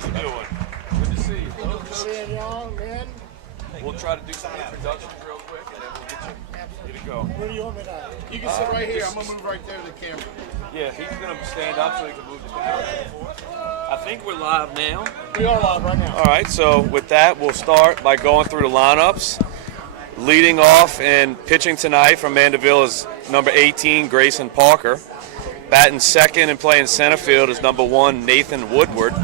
How's you doing? Good to see you. Good to see y'all, man. We'll try to do some introductions real quick, and then we'll get you to go. Where do you want me to? You can sit right here. I'm going to move right there to the camera. Yeah, he's going to stand up so he can move the camera. I think we're live now. We are live right now. All right, so with that, we'll start by going through the lineups. Leading off and pitching tonight from Mandeville is number 18, Grayson Parker. Batting second and playing center field is number 1, Nathan Woodward.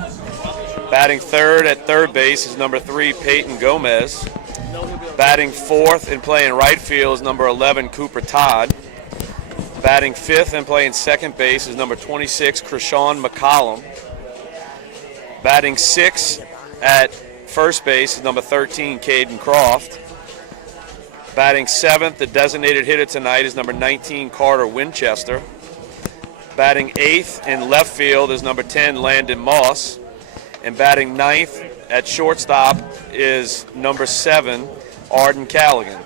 Batting third at third base is number 3, Peyton Gomez. Batting fourth and playing right field is number 11, Cooper Todd. Batting fifth and playing second base is number 26, Krishawn McCollum. Batting sixth at first base is number 13, Caden Croft. Batting seventh, the designated hitter tonight is number 19, Carter Winchester. Batting eighth in left field is number 10, Landon Moss. And batting ninth at shortstop is number 7, Arden Callaghan.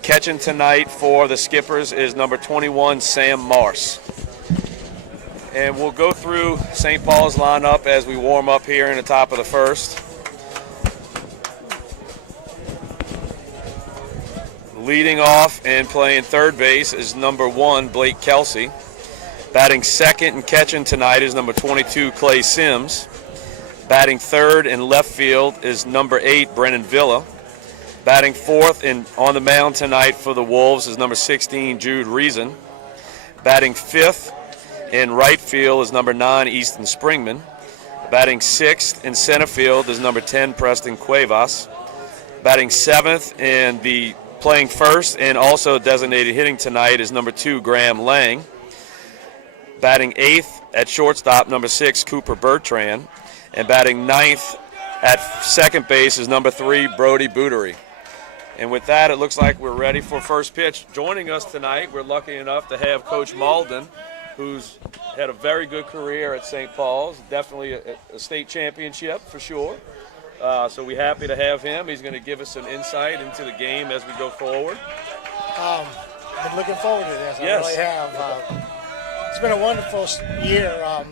Catching tonight for the Skippers is number 21, Sam Marsh. And we'll go through St. Paul's lineup as we warm up here in the top of the first. Leading off and playing third base is number 1, Blake Kelsey. Batting second and catching tonight is number 22, Clay Sims. Batting third in left field is number 8, Brennan Villa. Batting fourth and on the mound tonight for the Wolves is number 16, Jude Reason. Batting fifth in right field is number 9, Easton Springman. Batting sixth in center field is number 10, Preston Cuevas. Batting seventh and playing first and also designated hitting tonight is number 2, Graham Lang. Batting eighth at shortstop, number 6, Cooper Bertrand. And batting ninth at second base is number 3, Brody Bootery. And with that, it looks like we're ready for first pitch. Joining us tonight, we're lucky enough to have Coach Malden, who's had a very good career at St. Paul's, definitely a state championship for sure. So we're happy to have him. He's going to give us some insight into the game as we go forward. Been looking forward to this. Yes. I really have. It's been a wonderful year.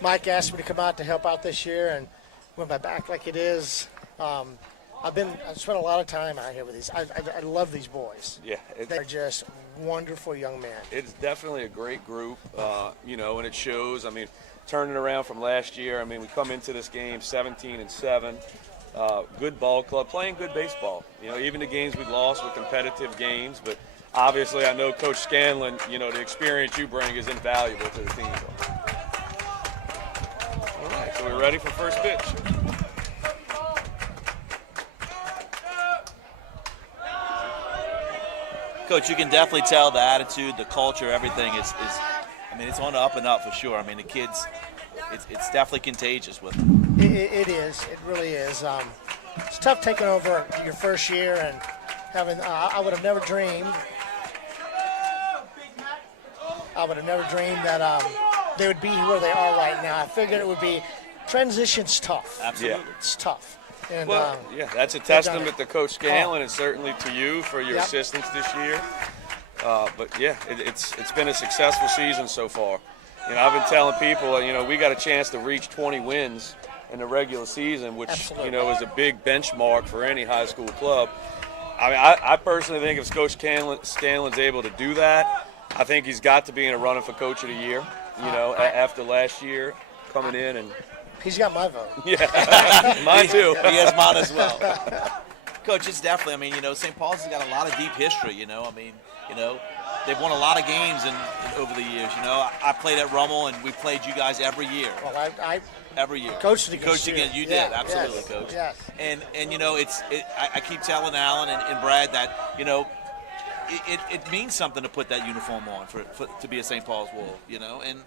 Mike asked me to come out to help out this year, and with my back like it is, I've spent a lot of time out here with these. I love these boys. Yeah, They're just wonderful young men. It's definitely a great group, and it shows. I mean, turning around from last year. I mean, we come into this game 17-7. Good ball club, playing good baseball. Even the games we lost were competitive games, but obviously I know Coach Scanlon, the experience you bring is invaluable to the team. All right, so we're ready for first pitch. Coach, you can definitely tell the attitude, the culture, everything is it's on the up and up for sure. I mean, the kids, it's definitely contagious with them. It is. It really is. It's tough taking over your first year and having. I would have never dreamed. That they would be where they are right now. I figured it would be. Transition's tough. Absolutely. Yeah. It's tough. And, that's a testament to Coach Scanlon and certainly to you for your assistance this year. It's been a successful season so far. I've been telling people, we got a chance to reach 20 wins in the regular season, which, is a big benchmark for any high school club. I mean, I personally think if Coach Scanlon's able to do that, I think he's got to be in a running for Coach of the Year, after last year coming in and – he's got my vote. Yeah, mine too. He has mine as well. Coach, it's definitely, St. Paul's has got a lot of deep history, they've won a lot of games over the years, I played at Rummel, and we played you guys every year. Well, I every year. Coached against you did, absolutely, yes, Coach. Yes. And I keep telling Alan and Brad that, it means something to put that uniform on to be a St. Paul's Wolf, and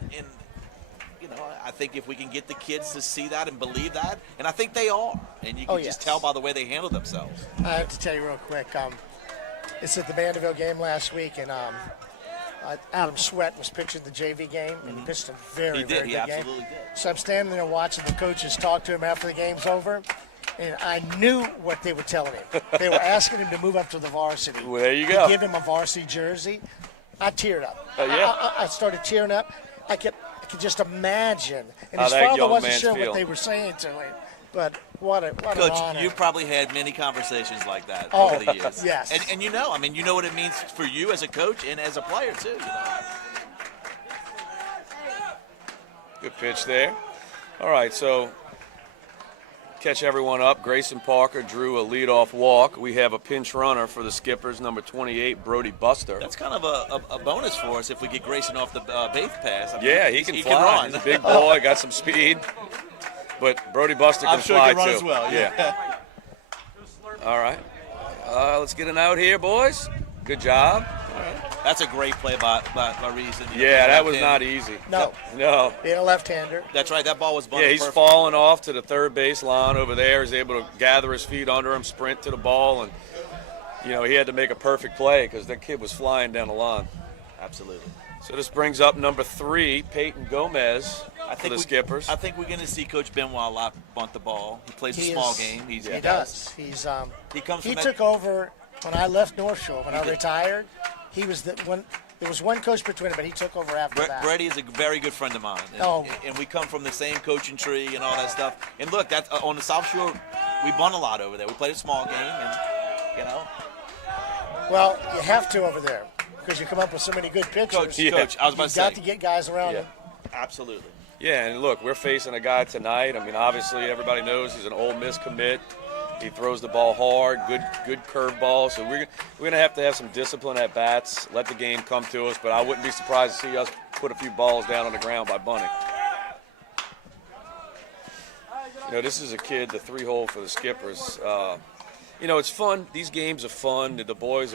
I think if we can get the kids to see that and believe that, and I think they are, and you can just tell by the way they handle themselves. I have to tell you real quick, it's at the Mandeville game last week, and Adam Sweat was pitching the JV game, and he pitched a very good game. He absolutely did. So I'm standing there watching the coaches talk to him after the game's over, and I knew what they were telling him. They were asking him to move up to the varsity. Well, there you go. Give him a varsity jersey. I teared up. Yeah. I started tearing up. I kept could just imagine. And How his that father young wasn't man's sure feel. what they were saying to him. But what an Coach, honor. you've probably had many conversations like that Oh, over the years. yes. And you know what it means for you as a coach and as a player too. You know? Good pitch there. All right, so catch everyone up. Grayson Parker drew a leadoff walk. We have a pinch runner for the Skippers, number 28, Brody Buster. That's kind of a bonus for us if we get Grayson off the base pass. I mean, Yeah, he can fly. run. He's a big boy, got some speed. But Brody Buster can I'm sure fly he can run too. as well. Yeah. All right. Let's get an out here, boys. Good job. That's a great play by Reason. Yeah, that was not easy. No. No. Being a left-hander. That's right. That ball was bunted Yeah, he's perfect. falling off to the third base line over there. He's able to gather his feet under him, sprint to the ball, and, he had to make a perfect play because that kid was flying down the line. Absolutely. So this brings up number 3, Peyton Gomez for the Skippers. I think we're going to see Coach Benoit a lot bunt the ball. He plays a He small is- game. He does. He's He comes he from took over when I left North Shore. When I did. retired, he was the one. There was one coach between them, but he took over after that. Brady is a very good friend of mine, and, Oh. and we come from the same coaching tree and all that stuff. And look, that's on the South Shore, we bunt a lot over there. We played a small game, and Well, you have to over there because you come up with so many good pitchers. Coach, Yeah. Coach, I was about You've to say, got to get guys around Yeah. him. absolutely. Yeah, and look, we're facing a guy tonight. I mean, obviously everybody knows he's an Ole Miss commit. He throws the ball hard, good curveball. So we're going to have some discipline at bats, let the game come to us. But I wouldn't be surprised to see us put a few balls down on the ground by bunting. This is a kid, the 3-hole for the Skippers. It's fun. These games are fun. The boys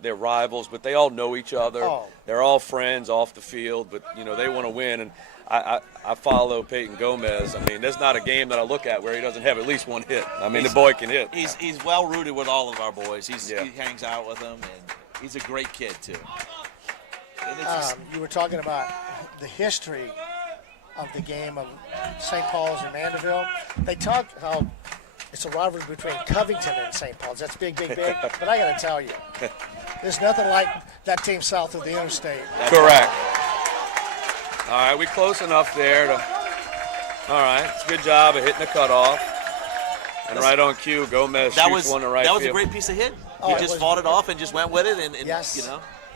they're rivals, but they all know each other. Oh. They're all friends off the field, but they want to win. And I follow Peyton Gomez. I mean, there's not a game that I look at where he doesn't have at least one hit. I mean, the boy can hit. He's well rooted with all of our boys. Yeah. He hangs out with them, and he's a great kid too. And it's just- You were talking about the history of the game of St. Paul's and Mandeville. They talk how it's a rivalry between Covington and St. Paul's. That's big, big, big. But I got to tell you, there's nothing like that team south of the interstate. Correct. All right, we close enough there. All right, it's a good job of hitting the cutoff. And right on cue, Gomez shoots one to right that was field. a great piece of hitting. Oh, He it just was- fought it off and just went with it, and Yes.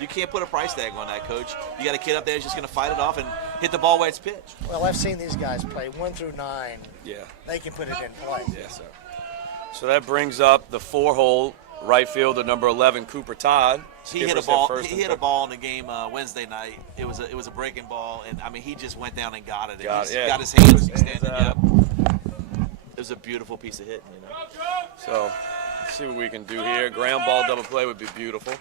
you can't put a price tag on that, Coach. You got a kid up there who's just going to fight it off and hit the ball where it's pitched. Well, I've seen these guys play 1 through 9. Yeah. They can put it in play. Yes, sir. So that brings up the 4-hole right fielder, number 11, Cooper Todd. He hit a Skippers at ball. first He and hit a third. ball in the game Wednesday night. It was a breaking ball, and I mean he just went down and got it. And Got he's it, yeah. got his hands extended. at Yep. it. It was a beautiful piece of hitting. So let's see what we can do here. Ground ball double play would be beautiful.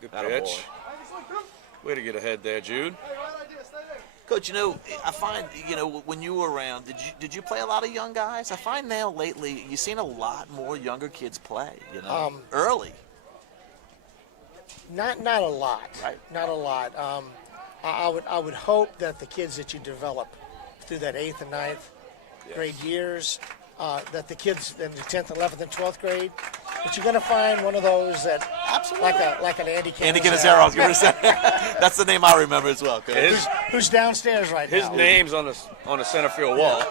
Good Atta pitch. boy. Way to get ahead there, Jude. Coach, I find when you were around, did you play a lot of young guys? I find now lately you've seen a lot more younger kids play. Early. Not a lot. Right. Not a lot. I would hope that the kids that you develop through that 8th and 9th grade years, that the kids in the 10th, 11th, and 12th grade, that you're going to find one of those that, Absolutely. like an Andy Canizero. Andy Canizero, I was going to say. That's the name I remember as well, Coach. Who's downstairs right His now. name's on the center field wall.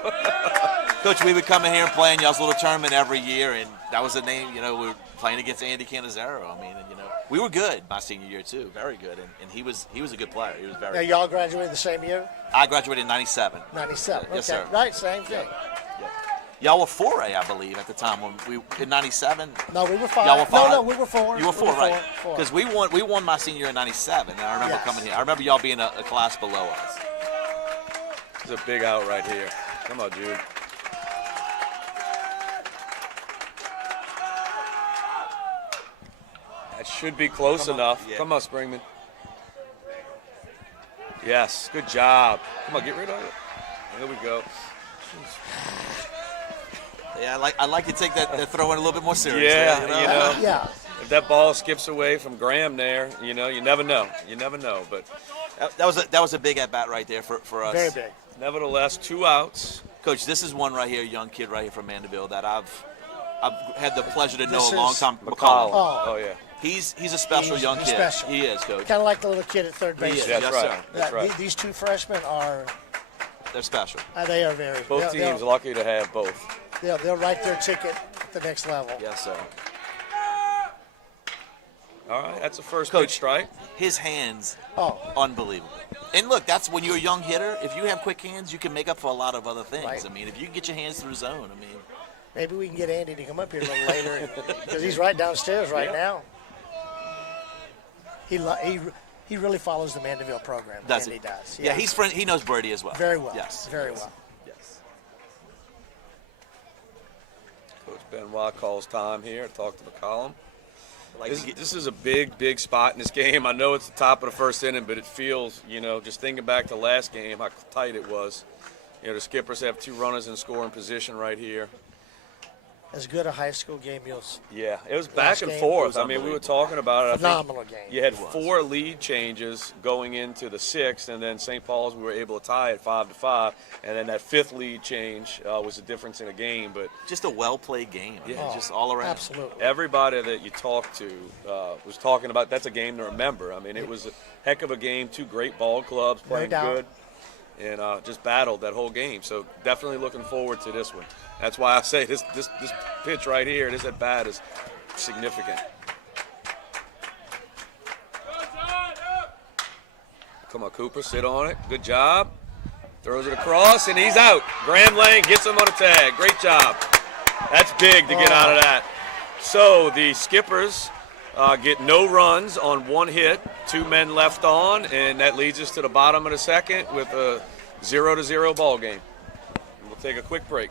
Coach, we would come in here and play in y'all's little tournament every year, and that was the name. We were playing against Andy Canizero. I mean, and we were good my senior year too, very good, and he was a good player. He was very. Now, Good. y'all graduated the same year? I graduated in '97. 97. Yes, okay. sir. Right, same thing. Y'all were 4A, I believe, at the time when we in '97. No, we were 5. Y'all were 5. No, we were 4. You were 4, right? Four. Because we won my senior year in '97, and I remember Yes. coming here. I remember y'all being a class below us. There's a big out right here. Come on, Jude. That should be close enough. Yeah. Come on, Springman. Yes, good job. Come on, get rid of it. There we go. Yeah, I like to take that throw in a little bit more seriously. Yeah, Yeah. If that ball skips away from Graham there, you never know. You never know. But That was a big at bat right there for us. Very big. nevertheless, 2 outs. Coach, this is one right here, a young kid right here from Mandeville that I've I've had the pleasure to know This a long is time. McCollum. Oh. Oh, yeah. He's a special young he's kid. special. He is, Coach. Kind of like the little kid at third He base. is. That's Yes, right. sir. That's right. These two freshmen are They're special. they are very. Both they'll- teams lucky to have both. They'll write their ticket at the next level. Yes, sir. All right, that's the first Coach. pitch strike. His hands, Oh, unbelievable. And look, that's when you're a young hitter. If you have quick hands, you can make up for a lot of other things. Right. I mean, if you can get your hands through zone, I mean, maybe we can get Andy to come up here a little later because he's right downstairs right Yeah. now. He really follows the Mandeville program. does Andy he? does. Yeah, he's friend. He knows Brady as well. very well. Yes. Very well. Yes. Coach Benoit calls time here to talk to McCollum. Like to get- This is a big spot in this game. I know it's the top of the first inning, but it feels, just thinking back to last game, how tight it was. The Skippers have 2 runners in scoring position right here. As good a high school game you'll see. Yeah, it was Last back and game forth. was I mean, we were unbelievable. talking about it. I think Phenomenal game. you had It was. 4 lead changes going into the 6th, and then St. Paul's we were able to tie at 5-5, and then that 5th lead change was the difference in a game. But just a well-played game. Yeah, Oh, just all around. Absolutely. everybody that you talked to was talking about that's a game to remember. I mean, it was a heck of a game. 2 great ball clubs playing doubt. good, and just battled that whole game. So definitely looking forward to this one. That's why I say this pitch right here, this at bat is significant. Come on, Cooper, sit on it. Good job. Throws it across, and he's out. Graham Lang gets him on a tag. Great job. That's big to get out of that. So the Skippers get no runs on 1 hit, 2 men left on, and that leads us to the bottom of the second with a 0-0 ball game. We'll take a quick break.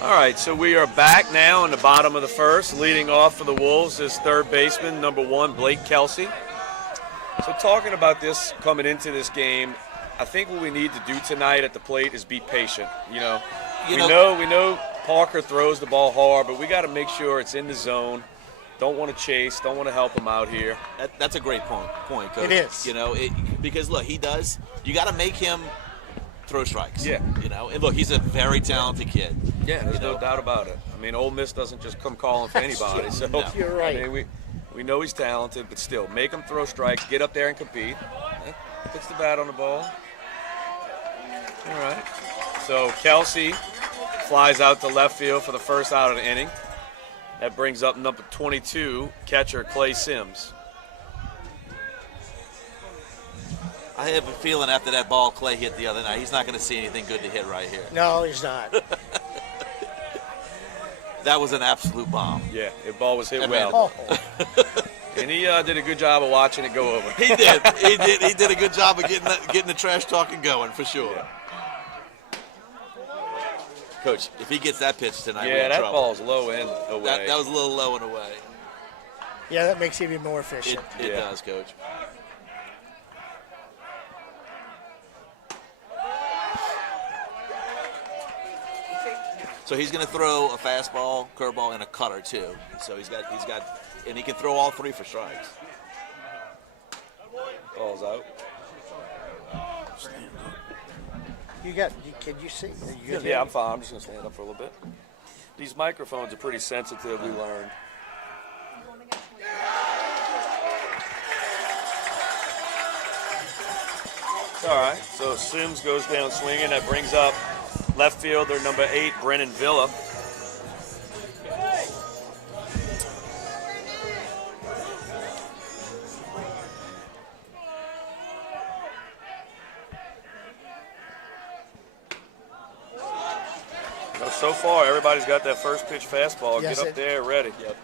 All right, so we are back now in the bottom of the first. Leading off for the Wolves is third baseman, number 1, Blake Kelsey. So talking about this coming into this game, I think what we need to do tonight at the plate is be patient. We know Parker throws the ball hard, but we got to make sure it's in the zone. Don't want to chase. Don't want to help him out here. That's a great point, Coach. It is. Because look, he does. You got to make him throw strikes. Yeah. And look, he's a very talented kid. Yeah, there's no doubt about it. I mean, Ole Miss doesn't just come calling for anybody. So No. You're right. I mean, we know he's talented, but still, make him throw strikes, get up there and compete. Puts the bat on the ball. All right. So Kelsey flies out to left field for the first out of the inning. That brings up number 22, catcher Clay Sims. I have a feeling after that ball Clay hit the other night, he's not going to see anything good to hit right here. No, he's not. That was an absolute bomb. Yeah, the ball was hit That well. Oh, And he did a good job of watching it go over. He did. He did a good job of getting the trash talking going for sure. Yeah. Coach, if he gets that pitch tonight, we're Yeah, in that trouble. ball's low and away. That was a little low and away. yeah, that makes it even more efficient. It Yeah. does, Coach. So he's going to throw a fastball, curveball, and a cutter too. So he's got, and he can throw all three for strikes. Ball's out. Can you see? You good? Yeah, I'm fine. I'm just going to stand up for a little bit. These microphones are pretty sensitive, we learned. All right, so Sims goes down swinging. That brings up left fielder number 8, Brennan Villa. So far, everybody's got that first pitch fastball. Yes, Get up there, ready. Yep.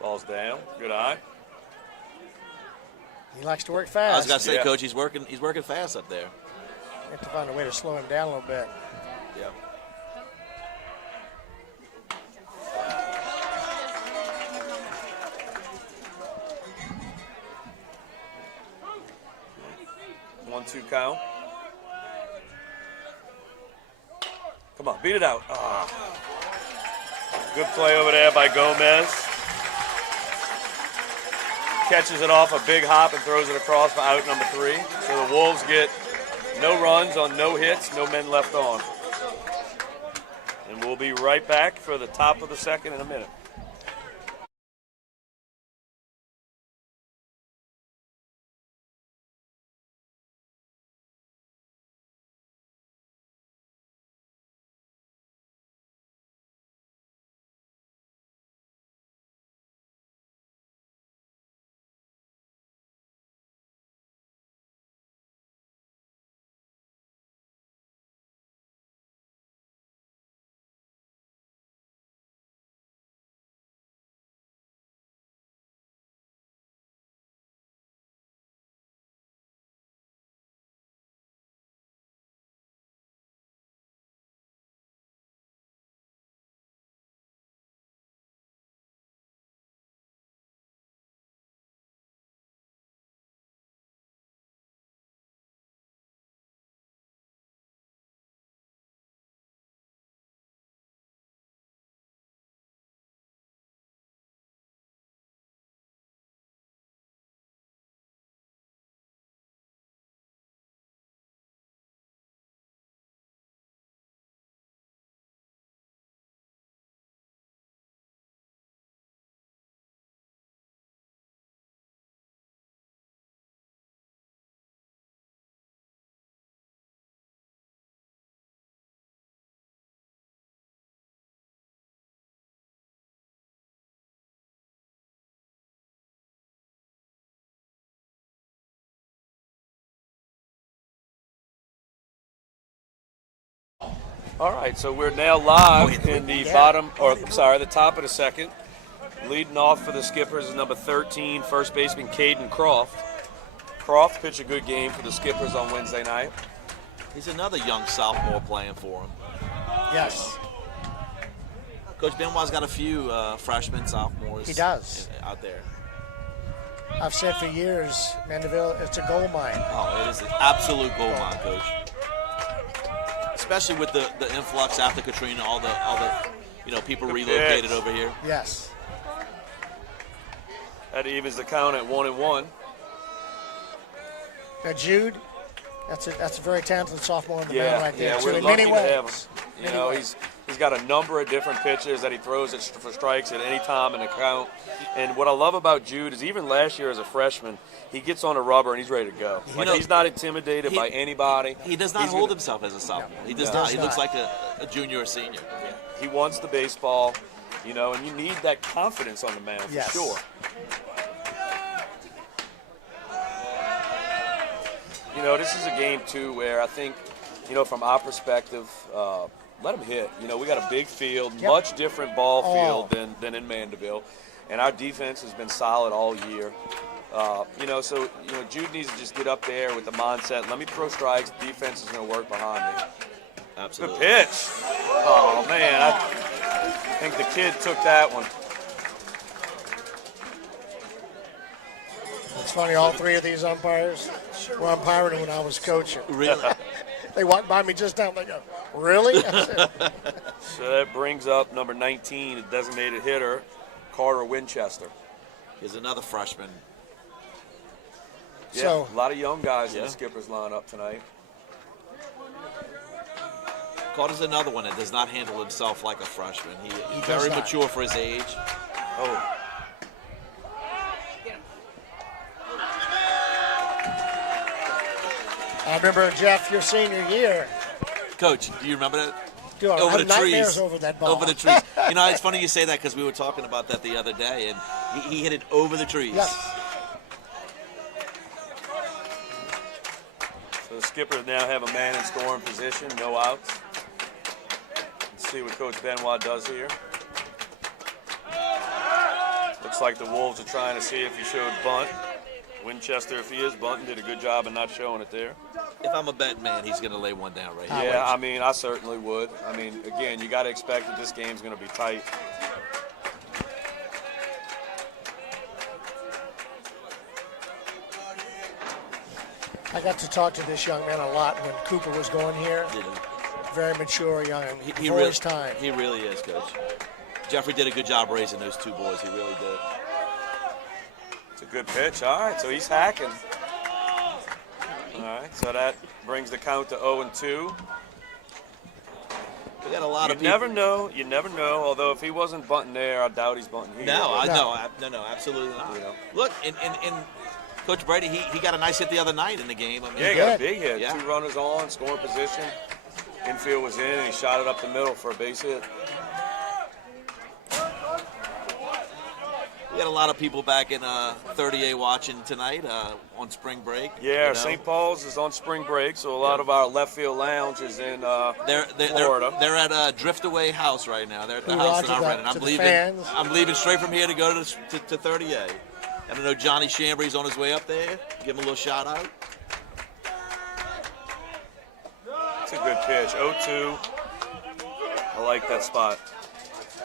Ball's down. Good eye. He likes to work I fast. was going to say, Yeah. Coach, he's working fast up there. Have to find a way to slow him down a little bit. Yep. One-two count. Come on, beat it out. Ah. Good play over there by Gomez. Catches it off a big hop and throws it across for out number 3. So the Wolves get no runs on no hits, no men left on. And we'll be right back for the top of the second in a minute. All right, so we're now live in the the top of the second. Leading off for the Skippers is number 13, first baseman Caden Croft. Croft pitched a good game for the Skippers on Wednesday night. He's another young sophomore playing for him. Yes. Coach Benoit's got a few freshmen, sophomores. He does. Out there. I've said for years, Mandeville, it's a gold mine. Oh, it is an absolute gold mine, Coach. Especially with the influx after Katrina, all the people relocated over here. Yes. That evens the count at 1-1. Now Jude, that's a very talented sophomore on the mound right there. Yeah, too, we're in lucky many to have him. ways. You know, he's He's got a number of different pitches that he throws for strikes at any time in the count. And what I love about Jude is even last year as a freshman, he gets on the rubber and he's ready to go. He's not intimidated by anybody. He does not hold himself as a sophomore. No, he does not. He looks like a junior or senior. Yeah. He wants the baseball, and you need that confidence on the mound for sure. This is a game, too, where I think, from our perspective, let him hit. We got a big field, much different ball field than in Mandeville, and our defense has been solid all year. So Jude needs to just get up there with the mindset, let me throw strikes, defense is going to work behind me. Absolutely. Good pitch. Oh, man, I think the kid took that one. It's funny, all three of these umpires were umpiring when I was coaching. Really? They walked by me just now. They go, really? So that brings up number 19, a designated hitter, Carter Winchester. Here's another freshman. Yeah, So, a lot of young guys in the skipper's lineup tonight. Carter's another one that does not handle himself like a freshman. He's does very not. mature for his age. Oh, I remember, Jeff, your senior year. Coach, do you remember that? Dude, I Over had the nightmares trees. over that ball. Over the trees. It's funny you say that because we were talking about that the other day, and he hit it over the trees. Yes. so the skipper now have a man in scoring position, no outs. Let's see what Coach Benoit does here. Looks like the Wolves are trying to see if he showed bunt. Winchester, if he is bunting, did a good job of not showing it there. If I'm a betting man, he's going to lay one down right here. Yeah, I certainly would. Again, you got to expect that this game's going to be tight. I got to talk to this young man a lot when Cooper was going here. Yeah. Very mature young, He for really, his time. He really is, Coach. Jeffrey did a good job raising those two boys. He really did. It's a good pitch. All right, so he's hacking. All right, so that brings the count to 0-2. We got a lot of You people. never know. Although if he wasn't bunting there, I doubt he's bunting here. No, But- no, absolutely not. Yeah. Look, and Coach Brady, he got a nice hit the other night in the game. Yeah, he got a did. big hit. Yeah. 2 runners on, scoring position. Infield was in, and he shot it up the middle for a base hit. We got a lot of people back in 30A watching tonight on spring break. Yeah, St. Paul's is on spring break, so a lot of our left field lounge is in Florida. They're at a Driftaway house right now. They're at the Hoorah house to that I'm the- renting. to the fans. I'm leaving straight from here to go to 30A. And I know Johnny Chambry's on his way up there. Give him a little shout out. It's a good pitch. 0-2. I like that spot.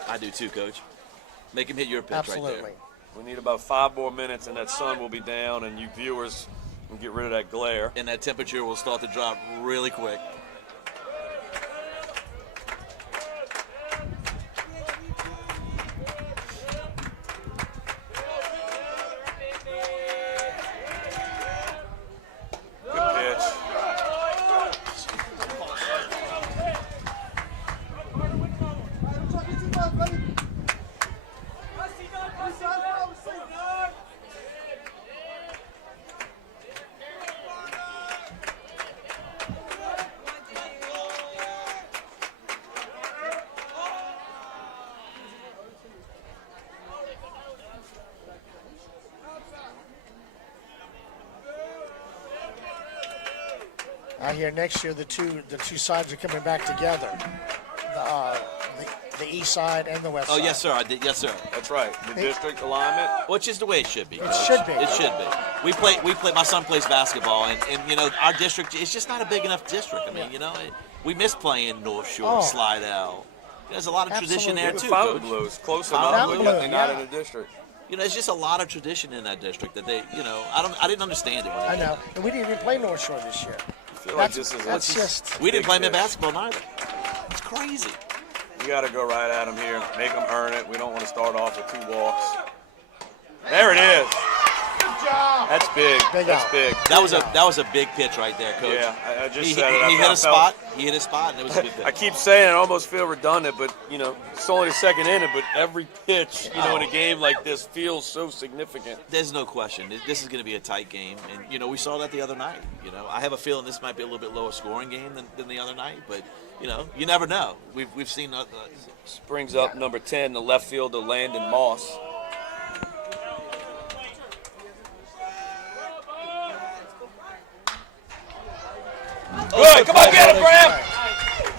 I do too, Coach. Make him hit your pitch right Absolutely. there. We need about 5 more minutes, and that sun will be down, and you viewers can get rid of that glare. And that temperature will start to drop really quick. Good pitch. I hear next year the two sides are coming back together. The east side and the west Oh, side. yes, sir. I did. Yes, sir. That's right. The district alignment. Which is the way it should be. Coach. should be. It should be. We play. My son plays basketball, and our district. It's just not a big enough district. I mean, we miss playing North Shore, Slidell. There's a lot of tradition there Absolutely. too, Coach. Fontainebleau's close Fontainebleau, enough, but yet they're not yeah. in the district. It's just a lot of tradition in that district that they. I didn't understand it. When I they know. came. And we didn't even play North Shore this year. I feel like this is That's just We didn't big play them in pitch. basketball neither. It's crazy. You got to go right at them here. Make them earn it. We don't want to start off with 2 walks. There it is. That's big. That's out. big. That was a big pitch right there, Coach. Yeah, I just He said it. hit I a spot. He hit a spot, and it was a good pitch. I keep saying it, I almost feel redundant, but it's only the second inning. But every pitch, in a game like this, feels so significant. There's no question. This is going to be a tight game, and we saw that the other night. I have a feeling this might be a little bit lower scoring game than the other night, but you never know. We've seen. Brings up number 10, the left fielder Landon Moss. Good, come on, get it, Graham!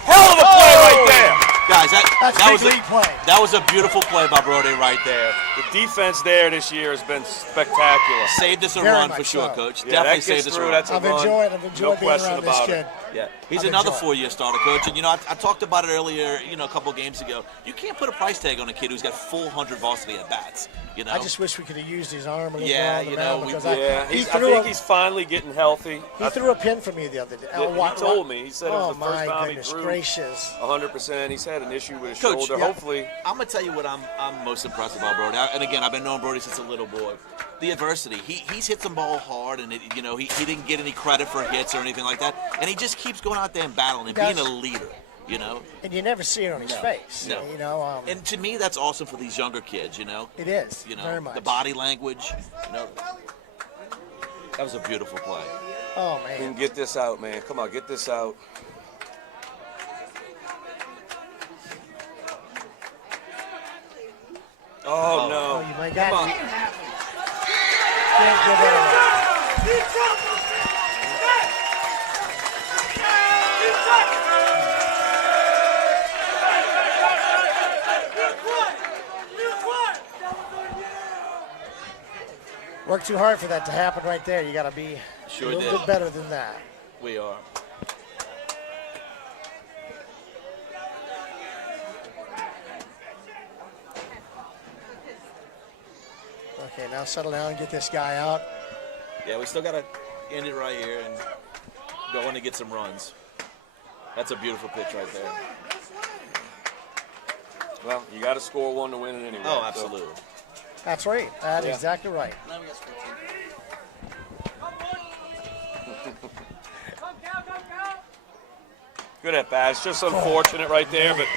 Hell of a play right there! Guys, That's that big was league play. that was a beautiful play by Brody right there. The defense there this year has been spectacular. Saved us a Very run much for sure, so. Coach. Yeah, Definitely that saved gets us a through. run. That's a I've run. enjoyed No being question around this about kid. it. Yeah, he's I've another enjoyed 4-year starter, Coach. And I talked about it earlier, a couple games ago. You can't put a price tag on a kid who's got full 100 varsity at bats. I just wish we could have used his arm a little Yeah, more on the mound because Yeah, he I think he's finally getting healthy. He threw a pin for me the other day. He told me. He said it was Oh the first my time goodness he threw gracious! 100%. He's had an issue with his Coach, shoulder. yeah. Hopefully, I'm gonna tell you what I'm most impressed about Brody. And again, I've been knowing Brody since a little boy. The adversity. He's hit some ball hard, and he didn't get any credit for hits or anything like that. And he just keeps going out there and battling and being a leader. And you never see it on his face. No. And to me, that's awesome for these younger kids. It is very much. The body language. That was a beautiful play. Oh we man! can get this out, man. Come on, get this out. Oh, no. Oh, you might got Come on. it. Can't give that away. Worked too hard for that to happen right there. You got to be a little bit better than that. We are. Okay, now settle down and get this guy out. Yeah, we still got to end it right here and go in and get some runs. That's a beautiful pitch right there. Well, you got to score one to win it anyway. Oh, absolutely. That's right. That's exactly right. Good at bat. It's just unfortunate right there, but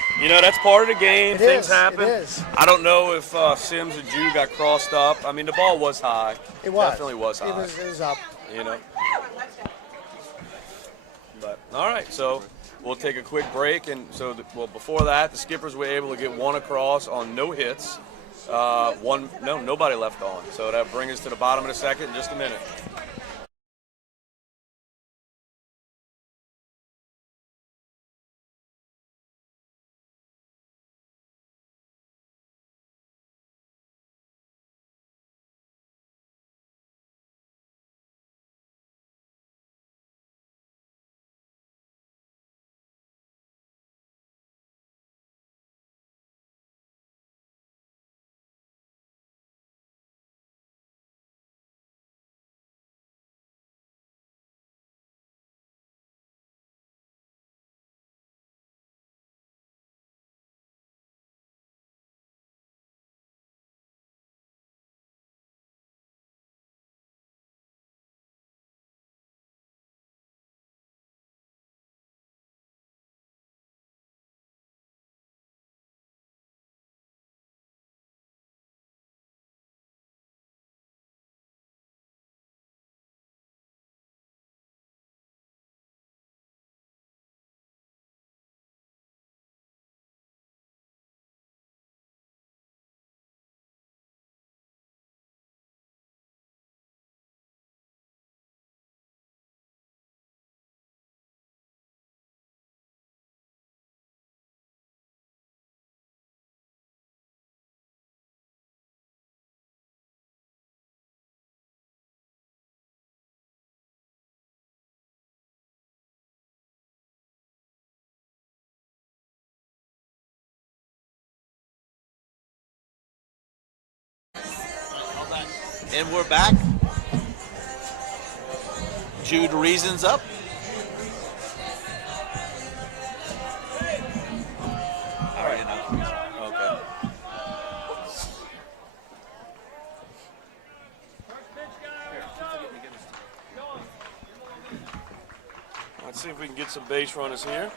that's part of the game. It Things is, happen. it is. I don't know if Sims and Jew got crossed up. I mean, the ball was high. It was. Definitely was high. It was up. But all right, so we'll take a quick break, and before that, the Skippers were able to get one across on no hits. Nobody left on. So that brings us to the bottom of the second in just a minute. And we're back. Jude Reason's up. All right. Okay. see if we can get some base runners here.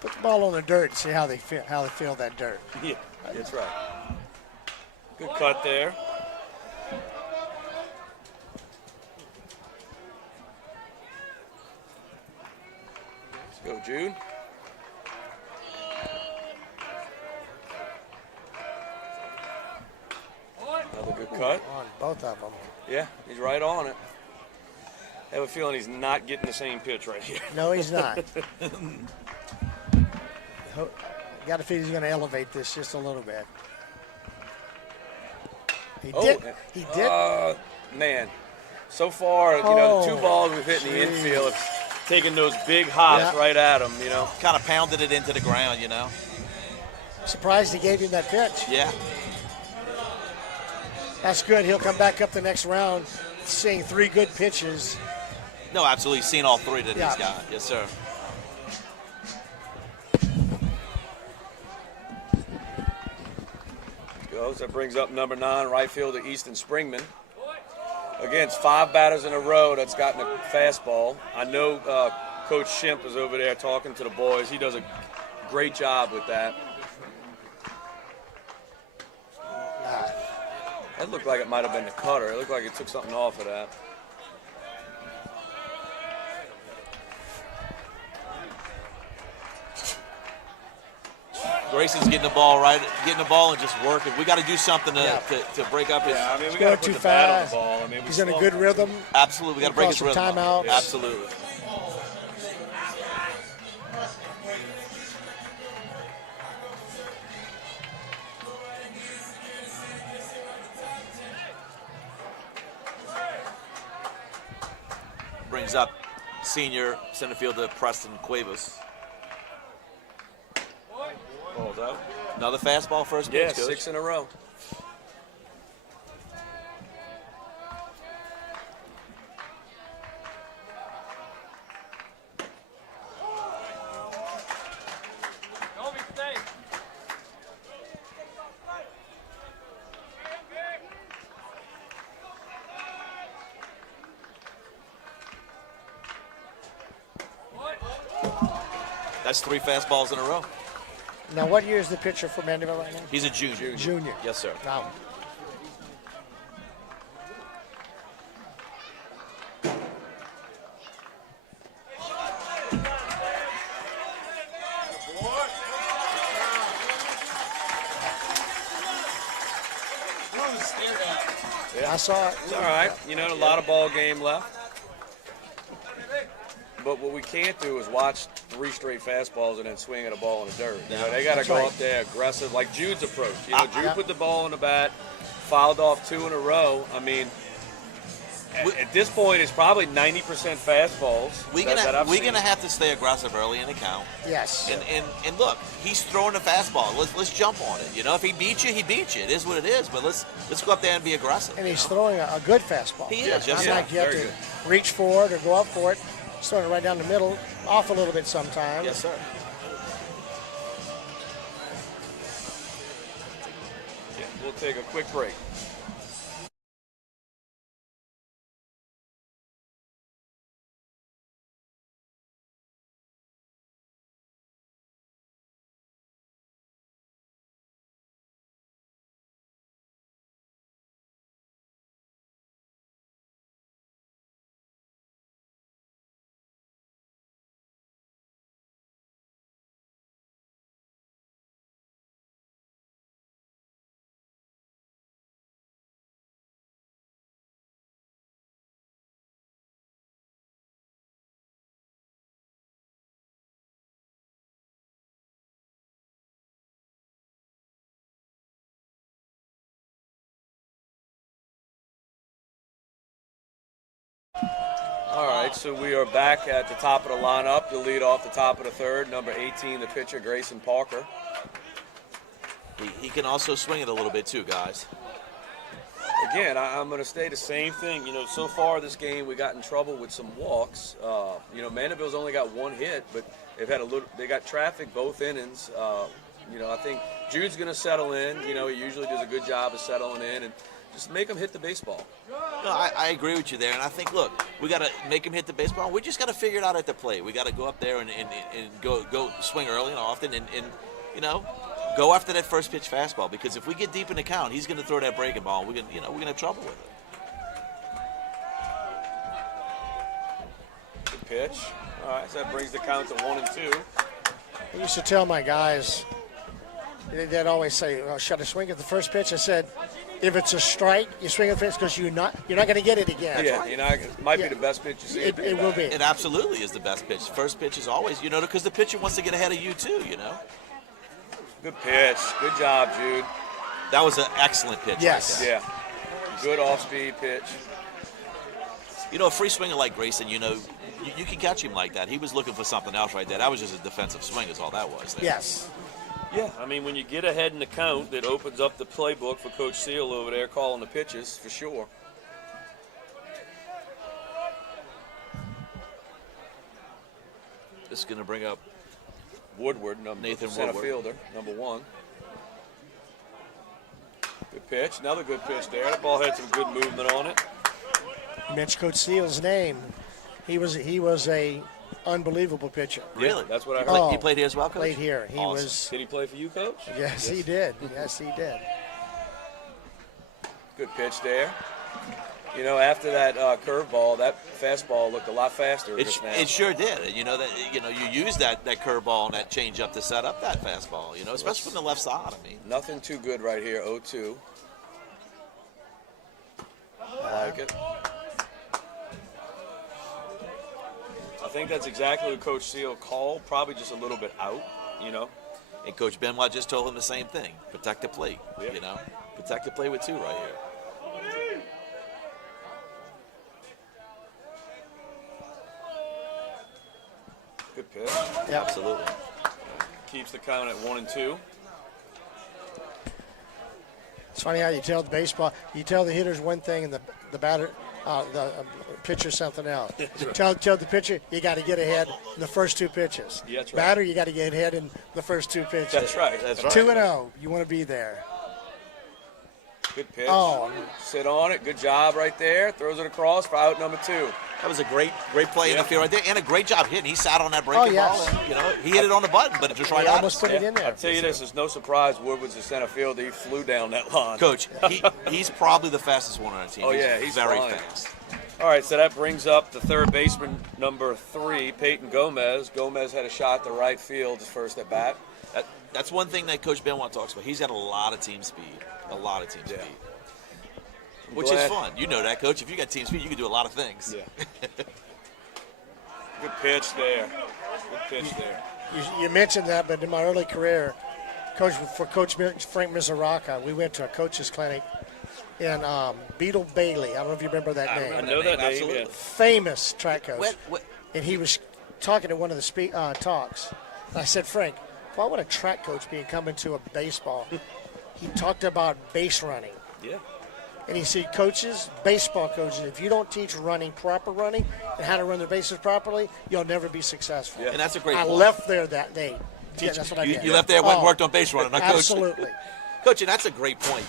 Put the ball on the dirt and see how they feel that dirt. Yeah, that's right. Good cut there. Let's go, Jude. Another good cut. On both of them. Yeah, he's right on it. I have a feeling he's not getting the same pitch right here. No, he's not. Got to feel he's going to elevate this just a little bit. He did. He did. Man, so far, the two balls we've hit in the infield have taken those big hops right at him, Kind of pounded it into the ground, Surprised he gave him that pitch. Yeah. That's good. He'll come back up the next round seeing 3 good pitches. No, absolutely. He's seen all 3 that he's got. Yes, sir. Goes. That brings up number 9, right fielder Easton Springman. Again, it's 5 batters in a row that's gotten a fastball. I know Coach Shimp is over there talking to the boys. He does a great job with that. That looked like it might have been the cutter. It looked like it took something off of that. Grayson's getting the ball and just working. We got to do something to break up his. Yeah, I mean, we going got to too put the bat on the fast. ball. I mean, He's in a good rhythm. Absolutely, we got to break his Call rhythm. some timeouts. Absolutely. Brings up senior center fielder Preston Cuevas. Ball's out. Another fastball first pitch. Yeah, Coach. 6 in a row. That's 3 fastballs in a row. Now, what year is the pitcher for Mandeville right now? He's a junior. Junior. Yes, sir. Wow. I saw it. It's all right. A lot of ball game left. But what we can't do is watch 3 straight fastballs and then swing at a ball in the dirt. They got to go up there aggressive, like Jude's approach. Jude put the ball in the bat, fouled off 2 in a row. I mean, at this point, it's probably 90% fastballs. We're gonna have to stay aggressive early in the count. Yes. And look, he's throwing a fastball. Let's jump on it. If he beats you, he beats you. It is what it is. But let's go up there and be aggressive. And he's throwing a good fastball. He is. Not like you have to reach for it or go up for it. He's throwing it right down the middle, off a little bit sometimes. Yes, sir. Yeah, we'll take a quick break. All right, so we are back at the top of the lineup. The lead off the top of the third, number 18, the pitcher, Grayson Parker. He can also swing it a little bit too, guys. Again, I'm going to say the same thing. So far this game we got in trouble with some walks. Mandeville's only got 1 hit, but they got traffic both innings. I think Jude's going to settle in. He usually does a good job of settling in, and Just make them hit the baseball. No, I agree with you there, and I think, look, we got to make him hit the baseball. We just got to figure it out at the plate. We got to go up there and go swing early and often, and go after that first pitch fastball, because if we get deep in the count, he's going to throw that breaking ball. We're gonna have trouble with it. Good pitch. All right, so that brings the count to 1-2. I used to tell my guys, they'd always say, "Oh, should I swing at the first pitch?" I said, if it's a strike, you swing at the first because you're not going to get it again. Yeah, it might be the best pitch you see. It will be. It absolutely is the best pitch. First pitch is always, because the pitcher wants to get ahead of you too. Good pitch. Good job, Jude. That was an excellent pitch. Yes. Right there. Yeah. Good off-speed pitch. A free swinger like Grayson, you can catch him like that. He was looking for something else right there. That was just a defensive swing is all that was there. Yes. Yeah, I mean, when you get ahead in the count, it opens up the playbook for Coach Seal over there calling the pitches, for sure. This is going to bring up Woodward, Nathan center Woodward. fielder, number 1. Good pitch. Another good pitch there. The ball had some good movement on it. You mentioned Coach Seal's name. He was a unbelievable pitcher. Really? That's what I heard. Oh. He played here as well, Coach? Played here. He Awesome. was. Did he play for you, Coach? Yes, he did. Yes, he did. Good pitch there. After that curveball, that fastball looked a lot faster. It sure did. You use that curveball and that changeup to set up that fastball. Especially from the left side. I mean, nothing too good right here. 0-2. I like it. I think that's exactly what Coach Seal called. Probably just a little bit out. And Coach Benoit just told him the same thing. Protect the plate. Yeah. Protect the plate with 2 right here. Good pitch. Yeah. Absolutely. Keeps the count at 1-2. It's funny how you tell the baseball. You tell the hitters one thing and the batter, pitcher something else. Tell the pitcher you got to get ahead in the first 2 pitches. Yeah, that's right. Batter, you got to get ahead in the first 2 pitches. That's right. That's right. 2-0. You want to be there. Good pitch. Oh. Sit on it. Good job right there. Throws it across for out number 2. That was a great play in the field right there, and a great job hitting. He sat on that breaking yes. ball. And, he hit it on the button, but it just right He out. almost put it in there. I'll tell you this, it's no surprise Wood was the center fielder. He flew down that line. Coach, he's probably the fastest one on the team. Oh, yeah, he's very flying. fast. All right, so that brings up the third baseman, number 3, Peyton Gomez. Gomez had a shot to right field his first at bat. That's one thing that Coach Benoit talks about. He's got a lot of team speed. Speed. Which is fun. You know that, Coach. If you got team speed, you can do a lot of things. Yeah. Good pitch there. Good pitch there. You mentioned that, but in my early career, Coach Frank Mizaraka, we went to a coach's clinic in Beetle Bailey. I don't know if you remember that name. I know that name. Absolutely. Yeah. Famous track coach. What? And he was talking at one of the talks. And I said, Frank, why would a track coach be coming to a baseball? He talked about base running. Yeah. And he said, coaches, baseball coaches, if you don't teach proper running, and how to run the bases properly, you'll never be successful. Yeah. And that's a great I point. left there that day. Yeah, that's what I did. You left there, went and worked on base running, Coach? Absolutely. Coach, and that's a great point.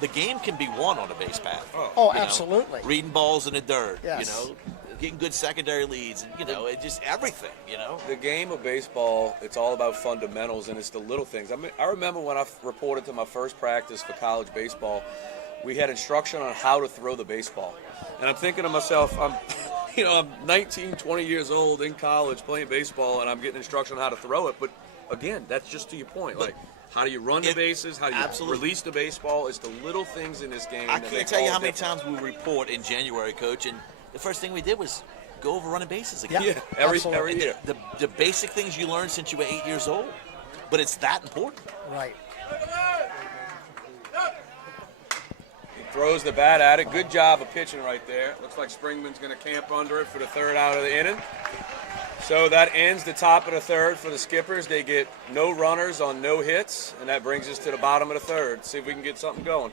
The game can be won on a base path. Oh, absolutely. Reading balls in the dirt. Yes. Getting good secondary leads, and it just everything. The game of baseball, it's all about fundamentals, and it's the little things. I remember when I reported to my first practice for college baseball, we had instruction on how to throw the baseball. And I'm thinking to myself, I'm 19, 20 years old in college playing baseball, and I'm getting instruction on how to throw it. But again, that's just to your point. Like, how do you run the bases? How do you release the baseball? It's the little things in this game. I that can't make tell you all how the many difference. times we report in January, Coach, and the first thing we did was go over running bases again. Yeah, every Absolutely. year. The basic things you learn since you were 8 years old, but it's that important. Right. Throws the bat at it. Good job of pitching right there. Looks like Springman's going to camp under it for the third out of the inning. So that ends the top of the third for the Skippers. They get no runners on no hits, and that brings us to the bottom of the third. See if we can get something going.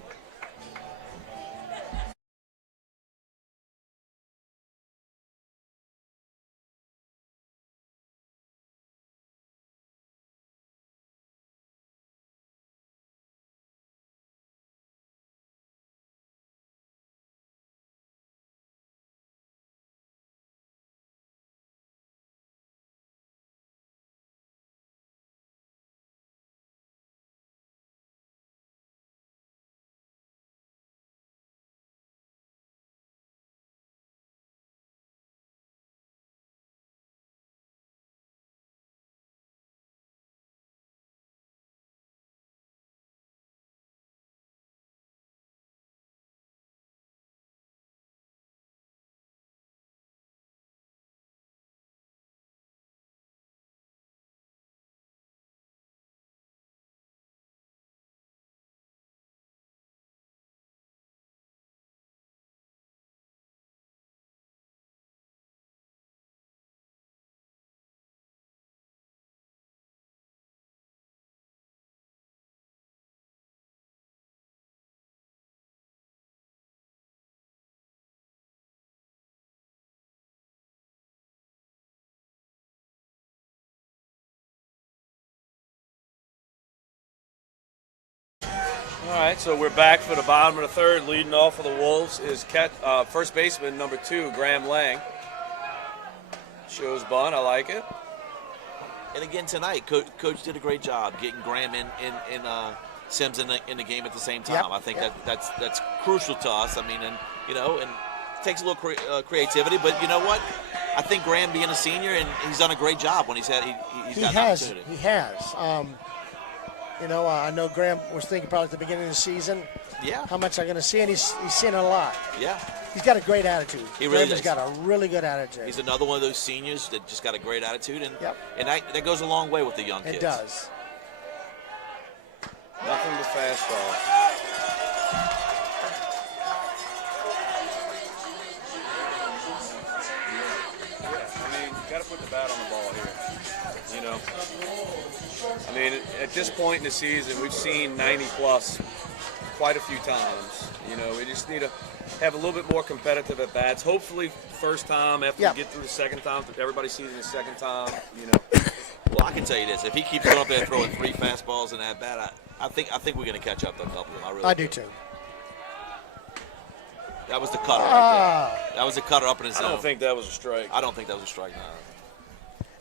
All right, so we're back for the bottom of the third. Leading off for the Wolves is first baseman number 2, Graham Lang. Shows bunt. I like it. And again tonight, Coach did a great job getting Graham in Sims in the game at the same time. Yep. I think that's crucial to us. I mean, and it takes a little creativity, but you know what? I think Graham being a senior, and he's done a great job when he's got an opportunity. He has. I know Graham was thinking probably at the beginning of the season, how much I'm going to see, and he's seeing it a lot. Yeah. He's got a great attitude. He really Graham's does. got a really good attitude. He's another one of those seniors that just got a great attitude, and Yep. and that goes a long way with the young kids. It does. Nothing but fastball. Got to put the bat on the ball here. I mean, at this point in the season, we've seen 90 plus quite a few times. We just need to have a little bit more competitive at bats. Hopefully, first time after we get through the second time, everybody sees it the second time. Well, I can tell you this: if he keeps going up there throwing 3 fastballs in that bat, I think we're going to catch up to a couple of them. I do too. That was the cutter right there. That was the cutter up in his zone. I don't think that was a strike. I don't think that was a strike. No.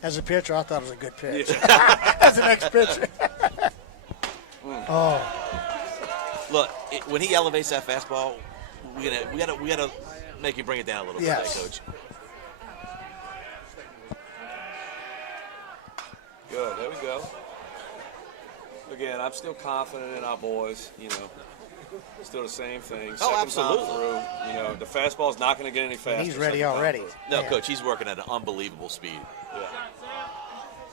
As a pitcher, I thought it was a good pitch. As an ex-pitcher. Look, when he elevates that fastball, we gotta make him bring it down a little bit, Coach. Good. There we go. Again, I'm still confident in our boys. Still the same thing. Second absolutely. Time through, the fastball's not going to get any faster. He's ready already. No, Coach, he's working at an unbelievable speed. Yeah.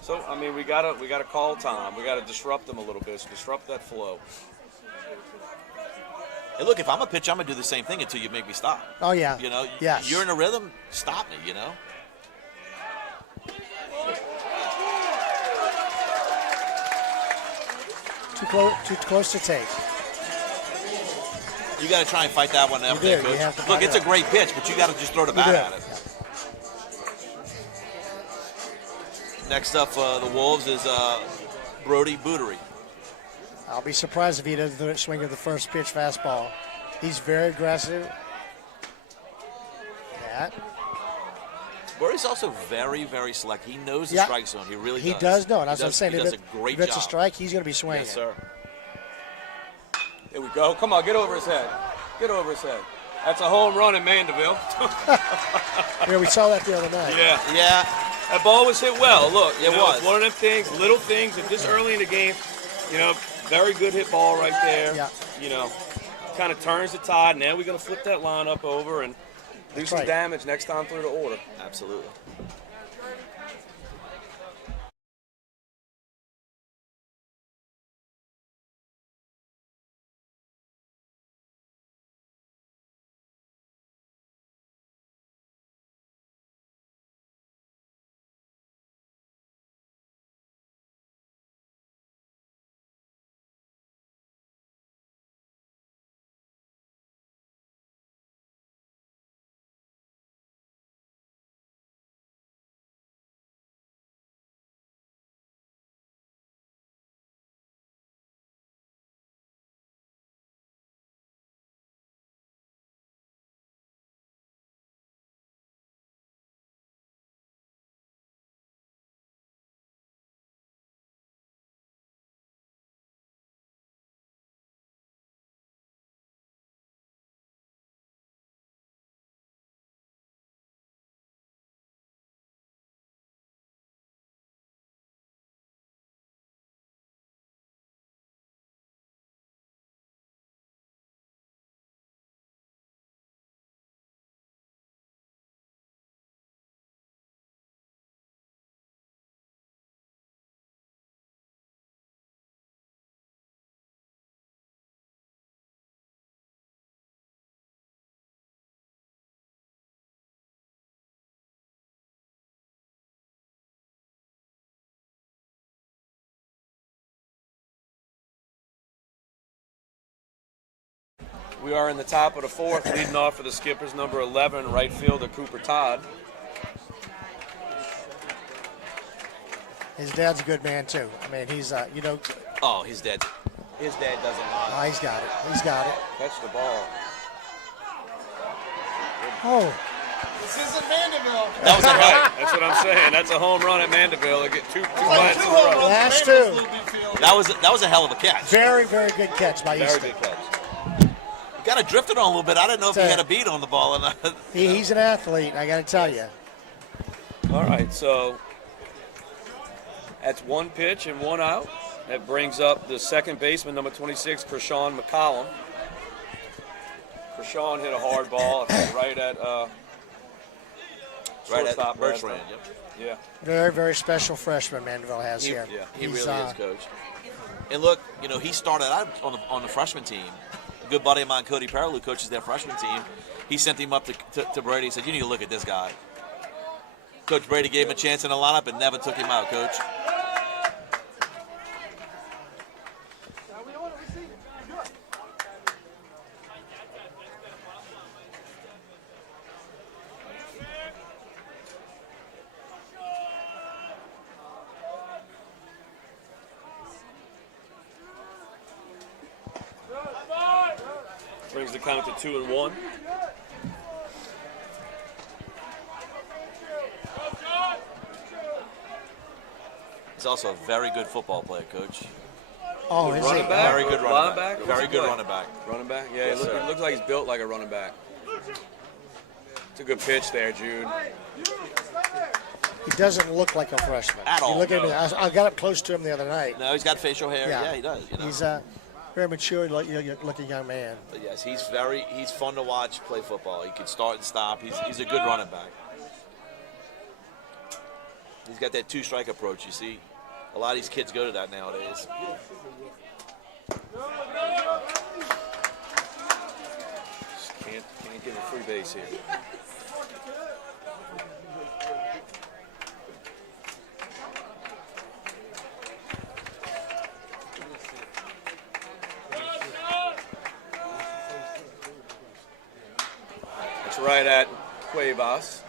So I mean, we gotta call time. We gotta disrupt them a little bit. So disrupt that flow. And look, if I'm a pitcher, I'm gonna do the same thing until you make me stop. Oh yeah. Yes. You're in a rhythm. Stop me. Too close to take. You got to try and fight that one out there, Coach. Look, it's a great pitch, but you got to just throw the bat at it. Next up, the Wolves is Brody Bootery. I'll be surprised if he doesn't swing at the first pitch fastball. He's very aggressive. That. Brody's also very, very selective. He knows the strike zone. He really does. He does know it. That's what I'm saying. He does a great job. If it's a strike, he's going to be swinging. Yes, sir. There we go. Come on, get over his head. Get over his head. That's a home run in Mandeville. Yeah, we saw that the other night. Yeah. That ball was hit well. Look, it was. It's one of them things, little things. If this early in the game, very good hit ball right there. Yeah. Kind of turns the tide. Now we're going to flip that lineup over and do some damage next time through the order. Absolutely. We are in the top of the fourth, leading off for the Skippers, number 11, right fielder Cooper Todd. His dad's a good man too. I mean, he's Oh, his dad. his dad doesn't mind. Oh, he's got it. He's got it. Catch the ball. Oh, This isn't Mandeville. That was a Right. That's what I'm saying. That's a home run at Mandeville. They get two Like bats in two a home row. runs. Last Mandeville's two. little big field. that was a hell of a catch. very, very good catch by Very Easton. good catch. He kind of drifted on a little bit. I didn't know if he had a beat on the ball or not. He's an athlete, I got to tell you. All right, so that's one pitch and one out. That brings up the second baseman, number 26, Krishawn McCollum. Krishawn hit a hard ball right at Right shortstop at Bertrand. last Yep. time. Yeah. Very, very special freshman Mandeville has here. Yeah. He He's, really is, Coach. And look, he started out on the freshman team. A good buddy of mine, Cody Perrill, who coaches their freshman team, he sent him up to Brady. He said, "You need to look at this guy." Coach Brady gave him a chance in the lineup and never took him out, Coach. Brings the count to 2-1. He's also a very good football player, Coach. Oh, is Running he? back? Very good running back. Linebacker? Very What's he good play? running back. Running back? Yeah, Yes, it sir. looks like he's built like a running back. It's a good pitch there, Jude. He doesn't look like a freshman. At all, You look at no. me. I got up close to him the other night. No, he's got facial hair. Yeah, he does. He's a very mature looking young man. But yes, he's fun to watch play football. He can start and stop. He's a good running back. He's got that two-strike approach. You see, a lot of these kids go to that nowadays. Just can't give a free base here. It's right at Cuevas.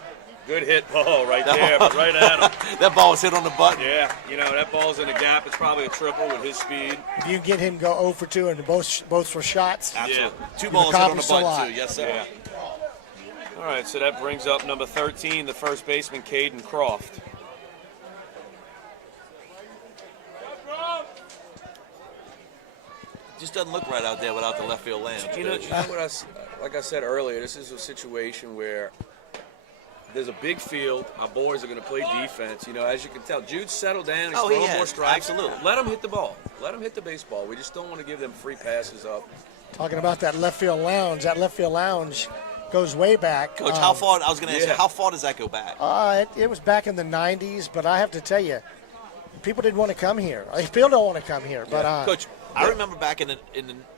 Good hit ball right there, but right at him. That ball was hit on the button. Yeah, that ball's in the gap. It's probably a triple with his speed. If you get him go 0 for 2 and both for shots, Absolutely. Yeah. Two balls hit on the accomplished a lot. button, too. Yes, sir. Yeah. All right, so that brings up number 13, the first baseman, Caden Croft. Just doesn't look right out there without the left field land. You know what like I said earlier, this is a situation where there's a big field. Our boys are going to play defense. As you can tell, Jude's settled down. He's Oh, he throwing has. more strikes. Absolutely. Let him hit the ball. Let him hit the baseball. We just don't want to give them free passes up. talking about that left field lounge goes way back. Coach, how far? I was going to ask you, yeah. how far does that go back? It was back in the 90s, but I have to tell you, people didn't want to come here. They still don't want to come here. But Coach, I remember back in the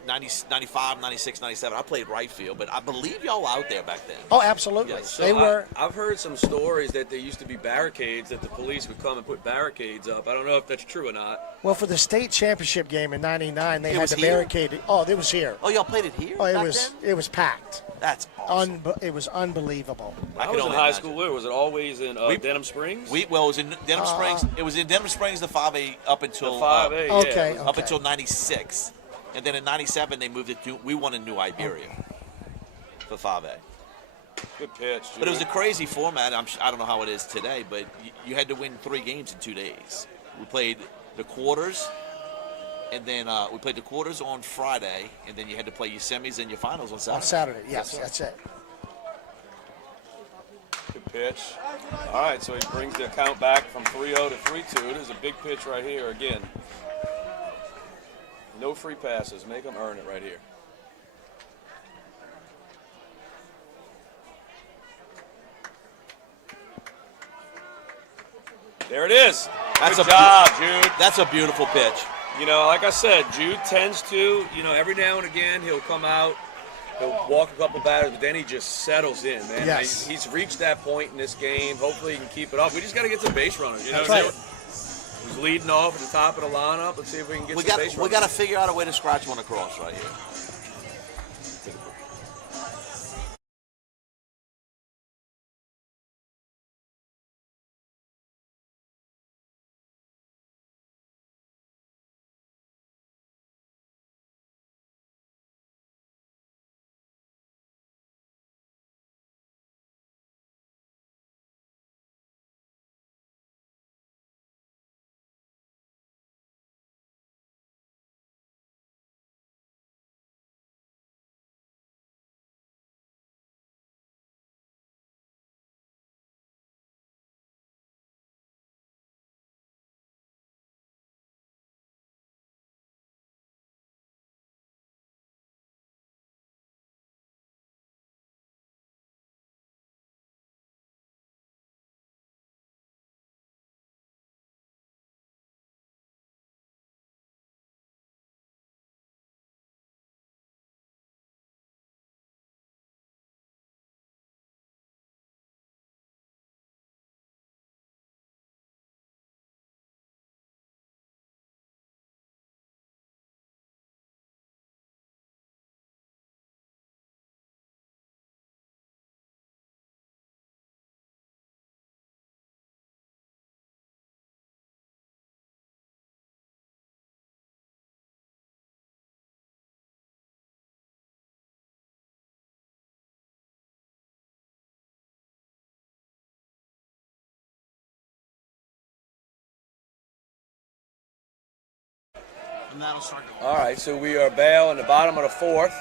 90s, 95, 96, 97, I played right field, but I believe y'all were out there back then. oh, absolutely, Yes. So they were. I've heard some stories that there used to be barricades, that the police would come and put barricades up. I don't know if that's true or not. Well, for the state championship game in '99, they It had was to here? barricade it. Oh, it was here. Oh, y'all played it here Oh, back it was packed. then? That's awesome. It was unbelievable. I could was in only high imagine. school. Where was it? Always in We- Denham Springs. It was in Denham Springs. It was in Denham Springs, the 5A up until the 5A. Yeah. Okay. up until '96, and then in '97 they moved it to. We won in New Iberia for 5A. Good pitch. But it was a Jude. crazy format. I don't know how it is today, but you had to win 3 games in 2 days. We played the quarters, and then we played the quarters on Friday, and then you had to play your semis and your finals on Saturday. On Saturday, yes, that's it. Good pitch. All right, so he brings the count back from 3-0 to 3-2. There's a big pitch right here again. No free passes. Make them earn it right here. There it is. That's Good a job, Jude. That's a beautiful pitch. Like I said, Jude tends to, every now and again he'll come out, he'll walk a couple batters, but then he just settles in, man. Yes. He's reached that point in this game. Hopefully he can keep it up. We just got to get some base runners. That's right. He's leading off at the top of the lineup. Let's see if we can get some base runners. We got to figure out a way to scratch one across right here. And that'll start going. All right, so we are Bale in the bottom of the fourth.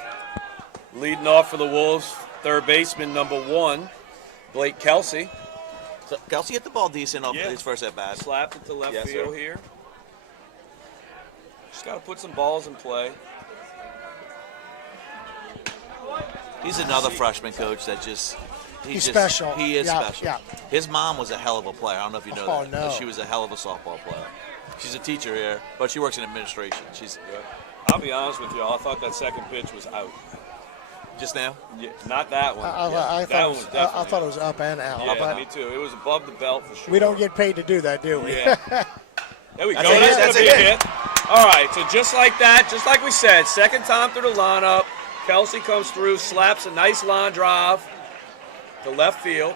Leading off for the Wolves, third baseman, number 1, Blake Kelsey. So Kelsey hit the ball decent off Yeah. his first at bat. Slapped it to left Yes, field sir. here. Just got to put some balls in play. He's another freshman coach that He's special. He is Yeah, special. yeah. His mom was a hell of a player. I don't know if you know Oh, that. no. But she was a hell of a softball player. She's a teacher here, but she works in administration. She's I'll be honest with you, I thought that second pitch was out. just now. Yeah, not that one. I That thought one was I definitely. thought it was up and out. Yeah, but me too. It was above the belt for sure. we don't get paid to do that, do we? Yeah. There we go. That's a hit, That's that's going a to be a hit. All right, so just like that, just like we said, second time through the lineup, Kelsey comes through, slaps a nice line drive to left field.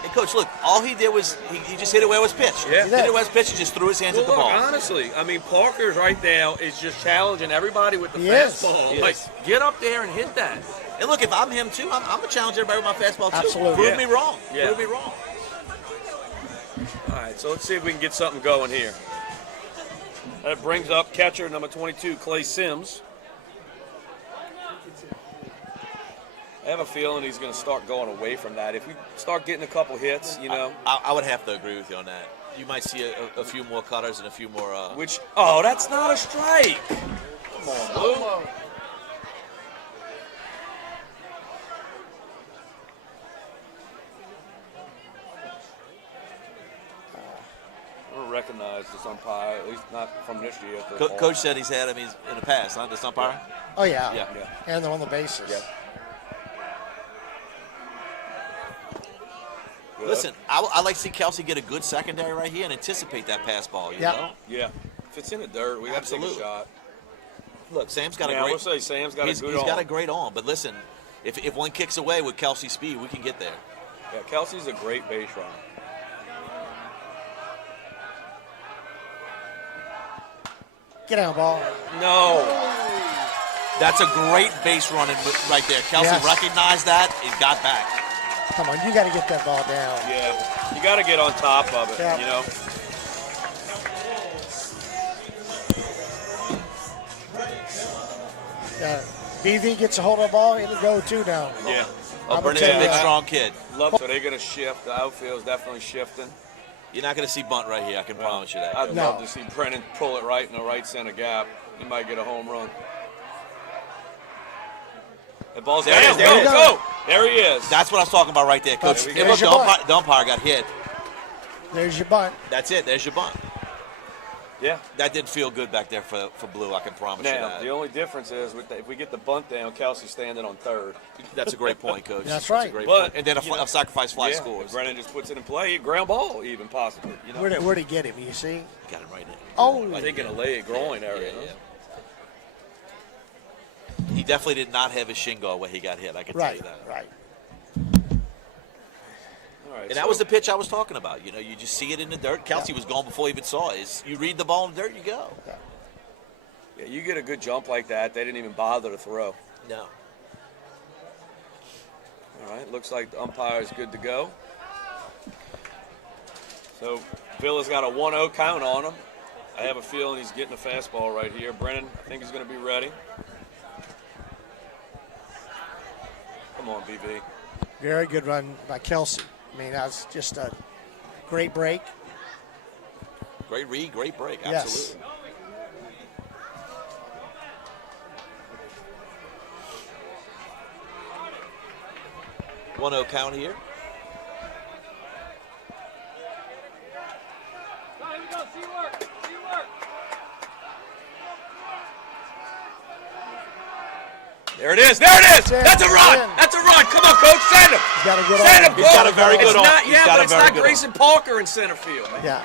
Hey, Coach, look, all he did was he just hit it where it was pitched. Yeah. He hit it where it was pitched. He just threw his hands Well, at the look, ball. honestly, I mean, Parker's right now is just challenging everybody with the Yes. fastball. Yes. Like, get up there and hit that. And look, if I'm him too, I'm going to challenge everybody with my fastball too. Absolutely. Prove Yeah. me wrong. Yeah. Prove me wrong. All right, so let's see if we can get something going here. That brings up catcher number 22, Clay Sims. I have a feeling he's going to start going away from that. If we start getting a couple hits, you know. I would have to agree with you on that. You might see a few more cutters and a few more. Oh, that's not a strike. Come on, Blue. I don't recognize this umpire, at least not from this year. Coach said he's had him in the past, huh? This umpire? Oh yeah. Yeah. And they're on the bases. Yeah. Good. Listen, I like to see Kelsey get a good secondary right here and anticipate that pass ball, you Yeah. know? Yeah. If it's in the dirt, we got to take a Absolutely. shot. Look, Sam's got Yeah, a I great will say Sam's got a he's good got arm. a great arm, but listen, if one kicks away with Kelsey's speed, we can get there. Yeah, Kelsey's a great base runner. Get down, ball. No. That's a great base running right there. Kelsey Yes. recognized that and got back. Come on, you got to get that ball down. Yeah. You got to get on top of it, Yeah. you know. BV gets a hold of the ball, it'll go two now. Yeah. I would Brennan's tell a you big, that. strong kid. Love. So they're going to shift. The outfield's definitely shifting. You're not going to see bunt right here. I can promise you that. I'd No. love to see Brennan pull it right in the right center gap. He might get a home run. The ball's There it down. is, there it is. Go. There he is. That's what I was talking about right there, Coach. There we Hey, go. look, There's your the umpire got hit. There's your bunt. That's it. There's your bunt. Yeah. That didn't feel good back there for Blue. I can promise you Now, that. the only difference is if we get the bunt down, Kelsey's standing on third. That's a great point, Coach. That's a right. great But, point. And then you know, a sacrifice fly Yeah, scores. if Brennan just puts it in play, ground ball even possibly. You know, Where'd he get him? You see? got him right in. Oh. I think in a leg groin Yeah, area. yeah. He definitely did not have his shin go where he got hit. I can tell Right, you that. right. All right, And that was the pitch I was talking about. You know, you just see it in the dirt. Kelsey was gone before he even saw it. You read the ball in the dirt, you go. Yeah, you get a good jump like that, they didn't even bother to throw. No. All right, looks like the umpire is good to go. So Villa's got a 1-0 count on him. I have a feeling he's getting a fastball right here. Brennan, I think he's going to be ready. Come on, BB. Very good run by Kelsey. I mean, that's just a great break. Great read, great break. Yes. Absolutely. One 0 count here. There it is. There it is. That's That's a in. run. That's in. That's a run. Come on, coach. Send him. He's got a good Send arm. him. He's got a Paul. very It's good arm. not- He's Yeah, got but a it's very not good Grayson Parker in center field. Yeah.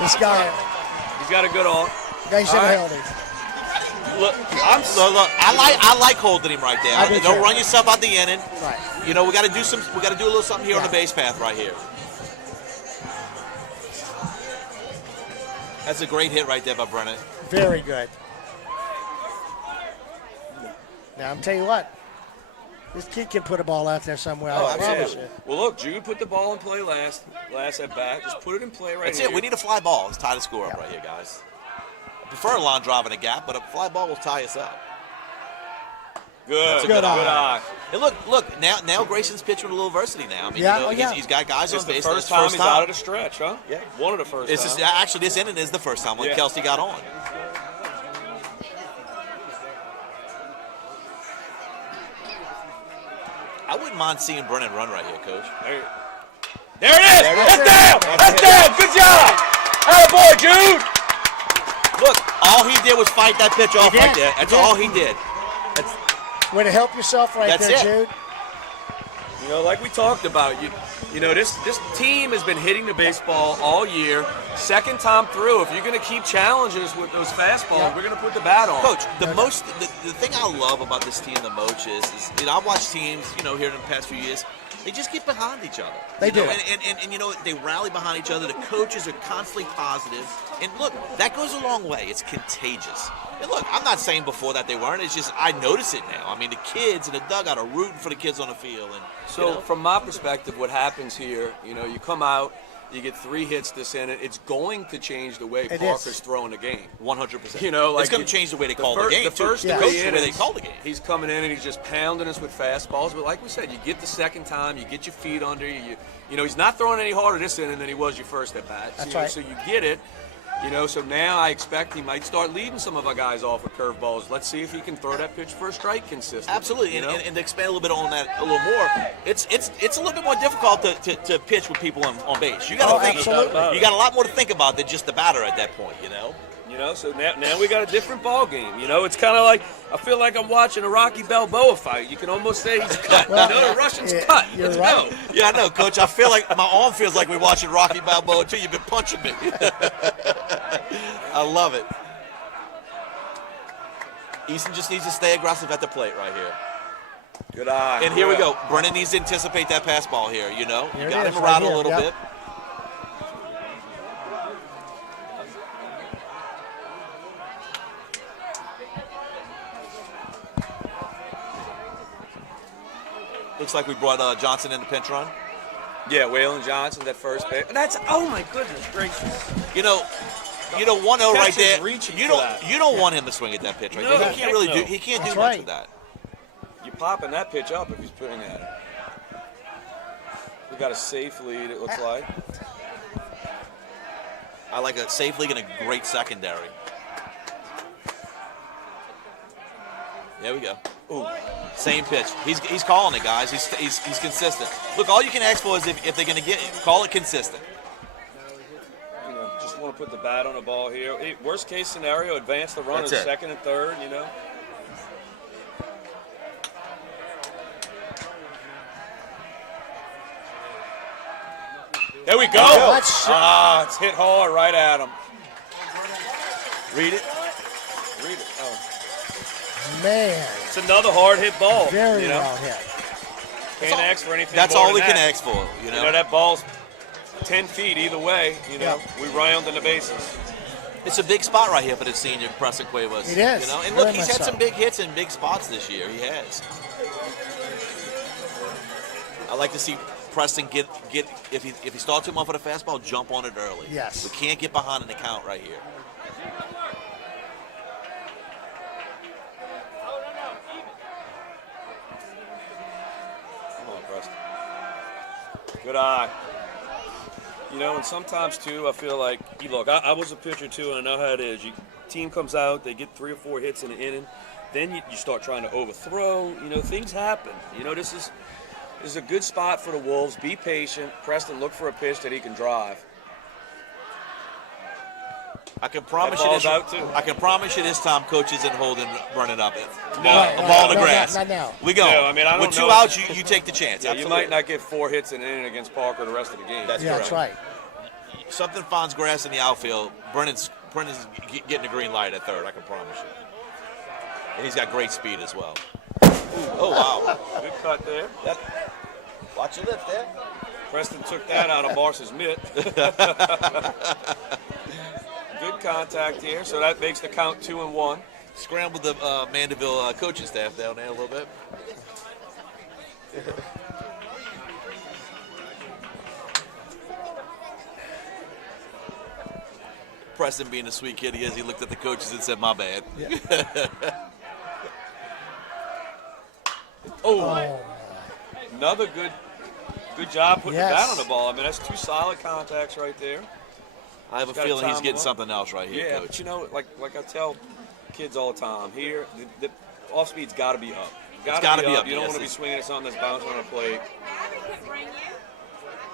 This guy, He's got a good arm. guy should All right. have held him. Look, look, I like holding him right there. I do Don't too. run yourself out the inning. Right. You know, we got to do a little something here on the Yeah. base path right here. That's a great hit right there by Brennan. Very good. Now, I'm telling you what. This kid can put a ball out there somewhere. Oh, I promise absolutely. you. Well, look, Jude put the ball in play last at bat. Just put it in play right That's here. it. We need a fly ball. Let's tie the score up right here, guys. prefer a line drive in a gap, but a fly ball will tie us up. Good. That's a Good good eye. eye. And look. Now Grayson's pitching with a little adversity now. I mean, Yeah, you know, oh, yeah. he's got guys It's on the base. first It's time he's out of the stretch, huh? Yeah. One of the first This times. is actually this inning is the first time when Yeah. Kelsey got on. I wouldn't mind seeing Brennan run right here, Coach. There it is! That's down! That's down! Good job! Attaboy, Jude! Look, all he did was fight that pitch off did. right there. That's He did. all he did. Way to help yourself right That's there, it. Jude. You know, like we talked about, you know, this team has been hitting the baseball all year. Second time through, if you're going to keep challenging us with those fastballs, Yeah. we're going to put the bat on. Coach, the thing I love about this team the most is you know, I've watched teams, you know, here in the past few years, they just get behind each other. They You know, do. And you know, they rally behind each other. The coaches are constantly positive. And look, that goes a long way. It's contagious. And look, I'm not saying before that they weren't. It's just I notice it now. I mean, the kids in the dugout are rooting for the kids on the field. And So you know, from my perspective, what happens here, you know, you come out, you get 3 hits this inning. It's going to change the way It Parker's is. throwing the game. 100%. You know, like it's going to change the way they call the game. The first too. Yeah. three Coach, the way they innings, call the game. he's coming in and he's just pounding us with fastballs. But like we said, you get the second time, you get your feet under you. You know, he's not throwing any harder this inning than he was your first at bat. That's You know, right. So you get it. You know, so now I expect he might start leading some of our guys off with curveballs. Let's see if he can throw that pitch for a strike consistently. Absolutely, You know? and to expand a little bit on that a little more, it's a little bit more difficult to pitch with people on base. You got to think. absolutely. You got a lot more to think about than just the batter at that point. You know. You know, so now we got a different ball game. You know, it's kind of like I feel like I'm watching a Rocky Balboa fight. You can almost say he's cut. Well, you know, the Russian's yeah, cut. you're Let's right. go. Yeah, I know, Coach. I feel like my arm feels like we're watching Rocky Balboa too. You've been punching me. I love it. Easton just needs to stay aggressive at the plate right here. Good eye. And here we Yeah. go. Brennan needs to anticipate that pass ball here. You know, Here you it got is, him right rattle here. a little Yep. bit. Looks like we brought Johnson in the pinch run. Yeah, Waylon Johnson, that first base. That's, oh my goodness gracious. You know, 1-0 right Catcher's there. reaching You for don't that. you don't want him to swing at that pitch right No, there. He can't heck really no. do. He can't do That's much right. with that. You're popping that pitch up if he's putting at it. We got a safe lead, it looks like. I like a safe league and a great secondary. There we go. Ooh, same pitch. He's calling it, guys. He's consistent. Look, all you can ask for is if they're going to call it consistent. You know, just want to put the bat on the ball here. Hey, worst case scenario, advance the runners That's it. second and third, you know. There we go. That's- It's hit hard right at him. Read it. Read it. Oh. Man, It's another hard hit ball. very you know? well hit. Can't ask for anything. That's more all than we can that. ask for. You know, that ball's 10 feet either way. You know, Yeah. we round the bases. It's a big spot right here for the senior, Preston Cuevas. It is, You know, and very look, he's much had so. some big hits in big spots this year. He has. I like to see Preston get if he starts him off with a fastball, jump on it early. Yes. We can't get behind in the count right here. Come on, Preston. Good eye. You know, and sometimes too, I feel like, look, I was a pitcher too, and I know how it is. Team comes out, they get 3 or 4 hits in an inning, then you start trying to overthrow. You know, things happen. You know, this is a good spot for the Wolves. Be patient. Preston, look for a pitch that he can drive. I can promise That you ball's this. out, too. I can promise you this time, coach isn't holding Brennan up. No. A ball in the No, grass. not now. We go. No, I mean, I don't With 2 know. outs, you take the chance. Yeah, you Absolutely. might not get 4 hits in an inning against Parker the rest of the game. That's Yeah, that's right. Something finds grass in the outfield. Brennan's getting the green light at third. I can promise you. And he's got great speed as well. Oh wow! Good cut there. Watch your lips there. Preston took that out of Marsh's mitt. Good contact here, so that makes the count 2-1. Scrambled the Mandeville coaching staff down there a little bit. Preston, being the sweet kid he is, he looked at the coaches and said, "My bad." Yeah. Another good job putting Yes. the bat on the ball. I mean, that's 2 solid contacts right there. I have a Gotta feeling he's time getting him up. something else right here, Yeah, Coach. but you know, like I tell kids all the time, here the off speed's got to be up. gotta be up, You don't yes, want to be it's- swinging at something that's bouncing on a plate.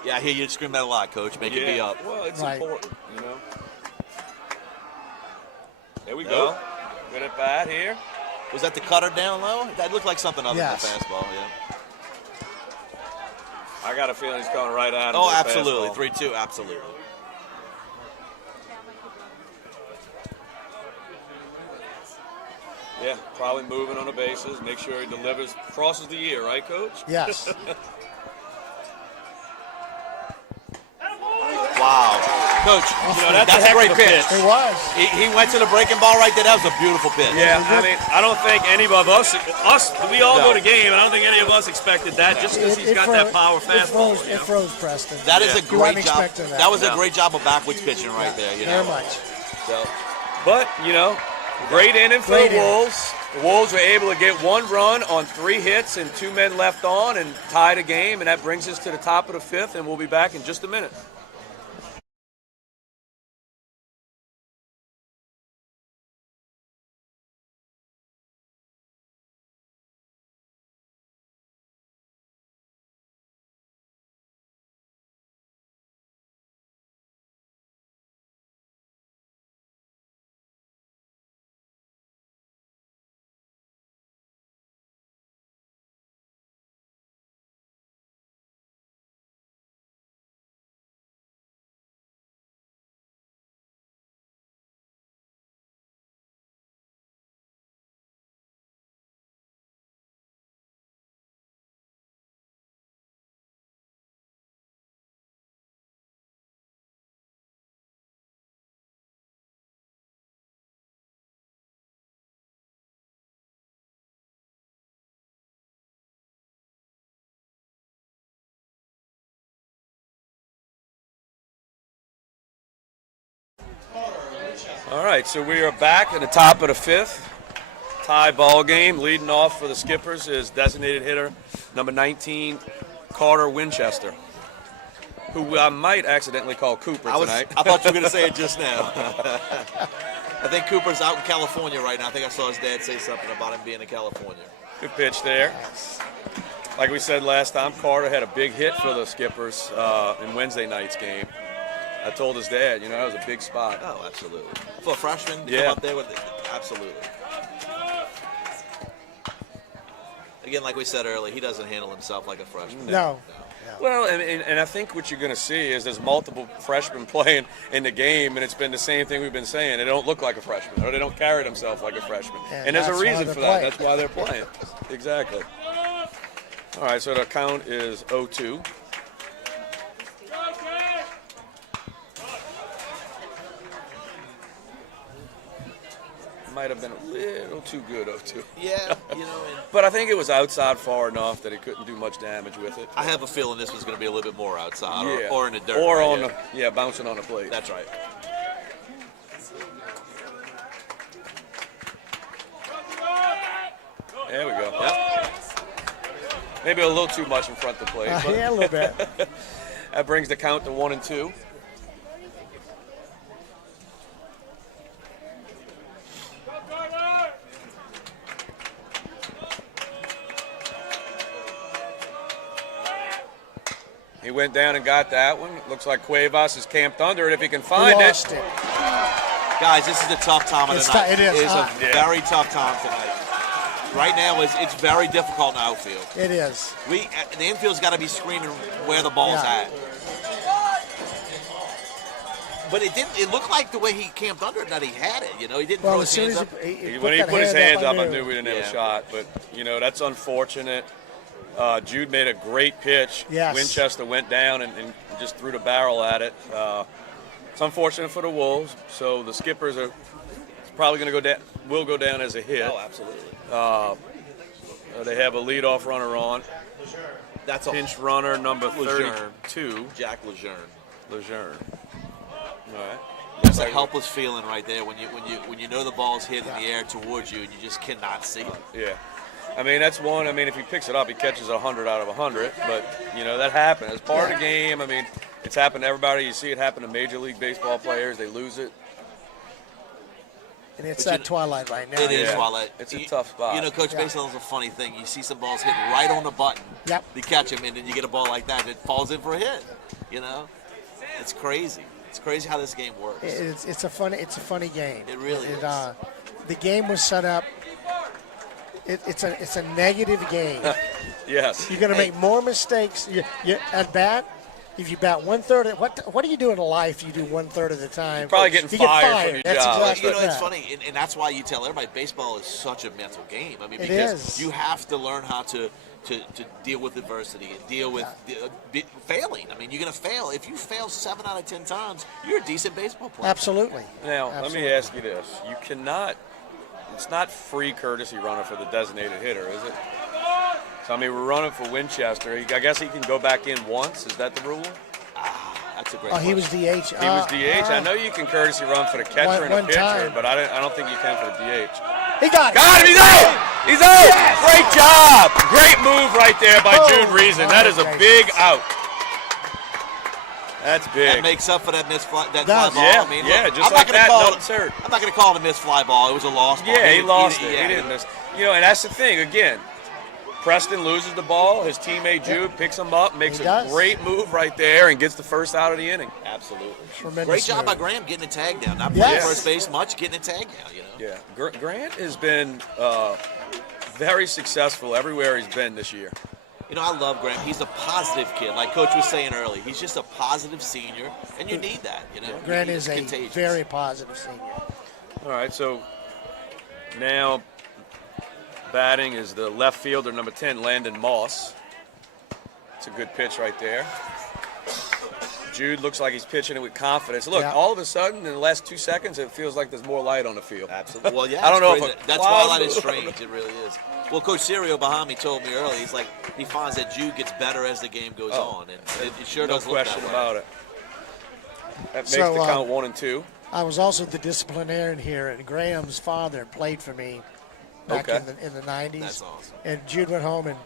Yeah, I hear you scream that a lot, Coach. Make it be up. Well, it's Right. important, you know. There we go. Good at bat here. Was that the cutter down low? That looked like something other Yes. than a fastball. Yeah. I got a feeling he's going right at him. Oh, with a absolutely. fastball. 3-2, absolutely. Yeah, probably moving on the bases. Make sure he delivers, crosses the ear, right, Coach? Yes. Wow. Coach, that's that's a a heck great of a pitch. It was. He went to the breaking ball right there. That was a beautiful pitch. Yeah, I mean, I don't think any of us, we all No. go to game, and I don't think any of us expected that just because he's got that power fastball. It froze Preston. That is a You wasn't great job. expecting that. That was a No. great job of backwards pitching right there. You know? Very much. So, But, great inning for Great the inning. Wolves. The Wolves were able to get 1 run on 3 hits and 2 men left on and tie the game, and that brings us to the top of the 5th, and we'll be back in just a minute. All right, so we are back at the top of the 5th. Tie ball game. Leading off for the Skippers is designated hitter number 19, Carter Winchester, who I might accidentally call Cooper tonight. I thought you were going to say it just now. I think Cooper's out in California right now. I think I saw his dad say something about him being in California. Good pitch there. Like we said last time, Carter had a big hit for the Skippers in Wednesday night's game. I told his dad, that was a big spot. Oh, absolutely. For a freshman, to Yeah. come up there with it, absolutely. Again, like we said earlier, he doesn't handle himself like a freshman. No. Well, and I think what you're going to see is there's multiple freshmen playing in the game, and it's been the same thing we've been saying. They don't look like a freshman, or they don't carry themselves like a freshman. And there's a that's why reason they're for that. playing. That's why they're playing. Exactly. All right, so the count is 0-2. Might have been a little too good, 0-2. Yeah, But I think it was outside far enough that it couldn't do much damage with it. I have a feeling this was going to be a little bit more outside Yeah. or in the dirt. Or right on here. bouncing on the plate. That's right. There we go. Yep. Maybe a little too much in front of the plate. But Yeah, a little bit. that brings the count to 1-2. He went down and got that one. Looks like Cuevas is camped under it if he can find it. Lost it. Guys, this is the tough time of It's the night. tou- it is. It is a Yeah. very tough time tonight. Right now, it's very difficult in the outfield. It is. The infield's got to be screaming where the ball's Yeah. at. But it didn't. It looked like the way he camped under it that he had it. He didn't Well, throw as his soon hands as up. When he put his hands up, I knew we didn't have Yeah. a shot. But, that's unfortunate. Jude made a great pitch. Yes. Winchester went down and just threw the barrel at it. It's unfortunate for the Wolves. So the Skippers are probably going to will go down as a hit. Oh, absolutely. They have a leadoff runner on. That's a Pinch runner number Lejeune. 32, Jack Lejeune. Lejeune. All right. That's a helpless feeling right there when you know the ball's hit in the air towards you and you just cannot see it. Yeah. I mean, that's one. I mean, if he picks it up, he catches 100 out of 100. But, that happened. It's part of the game. I mean, it's happened to everybody. You see it happen to Major League Baseball players. They lose it. And it's that twilight right now. It is twilight. It's a tough spot. Coach Baseball is a funny thing. You see some balls hit right on the button. Yep. You catch them, and then you get a ball like that that falls in for a hit. It's crazy. It's crazy how this game works. It's a funny game. It really is. The game was set up. It's a negative game. Yes. You're going to make more mistakes. You at bat. If you bat 1/3, what do you do in life? You do 1/3 of the time. You're probably getting you fired from your That's job. Exactly It's funny, and that's why you tell everybody baseball is such a mental game. I mean, It because is. you have to learn how to deal with adversity and deal with failing. I mean, you're going to fail. If you fail 7 out of 10 times, you're a decent baseball player. Absolutely. Now, Absolutely. let me ask you this. You cannot – it's not free courtesy runner for the designated hitter, is it? So, I mean, we're running for Winchester. I guess he can go back in once. Is that the rule? That's a great Oh, he was question. DH. He was DH. I know you can courtesy run for the catcher and One the pitcher, time. but I don't think you can for the DH. He got it. Got him! He's out! He's out! Yes! Great job! Great move right there by Oh, Jude Reason. That is a my big out. That's big. That makes up for that missed fly ball. Does. Yeah, I mean, yeah, look, just I'm like not gonna that, call no absurd. I'm not going to call it a missed fly ball. It was a lost ball. Yeah, he lost it. Yeah. He didn't miss. And that's the thing. Again, Preston loses the ball. His teammate Jude picks him up, makes He a does. great move right there, and gets the first out of the inning. Absolutely. Tremendous Great job by move. Graham getting a tag down. Not Yes. playing first base much, getting a tag down. Yeah, Grant has been very successful everywhere he's been this year. I love Graham. He's a positive kid, like Coach was saying earlier. He's just a positive senior, and you need that. Grant He's is a contagious. very positive senior. All right, so now batting is the left fielder, number 10, Landon Moss. It's a good pitch right there. Jude looks like he's pitching it with confidence. Look, Yeah. all of a sudden, in the last 2 seconds, it feels like there's more light on the field. Absolutely. Well, yeah. I don't know it's if crazy. a That's cloud twilight is moved. strange. It really is. Well, Coach Serio behind me told me earlier. He's like he finds that Jude gets better as the game goes on, and it sure No does look question that way. about it. That makes So, the count 1 and 2. I was also the disciplinarian here, and Graham's father played for me back Okay. in the 90s. That's awesome. And Jude went home, and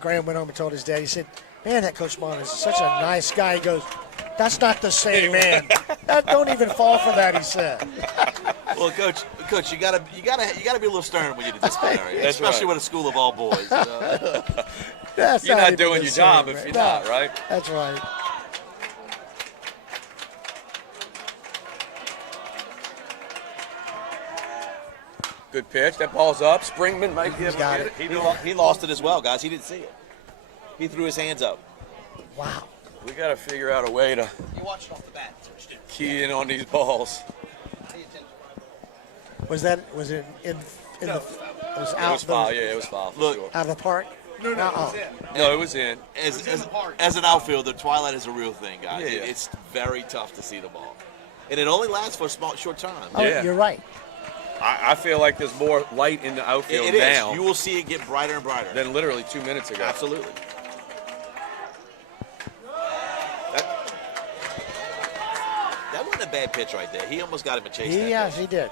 Graham went home and told his dad. He said, "Man, that Coach Bond is such a nice guy." He goes, "That's not the same man. Don't even fall for that," he said. Well, Coach, you gotta be a little stern when you're the disciplinarian, That's especially right. with a school of all boys. That's You're not even doing the your same, job if you're not, right? That's right. Good pitch. That ball's up. Springman might be able to got get it. it. He lost it as well, guys. He didn't see it. He threw his hands up. Wow. We got to figure out a way to You watch it off the bat. That's what you do. key in on these balls. Pay attention. Was it in the? It was It out. was foul. Yeah, it was foul for Look, sure. Out of the park. No, it Uh-oh. was it. No, it was in. As an outfielder, twilight is a real thing, guys. Yeah, yeah. It's very tough to see the ball, and it only lasts for a short time. Oh, Yeah. you're right. I feel like there's more light in the outfield It is. now You will see it get brighter and brighter. than literally 2 minutes ago. Absolutely. That wasn't a bad pitch right there. He almost got him a chase. that Yes, pitch. he did.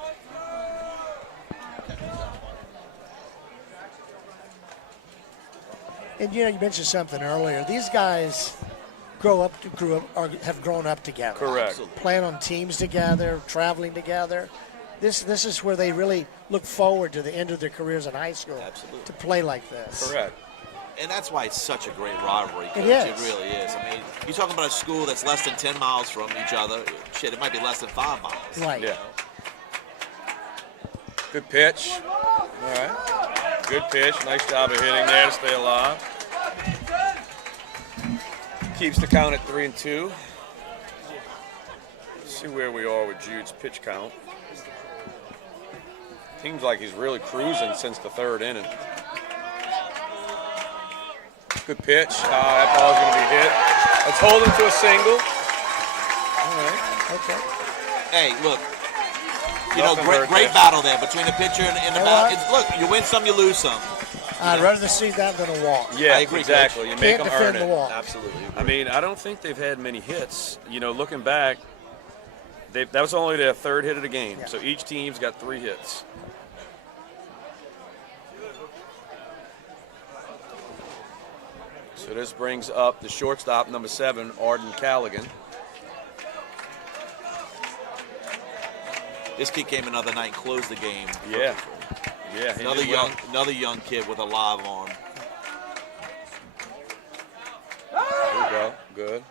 And you mentioned something earlier. These guys have grown up together. Correct. Absolutely. Playing on teams together, traveling together. This is where they really look forward to the end of their careers in high school. Absolutely. To play like this. Correct. And that's why it's such a great rivalry, Coach. It is. It really is. I mean, you're talking about a school that's less than 10 miles from each other. Shit, it might be less than 5 miles. Right. Yeah. Good pitch. All right. Good pitch. Nice job of hitting there to stay alive. Keeps the count at 3 and 2. Let's see where we are with Jude's pitch count. Seems like he's really cruising since the 3rd inning. Good pitch. That ball's going to be hit. Let's hold him to a single. All right. Okay. Hey, look. Nothing hurt Great there. battle there between the pitcher and the All bat. right. Look, you win some, you lose some. I'd rather see that than a walk. Yeah, I agree, exactly. Coach. You make Can't them earn defend it. the walk. Absolutely. I mean, I don't think they've had many hits. You know, looking back, that was only their third hit of the game. Yeah. So each team's got 3 hits. So this brings up the shortstop, number 7, Arden Callaghan. This kid came another night and closed the game. Yeah. Yeah. he Another did well. young kid with a live arm. There you go. Good.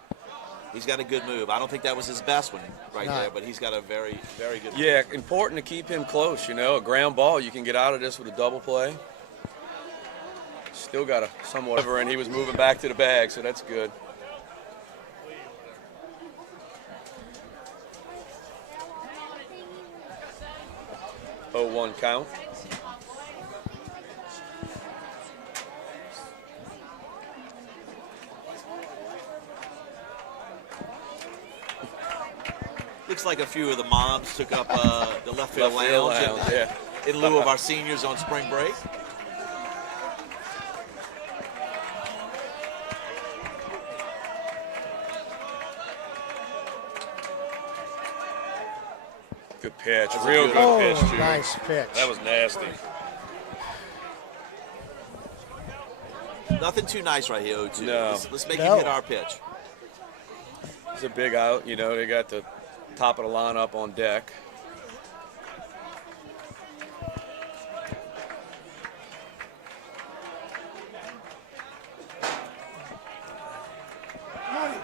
He's got a good move. I don't think that was his best one right No. there, but he's got a very, very good move. Yeah, important to keep him close. You know, a ground ball, you can get out of this with a double play. Still got a somewhat over, and he was moving back to the bag, so that's good. Oh, 1 count. Looks like a few of the moms took up the left field Left field lounge lounge, yeah. in lieu of our seniors on spring break. Good pitch. That's a Real good good Oh, pitch, too. nice pitch. That was nasty. Nothing too nice right here, 0-2. No. Let's make No. him hit our pitch. It's a big out. You know, they got the top of the lineup on deck.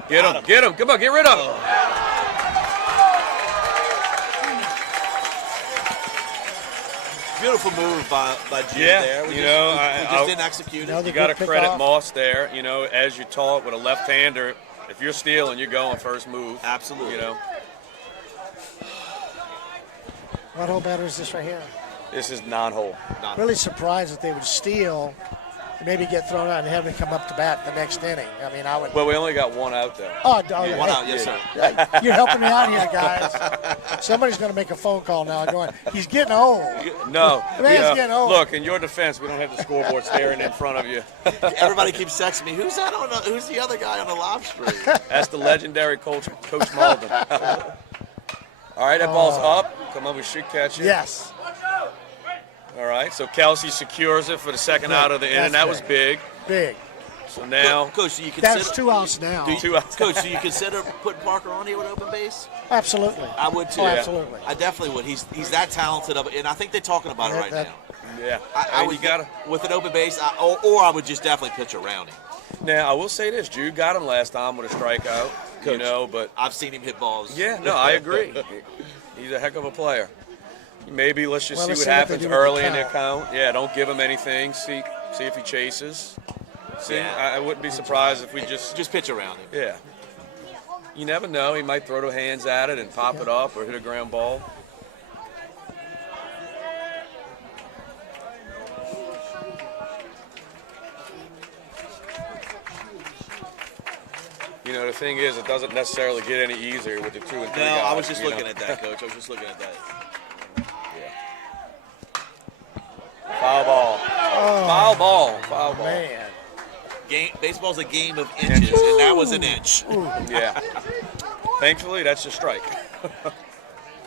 Get him, get him. Come on, get rid of him. Beautiful move by Jim Yeah, there. you know, we just I- didn't execute it. Another You got to good pick credit off. Moss there. You know, as you taught with a left-hander, if you're stealing, you're going first move. Absolutely. You know, What hole batter is this right here? this is non-hole. Not- Really surprised that they would steal and maybe get thrown out and have to come up to bat the next inning. I mean, I would. Well, we only got 1 out though. Oh, Yeah, one out, yes, sir. You're helping me out here, guys. Somebody's going to make a phone call now going, he's getting old. No. The man's getting old. Look, in your defense, we don't have the scoreboard staring in front of you. Everybody keeps texting me, who's that on the, who's the other guy on the live stream? That's the legendary Coach Malden. All right, that ball's up. Come on, we should catch it. Yes. All right, so Kelsey secures it for the second out of the inning. That's That was big. Big. So now, Coach, do you consider That's 2 outs now. do you- 2 outs. Coach, do you consider putting Parker on here with open base? Absolutely. I would too. Oh, absolutely. I definitely would. He's that talented of, and I think they're talking about it right That- now. yeah, I mean, would you gotta. with an open base, or I would just definitely pitch around him. Now I will say this: Jude got him last time with a strikeout. You Coach. know, but I've seen him hit balls. yeah, no, I agree. He's a heck of a player. Maybe let's just Well, see let's what see what they happens do with the early in the count. count. Yeah, don't give him anything. See if he chases. See, Yeah. I wouldn't be surprised if we just pitch around him. yeah. You never know. He might throw the hands at it and pop it up or hit a ground ball. You know, the thing is, it doesn't necessarily get any easier with the 2 and 3 No, guys. I was just you looking know? at that, Coach. I was just looking at that. Foul ball. Foul ball. Foul ball. Man. Baseball's a game of inches, and that was an inch. Yeah. Thankfully, that's a strike.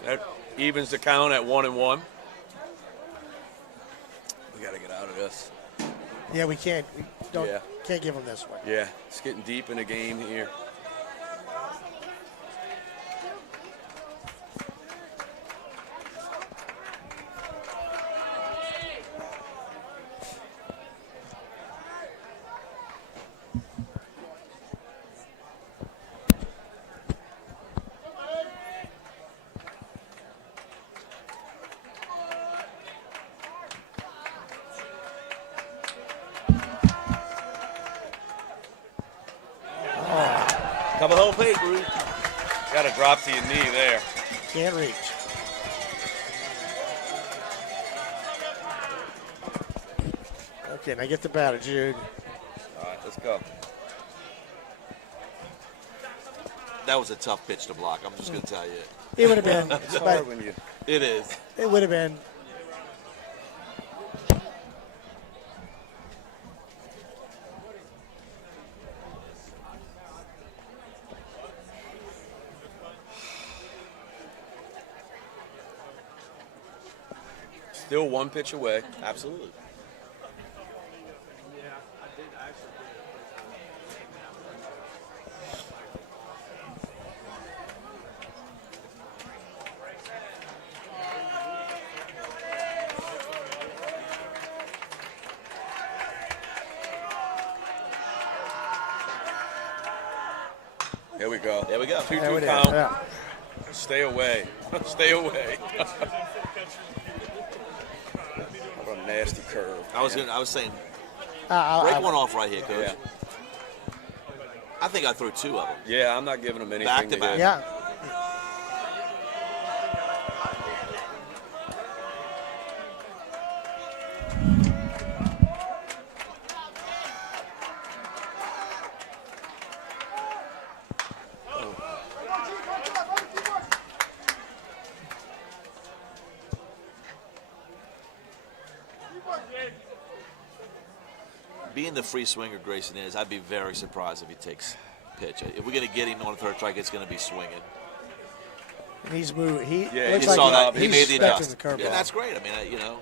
That evens the count at 1-1. We got to get out of this. Yeah, we can't. We don't. Yeah. Can't give him this one. Yeah, it's getting deep in the game here. Cover home plate, Bruce. Got to drop to your knee there. Can't reach. Okay, now get the batter, Jude. All right, let's go. That was a tough pitch to block. I'm just going to tell you. It would have been. It's but hard when you. It is. it would have been. Still one pitch away. Absolutely. Here we go. There we go. 2-2 count. Stay away. Stay away. What a nasty curve. I was saying, I break one off right here, Coach. Yeah. I think I threw 2 of them. Yeah, I'm not giving them anything. Back to back. Yeah. Being the free swinger Grayson is, I'd be very surprised if he takes pitch. If we're going to get him on the third strike, it's going to be swinging. And he's moving. He Yeah, looks you like saw that. He he's made the expecting adjustment. the curveball. Yeah, that's great. I mean, you know.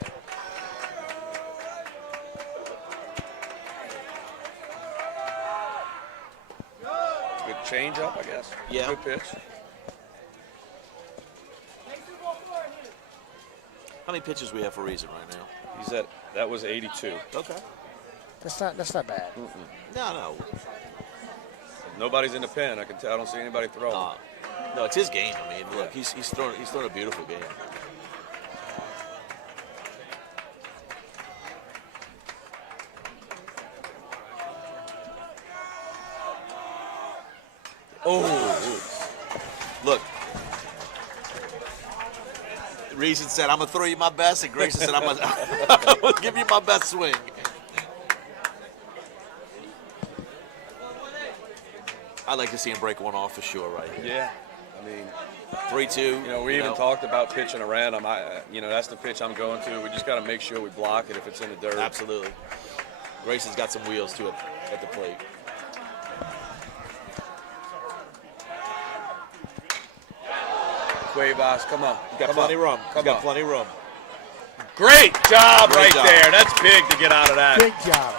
Good change up, I guess. Yeah. Good pitch. How many pitches we have for Reason right now? He's at, that was 82. Okay. That's not bad. No. Nobody's in the pen. I can tell. I don't see anybody throwing. No, it's his game. I mean, look, he's throwing a beautiful game. Oh, look. Reason said, "I'm gonna throw you my best," and Grayson said, I'm gonna give you my best swing." I'd like to see him break one off for sure, right here. Yeah. I mean, 3-2. you know, we even talked about pitching around him. That's the pitch I'm going to. We just got to make sure we block it if it's in the dirt. Absolutely. Grayson's got some wheels to it at the plate. Cuevas, come on. He's got plenty of room. He's got plenty of room. Great job Great right job. there. That's big to get out of that. Big job.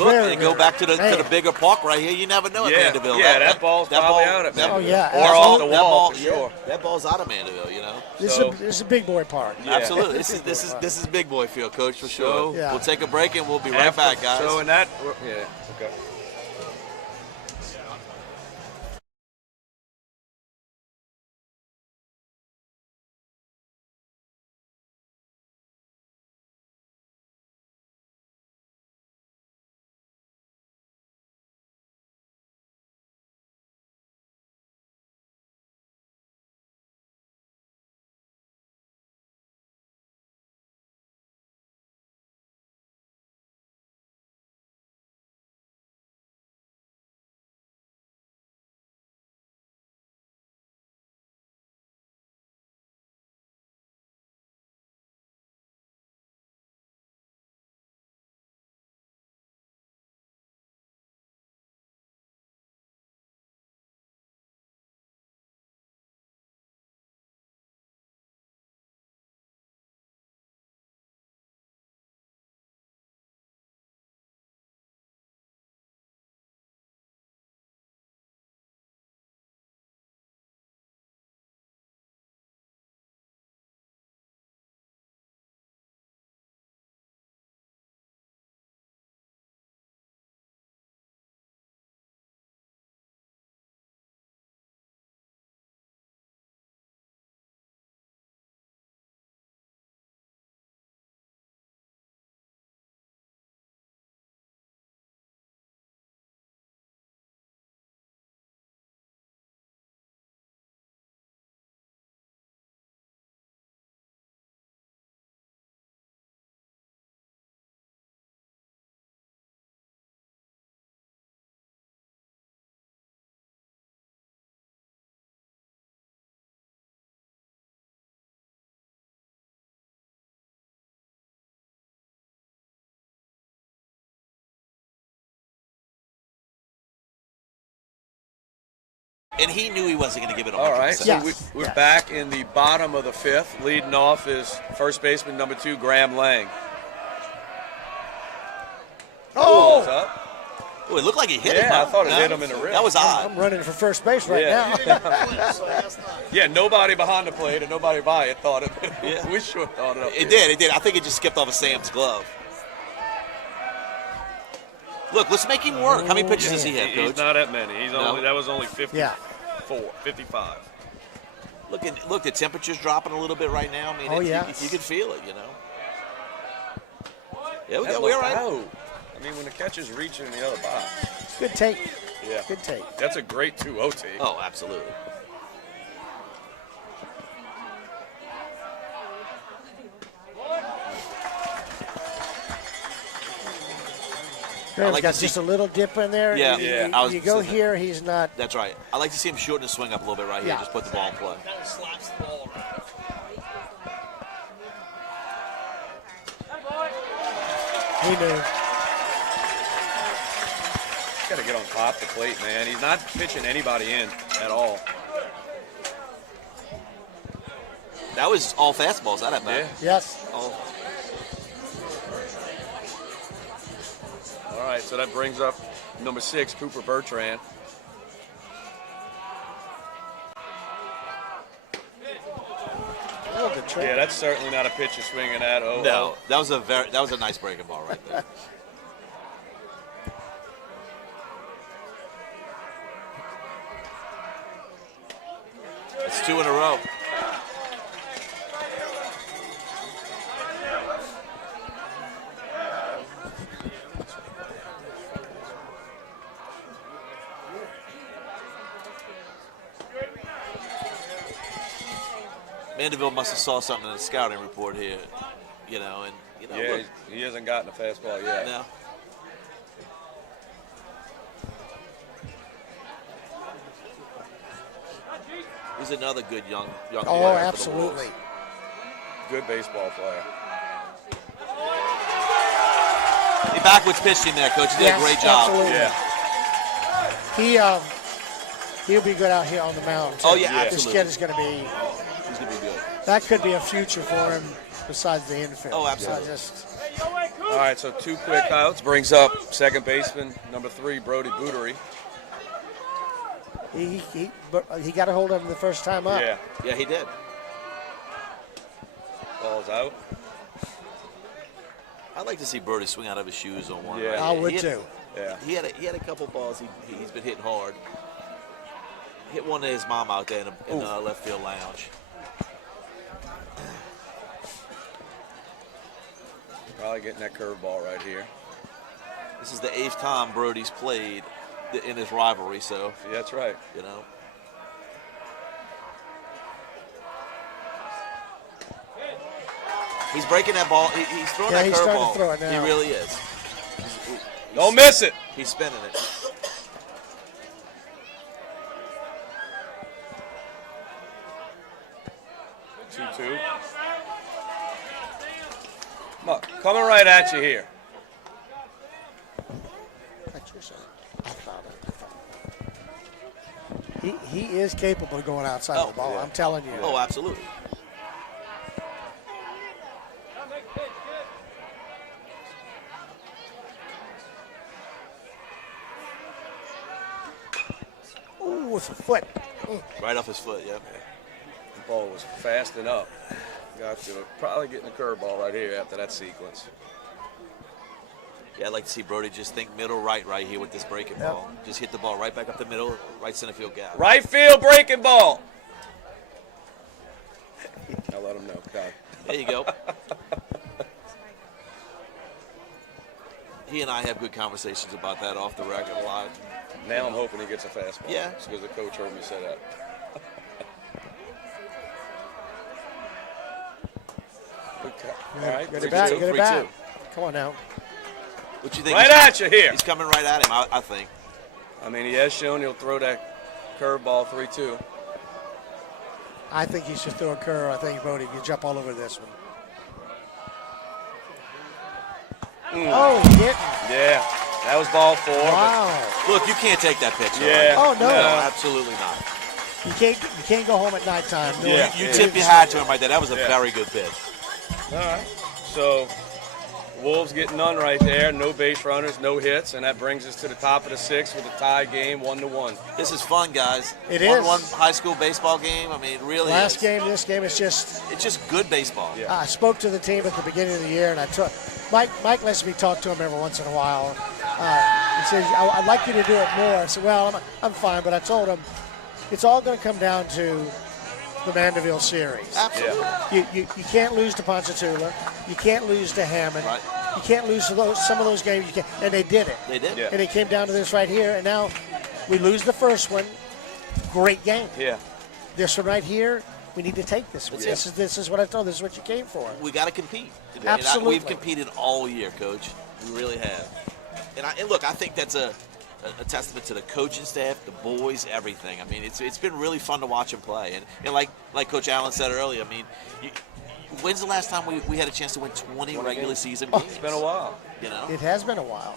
Look, Very, and go very back to the man. bigger park right here. You never know at Yeah, Mandeville. yeah, that ball's probably out of Oh, Mandeville. yeah, Or off the absolutely. wall for sure. Yeah, that ball's out of Mandeville, you know. This So- is a big boy park. Yeah. Absolutely. This is big boy field, Coach, for sure. So- Yeah. We'll take a break and we'll be right back, guys. So in that, yeah, okay. And he knew he wasn't going to give it 100%. All right, so Yes. we're Yes. back in the bottom of the fifth. Leading off is first baseman number 2, Graham Lang. Ball's up. Oh, it looked like he hit him. Yeah, I huh? thought it No? hit him in the rib. That was odd. I'm running for first base right Yeah. now. Yeah, nobody behind the plate and nobody by it thought it. Yeah. We sure thought it up. It did. I think it just skipped off of Sam's glove. Look, let's make him work. How many pitches does he have, He's Coach? not that many. No. That was only 54, Yeah. 55. Look, the temperature's dropping a little bit right now. I mean, Oh, you yes. can feel it, you know. Yeah, That we're all looked right. out. I mean, when the catcher's reaching in the other box. Good take. Yeah. Good take. That's a great 2-0 take. Oh, absolutely. Graham's like got to see- just a little dip in there. Yeah. Yeah. You go here, he's not. That's right. I like to see him shorten his swing up a little bit right here. Yeah. Just put the ball in play. Kind of slaps the ball around. He knew. Got to get on top of the plate, man. He's not pitching anybody in at all. That was all fastballs. That at bat. Yeah. Yes. Oh, All right, so that brings up number 6, Cooper Bertrand. Oh, good trade. Yeah, that's certainly not a pitch you're swinging at. Oh, no, that was a nice breaking ball right there. It's 2 in a row. Mandeville must have saw something in the scouting report here, you know, and Yeah, look, he hasn't gotten a fastball yet. no. He's another good young Oh, player for the Wolves. absolutely. Good baseball player. He backwards pitched him there, Coach. He did Yes, a great job. absolutely. Yeah. He'll be good out here on the mound. Too. Oh, yeah, This absolutely. kid is going to be. He's gonna be good. That could be a future for him besides the infield. Oh, absolutely. So just All right, so 2 quick outs brings up second baseman number 3, Brody Bootery. he got a hold of him the first time up. Yeah, Yeah, he did. ball's out. I'd like to see Birdie swing out of his shoes on one. Yeah. right I here. would He had- too. Yeah. He had a couple balls he's been hitting hard. Hit one to his mom out there in the left field lounge. Probably getting that curveball right here. This is the 8th time Brody's played in this rivalry, so Yeah, that's right. you know. He's breaking that ball. He's throwing Yeah, that he's starting to curveball. throw it now. He really is. Don't miss it. He's spinning it. Two. Coming right at you here. That's your son. I thought it. He is capable of going outside Oh, the ball. yeah. I'm telling you. Oh, absolutely. Ooh, with a foot. Right off his foot, yep. The ball was fasting up. Got to probably getting a curveball right here after that sequence. Yeah, I'd like to see Brody just think middle right here with this breaking Yep. ball. Just hit the ball right back up the middle, right center field gap. Right field breaking ball. I'll let him know. God. There you go. He and I have good conversations about that off the record a lot. Now I'm hoping he gets a fastball. Yeah. Just because the coach heard me say that. Okay. All right. Get 3-2. it back. Get it 3-2. back. Come on now. What you think? Right at you here. He's coming right at him, I think. I mean, he has shown he'll throw that curveball 3-2. I think he should throw a curve. I think Brody can jump all over this one. Oh, he didn't. Yeah. That was ball 4. Wow. Look, you can't take that pitch. Yeah. Oh, no. No, absolutely not. You can't go home at nighttime. No, Yeah. You tip your hat to him right there. That was a very good pitch. All right. So Wolves get none right there. No base runners, no hits, and that brings us to the top of the 6th with a tie game, 1-1. This is fun, guys. It One is. high school baseball game. I mean, it really Last is. game, this game, it's just. It's just good baseball. Yeah. I spoke to the team at the beginning of the year, and I took Mike lets me talk to him every once in a while. He says, "I'd like you to do it more." I said, "Well, I'm fine," but I told him it's all going to come down to the Mandeville series. Absolutely. You can't lose to Ponchatoula. You can't lose to Hammond. Right. You can't lose to some of those games. You can't, and they did it. They did. Yeah. And it came down to this right here, and now we lose the first one. Great game. Yeah. This one right here, we need to take this one. Yeah. This is what I told. This is what you came for. We got to compete. Absolutely. We've competed all year, Coach. We really have. And look, I think that's a testament to the coaching staff, the boys, everything. I mean, it's been really fun to watch them play. And like Coach Allen said earlier, I mean, when's the last time we had a chance to win 20 regular season games? It's been a while. You know, It has been a while.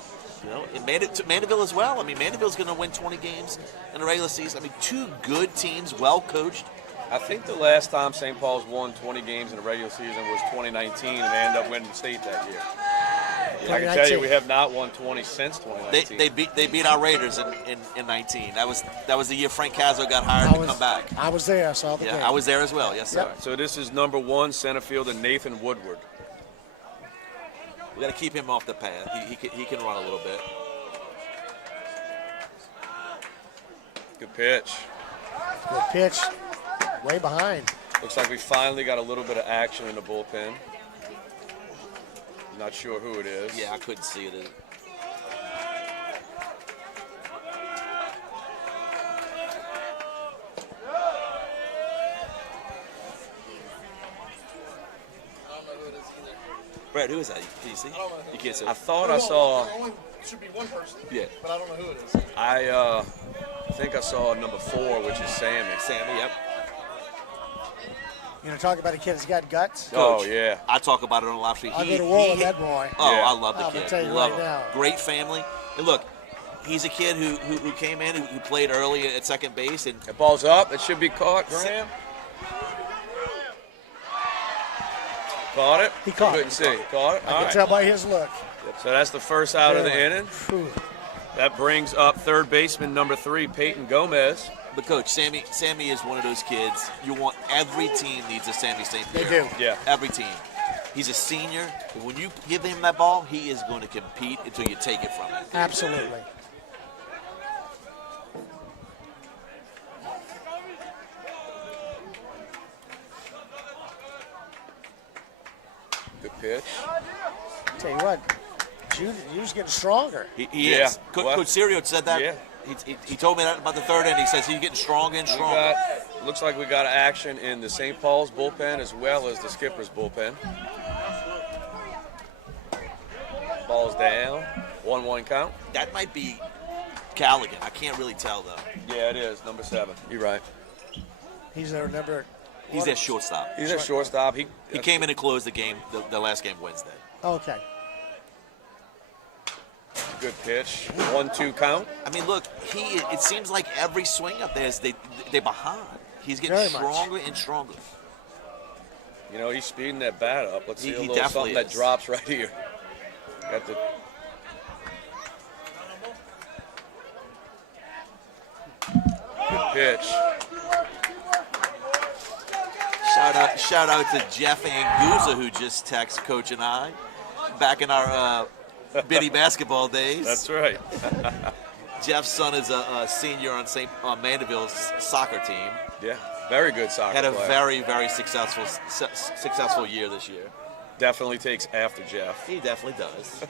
and Mandeville as well. I mean, Mandeville's going to win 20 games in the regular season. I mean, two good teams, well coached. I think the last time St. Paul's won 20 games in the regular season was 2019, and they ended up winning the state that year. I can tell you we have not won 20 since 2019. They beat our Raiders in 19. That was the year Frank Cazzo got hired to come back. I was there. I saw the game. Yeah, I was there as well. Yes, sir. Yep. So this is number 1 center fielder Nathan Woodward. We got to keep him off the path. He can run a little bit. Good pitch. Good pitch. Way behind. Looks like we finally got a little bit of action in the bullpen. Not sure who it is. Yeah, I couldn't see it. Brad, who is that? Can you see? I don't know. You can't see. I thought I saw. Only should be one person. Yeah. But I don't know who it is. I think I saw number 4, which is Sammy. Sammy, yep. You know, talk about a kid that's got guts. Oh Coach, yeah. I talk about it on the live stream. I'll go to war with that boy. Oh, Yeah. I love the I'm kid. gonna tell you Love right him. now. Great family. And look, he's a kid who came in, who played early at second base, and The ball's up. It should be caught. Graham. Caught it. He caught Couldn't it. see. Caught it. I All can right. tell by his look. So that's the first out of the Really? inning. Phew. That brings up third baseman number 3, Peyton Gomez. but Coach, Sammy is one of those kids. You want every team needs a Sammy St. They Pierre. do. Yeah. Every team. He's a senior, but when you give him that ball, he is going to compete until you take it from him. Absolutely. Good pitch. Tell you what, Jude's getting stronger. He Yeah. is. What? Coach Sirio said that. Yeah. He told me that about the third inning. He says he's getting stronger and We stronger. looks like we got action in the St. Paul's bullpen as well as the Skipper's bullpen. Ball's down. 1-1 count. That might be Callaghan. I can't really tell though. Yeah, it is. Number 7. You're right. He's their number. He's their shortstop. He's a shortstop. He came in and closed the game, the last game Wednesday. Okay. Good pitch. 1-2 count. I mean, look, it seems like every swing up there is they're behind. He's getting Very much. stronger and stronger. You know, he's speeding that bat up. Let's see He a little definitely something that is. drops right here. Got the good pitch. Shout out to Jeff Anguza who just texted Coach and I back in our Biddy basketball days. That's right. Jeff's son is a senior on Mandeville's soccer team. Yeah, very good soccer Had a player. very, very successful year this year. Definitely takes after Jeff. He definitely does.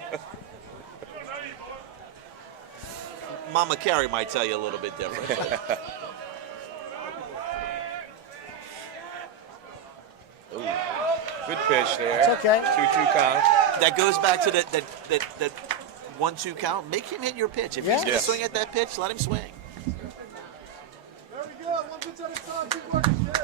Mama Carrie might tell you a little bit different. but- Good pitch there. It's okay. 2-2 count. That goes back to that 1-2 count. Make him hit your pitch. If he's going to Yes. swing at that pitch, let him swing. Very good. One pitch at a time. Keep working, kid.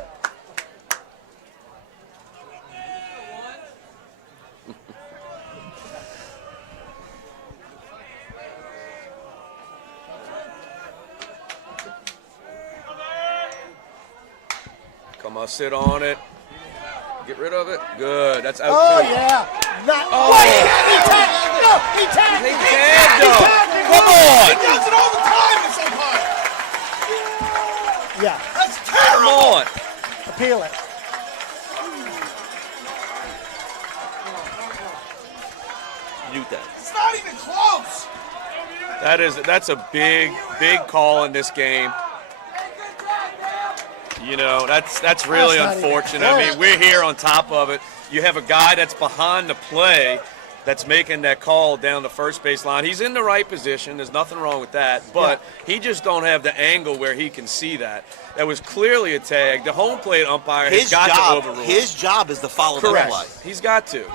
I'm going to sit on it. Get rid of it. Good. That's out, Oh, too. yeah. Oh. Wait, he tagged. No, he tagged. He tagged him. Come He on. does it all the time, this umpire. Yeah, That's Come terrible. on. appeal it. Mute that. It's not even close. That's a big call in this game. You know, that's really That's not even unfortunate. I mean, close. we're here on top of it. You have a guy that's behind the play that's making that call down the first base line. He's in the right position. There's nothing wrong with that. But he just don't have the angle where he can see that. That was clearly a tag. The home plate umpire has got to overrule. His job is to follow Correct. the play. He's got to.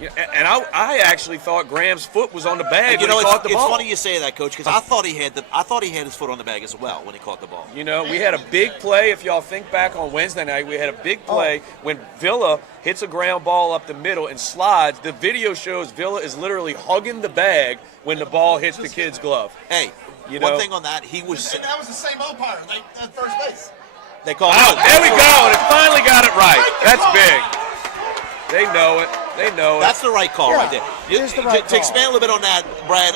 Yeah, and I actually thought Graham's foot was on the bag You when know, he caught the it's ball. funny you say that, Coach, because I thought he had his foot on the bag as well when he caught the ball. You know, we had a big play. If y'all think back on Wednesday night, we had a big play when Villa hits a ground ball up the middle and slides. The video shows Villa is literally hugging the bag when the ball hits the kid's glove. Hey, You one know- thing on that, he was. And that was the same umpire, like at first base. They called. Wow, there we go. And it finally got it right. That's big. They know it. They know it. That's the right call Yeah, right there. it is the right To call. expand a little bit on that, Brad,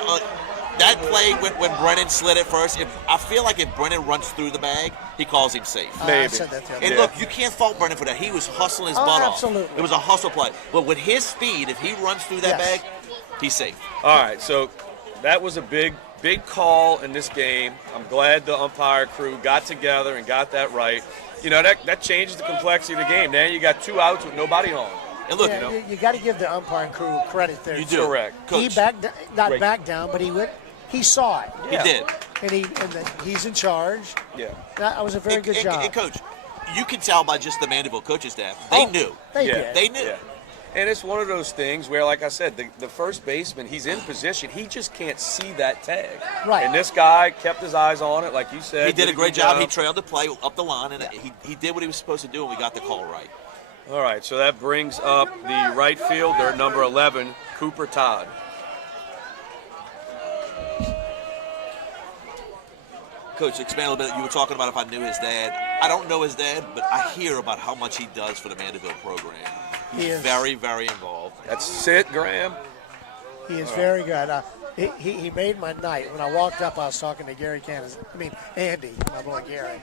that play when Brennan slid it first, I feel like if Brennan runs through the bag, he calls him safe. I Maybe. said that the other And day. look, you can't fault Brennan for that. He was hustling his Oh, butt off. absolutely. It was a hustle play. But with his speed, if he runs through that Yes. bag, he's safe. All right, so that was a big call in this game. I'm glad the umpire crew got together and got that right. You know, that changes the complexity of the game. Now you got 2 outs with nobody on. And look, Yeah, you got to give the umpiring crew credit there. you too. do. Correct. He Coach, not Great. back down, but he saw it, he did. and he's in charge. Yeah. That was a very good job. And Coach, you can tell by just the Mandeville coaching staff. They knew. They Yeah. did. They knew. Yeah. And it's one of those things where, like I said, the first baseman, he's in position. He just can't see that tag. Right. And this guy kept his eyes on it, like you said. He did a great good job. He trailed the play up the line, and he did what he was supposed to do, and we got the call right. All right, so that brings up the right fielder, number 11, Cooper Todd. Coach, expand a little bit. You were talking about if I knew his dad. I don't know his dad, but I hear about how much he does for the Mandeville program. He He's is. very, very involved. That's it, Graham. He is very good. He made my night. When I walked up, I was talking to Andy, my boy Gary.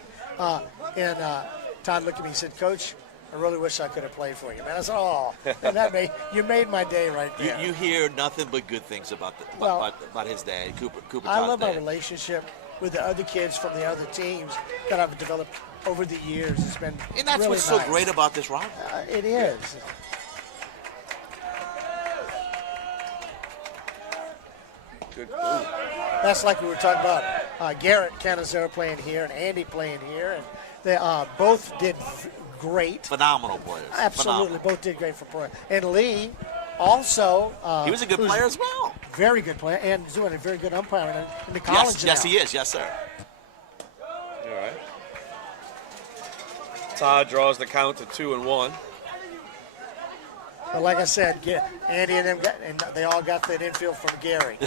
And Todd looked at me and said, Coach, I really wish I could have played for you, man. I said, oh, and you made my day right there. You hear nothing but good things about about his dad, Cooper I Todd's love my dad. relationship with the other kids from the other teams that I've developed over the years. It's been And that's really what's nice. so great about this rivalry. It is. Good. That's like we were talking about Garrett Canizero playing here and Andy playing here, and they both did great. Phenomenal players. Absolutely, Phenomenal. both did great for play. And Lee also. He was a good who's player as well. Very good player, and doing a very good umpiring in the college Yes, now. he is. Yes, sir. All right. Todd draws the count to 2-1. But like I said, Andy and them and they all got that infield from Gary.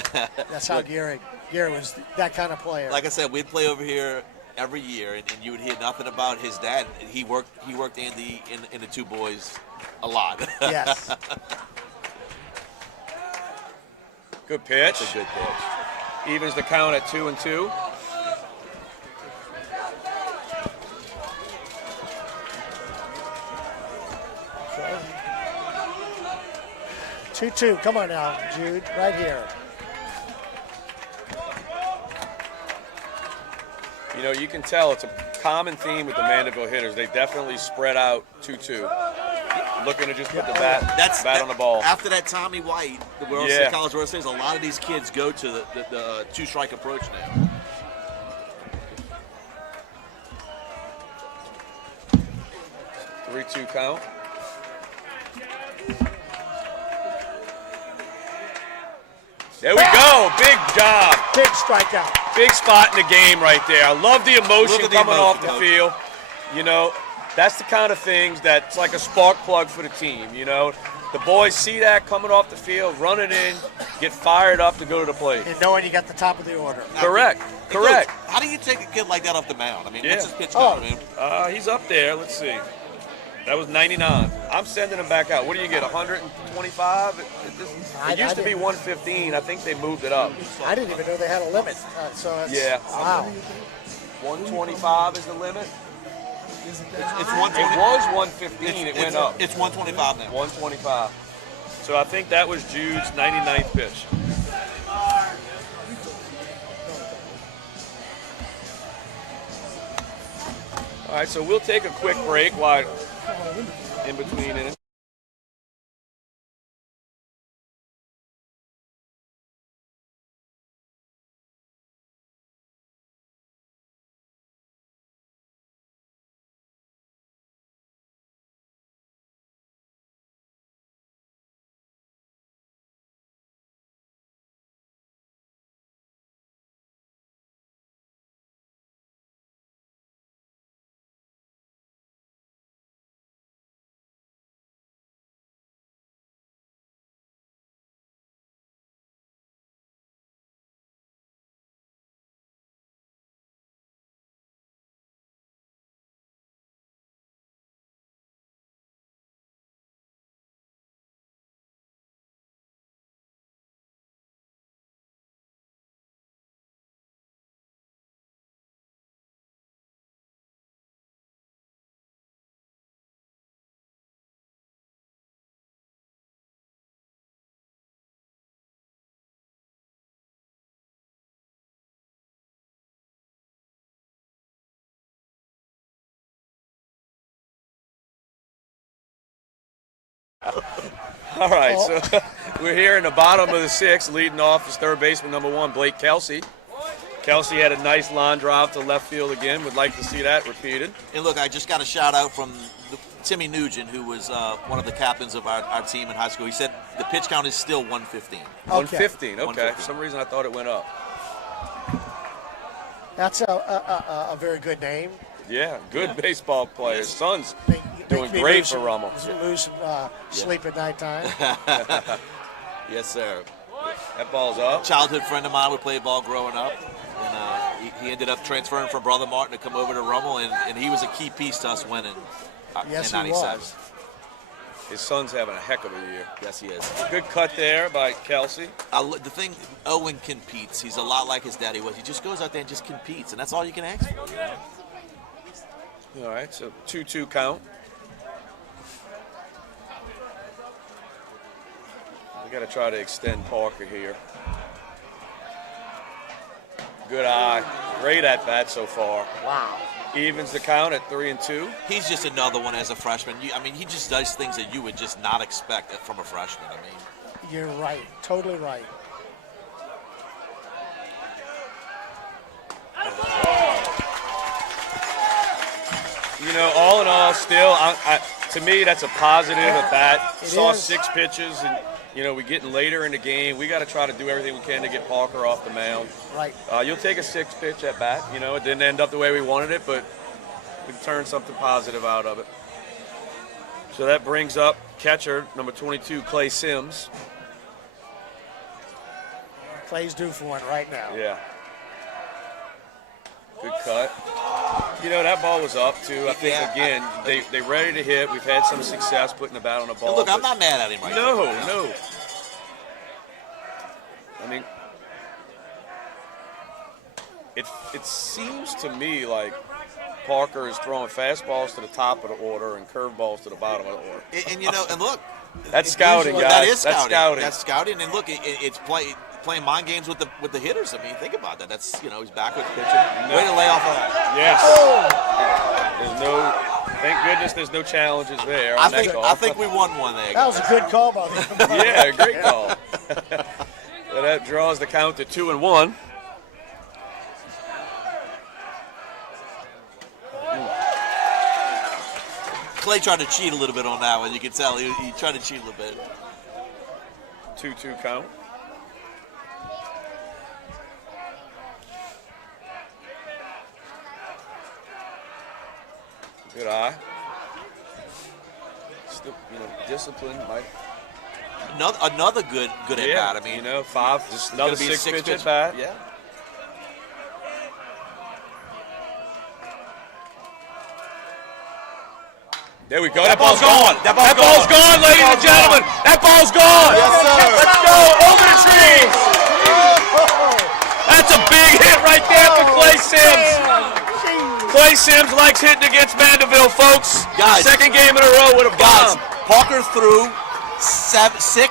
That's how Gary was that kind of player. Like I said, we'd play over here every year, and you would hear nothing about his dad. He worked Andy and the two boys a lot. Yes. Good pitch. That's a good pitch. Evens the count at 2-2. Okay. 2-2. Come on now, Jude. Right here. You know, you can tell it's a common theme with the Mandeville hitters. They definitely spread out 2-2. Looking to just put the bat on the ball. After that Tommy White, the College World Series, a lot of these kids go to the two-strike approach now. Three 3-2 count. There we go. Big job. Big strikeout. Big spot in the game right there. I love the emotion Look at the coming off emotion, the Coach. field. You know, that's the kind of things that's like a spark plug for the team. You know, the boys see that coming off the field, run it in, get fired up to go to the plate. And knowing you got the top of the order. Correct. Correct. Coach, how do you take a kid like that off the mound? I mean, Yeah. what's his pitch count? I mean, He's up there. Let's see. That was 99. I'm sending him back out. What do you get, 125? It used to be 115. I think they moved it up. I didn't even know they had a limit. So it's, Yeah. wow. 125 is the limit. it's It 120. was 115. It went up. It's 125 now. 125. So I think that was Jude's 99th pitch. All right, so we'll take a quick break while in between innings. All right, so we're here in the bottom of the sixth. Leading off is third baseman number 1, Blake Kelsey. Kelsey had a nice line drive to left field again. Would like to see that repeated. And look, I just got a shout out from Timmy Nugent, who was one of the captains of our team in high school. He said the pitch count is still 115. 115, okay. 115. For some reason I thought it went up. That's a very good name. Yeah, good baseball player. His son's Make doing me great lose for some- Rummel. Lose some sleep at nighttime. Yes, sir. That ball's up. Childhood friend of mine would play ball growing up, and he ended up transferring from Brother Martin to come over to Rummel, and he was a key piece to us winning Yes, in he '97. was. His son's having a heck of a year. Yes, he is. Good cut there by Kelsey. The thing, Owen competes. He's a lot like his daddy was. He just goes out there and just competes, and that's all you can ask for. You know? All right, so 2-2 count. We got to try to extend Parker here. Good eye. Great at bat so far. Wow. Evens the count at 3-2. He's just another one as a freshman. I mean, he just does things that you would just not expect from a freshman. I mean, You're right. Totally right. You know, all in all, still, to me, that's a positive at bat. It Saw is. 6 pitches, and we're getting later in the game. We got to try to do everything we can to get Parker off the mound. Right. You'll take a 6-pitch at bat. It didn't end up the way we wanted it, but we turned something positive out of it. So that brings up catcher number 22, Clay Sims. Clay's due for one right now. Yeah. Good cut. That ball was up too. I think Yeah, again they ready to hit. We've had some success putting the bat on the ball. and look, I'm but- not mad at him right No, now. no. I mean, it seems to me like Parker is throwing fastballs to the top of the order and curveballs to the bottom of the order. And look, That's scouting, usually- guys. That is That's scouting. scouting. That's scouting. And look, it's playing mind games with the hitters. I mean, think about that. That's he's back with pitching. Way to lay off that. Yes. Thank goodness there's no challenges there. I on that think call. I think we won one there. That was a good call by the Yeah, great call. So that draws the count to 2-1. Clay tried to cheat a little bit on that one. You can tell he tried to cheat a little bit. 2-2 count. Good eye. Still, discipline might Another good at bat. I mean, just another gonna be a 6-pitch pitch. at bat. Yeah. There we go. That ball's gone. That ball's gone, ladies and gentlemen. That ball's gone. Yes, sir. Let's go over the trees. That's a big hit right there for Clay Sims. Clay Sims likes hitting against Mandeville, folks. Guys. Second game in a row with a Guys, bomb. Parker threw 6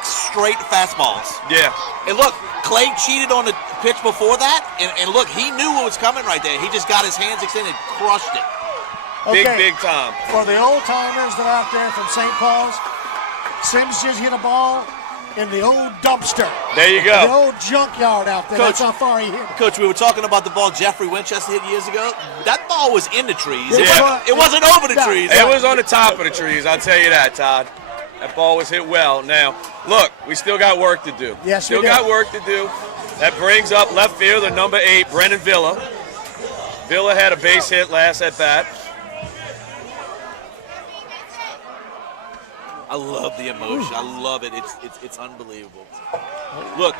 straight fastballs. Yeah. And look, Clay cheated on the pitch before that, and look, he knew what was coming right there. He just got his hands extended, crushed it. Big time. For the old timers that are out there from St. Paul's, Sims just hit a ball in the old dumpster. There you The go. old junkyard out there. Coach. That's how far he hit it. Coach, we were talking about the ball Jeffrey Winchester hit years ago. That ball was in the trees. Yeah. It wasn't over the trees. It was on the top of the trees, I'll tell you that, Todd. That ball was hit well. Now, look, we still got work to do. Yes, we still do. got work to do. That brings up left fielder number 8, Brennan Villa. Villa had a base hit last at bat. I love the emotion. I love it. It's unbelievable. Look,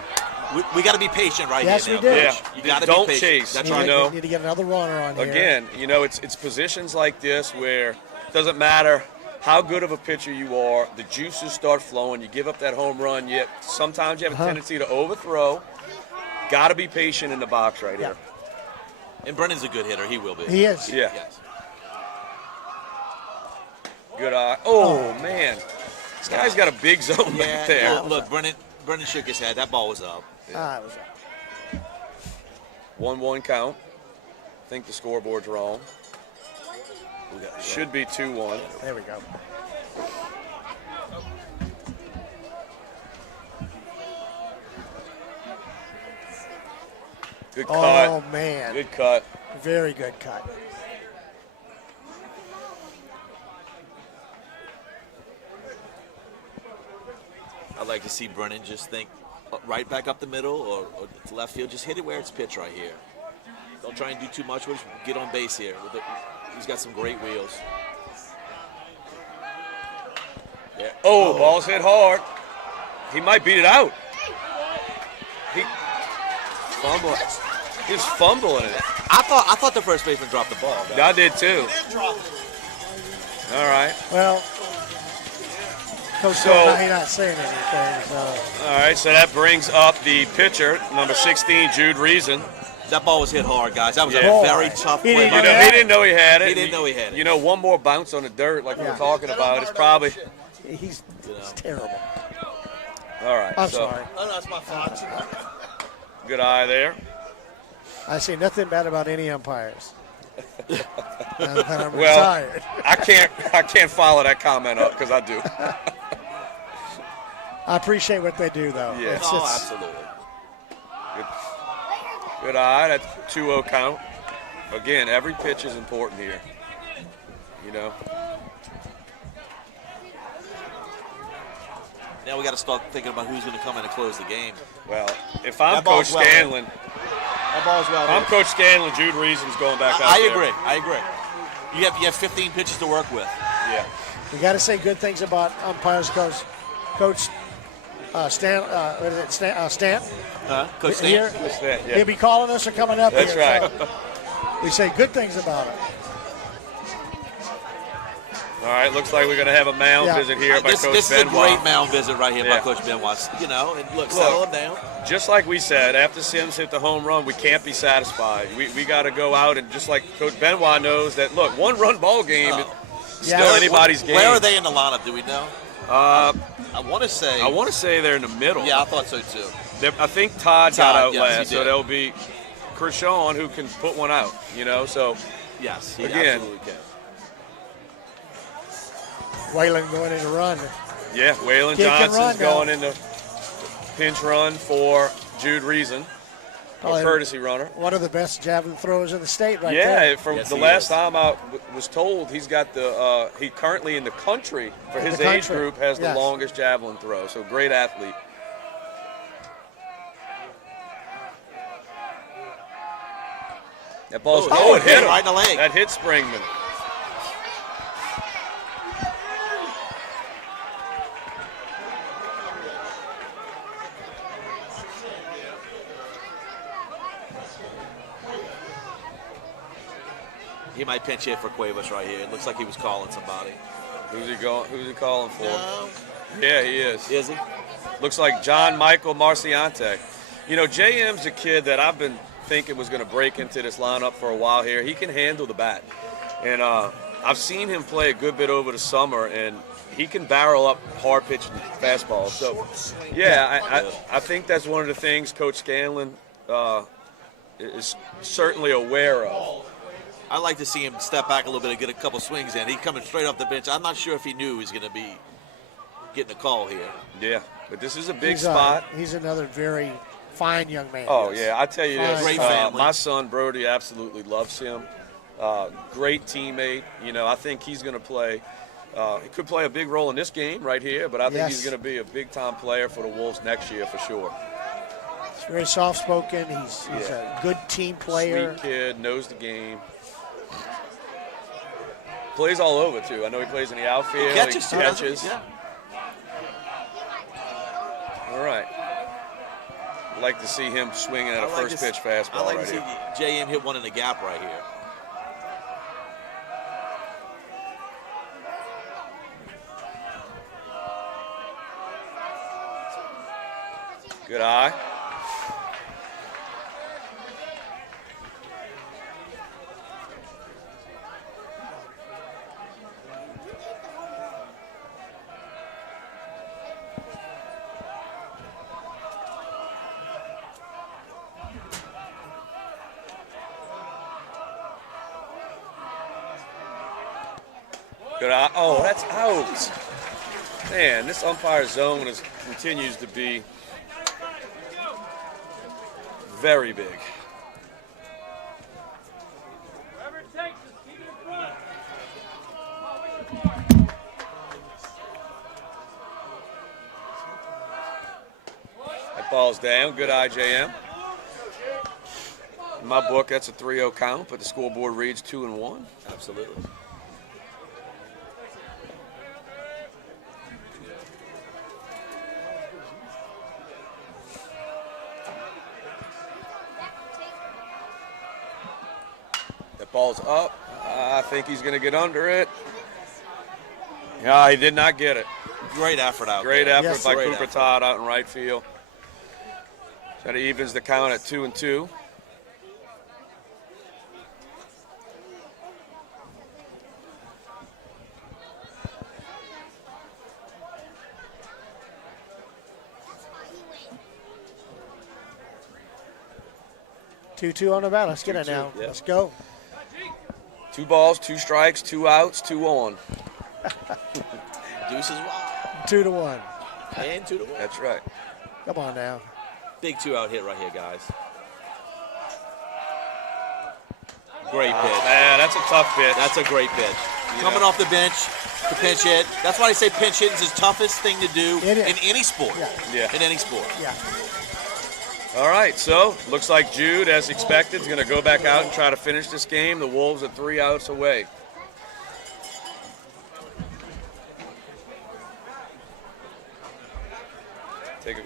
we got to be patient right Yes, here we now. do. Yeah, Coach. You got to don't be patient. chase. That's You right. know. Need to get another runner on here. Again, it's positions like this where it doesn't matter how good of a pitcher you are, the juices start flowing. You give up that home run, yet sometimes you have a tendency to overthrow. Got to be patient in the box right here. And Brennan's a good hitter. He will be. He is. Yeah. Yes. Good eye. Oh, man. This guy's got a big zone Yeah. back there. Look, Brennan shook his head. That ball was up. It was 1-1 count. I think the scoreboard's wrong. Should be 2-1. There we go. Good cut. Oh, man. Good cut. Very good cut. I'd like to see Brennan just think right back up the middle or to left field. Just hit it where it's pitched right here. Don't try and do too much. We'll just get on base here. He's got some great wheels. Yeah. Oh, ball's hit hard. He might beat it out. He's fumbling it. I thought the first baseman dropped the ball. I did too. All right. Well, Coach he's not saying anything. So. All right, so that brings up the pitcher, number 16, Jude Reason. That ball was hit hard, guys. That was Yeah. a very tough He play. didn't by know He him. didn't know he had it. He didn't know he had it. You know, one more bounce on the dirt like we were talking about is probably. He's terrible. All right. I'm so, sorry. Oh, that's my fault. Good eye there. I say nothing bad about any umpires. I'm Well, retired. I can't follow that comment up because I do. I appreciate what they do, though. Yeah. It's- Oh, it's- absolutely. Good eye. That's 2-0 count. Again, every pitch is important here. You know. Now we got to start thinking about who's going to come in and close the game. Well, if I'm That Coach ball's well Scanlon, That ball's well. if I'm Coach Scanlon, Jude Reason's going back out I there. agree. I agree. You have 15 pitches to work with. Yeah. We got to say good things about umpires, Coach Stan. What is it? Stan? Coach Stan? Here, What's that? Yeah. he'll be calling us or coming up That's here. right. So we say good things about it. All right, looks like we're going to have a mound visit here by This Coach is a Benoit. great mound visit right here by Yeah. Coach Benoit. You know, and look, settle him down. Just like we said, after Sims hit the home run, we can't be satisfied. We got to go out and just like Coach Benoit knows that, look, one-run ball game is still anybody's game. Where are they in the lineup? Do we know? I want to say. They're in the middle. Yeah, I thought so too. I think Todd got out yes, last, he so did. there'll be Kershaw who can put one out, you know, so Yes, he Again. absolutely can. Whalen going in to run. yeah, Waylon Kid can Johnson's run now. going into pinch run for Jude Reason, a Oh, courtesy runner. One of the best javelin throwers in the state right Yeah, there. from Yes, the he last is. time I was told, he's got he currently in the country for In his the age country, group has yes. the longest javelin throw. So great athlete. That ball's it hit him right in the leg. That hit Springman. He might pinch hit for Cuevas right here. It looks like he was calling somebody. Who's he going? Who's he calling for? No. Yeah, he is. Is he? Looks like John Michael Marciante. You know, JM's a kid that I've been thinking was going to break into this lineup for a while here. He can handle the bat. And I've seen him play a good bit over the summer, and he can barrel up hard-pitched fastballs. So, yeah, I think that's one of the things Coach Scanlon is certainly aware of. I'd like to see him step back a little bit and get a couple swings in. He's coming straight off the bench. I'm not sure if he knew he was going to be getting a call here. Yeah, but this is a big spot. He's another very fine young man. Oh, yeah, I tell you this. Great family. My son, Brody, absolutely loves him. Great teammate. You know, I think he's going to play. He could play a big role in this game right here, but I think he's going to be a big-time player for the Wolves next year for sure. He's very soft-spoken. He's a good team player. Sweet kid, knows the game. Plays all over, too. I know he plays in the outfield. He catches, too, doesn't he? Catches. Yeah. All right. I'd like to see him swinging at a first-pitch fastball I'd like right to see here. JM hit one in the gap right here. Good eye. Good eye. Oh, that's out. Man, this umpire zone continues to be very big. That ball's down. Good eye, JM. In my book, that's a 3-0 count, but the scoreboard reads 2-1. Absolutely. That ball's up. I think he's going to get under it. Yeah, he did not get it. Great effort out Great there. effort by Great Cooper effort. Todd out in right field. That evens the count at 2-2. Two on the bat. Let's get it 2-2, now. yeah. Let's go. 2 balls, 2 strikes, 2 outs, 2 on. Deuces wide. 2-1. And 2-1. That's right. Come on now. Big 2-out hit right here, guys. Great pitch. Man, that's a tough pitch. That's a great pitch. Coming off the bench to pinch hit. That's why they say pinch hitting is his toughest thing to do It is. in any sport. Yeah. In any sport. Yeah. All right, so looks like Jude, as expected, is going to go back out and try to finish this game. The Wolves are 3 outs away. Take a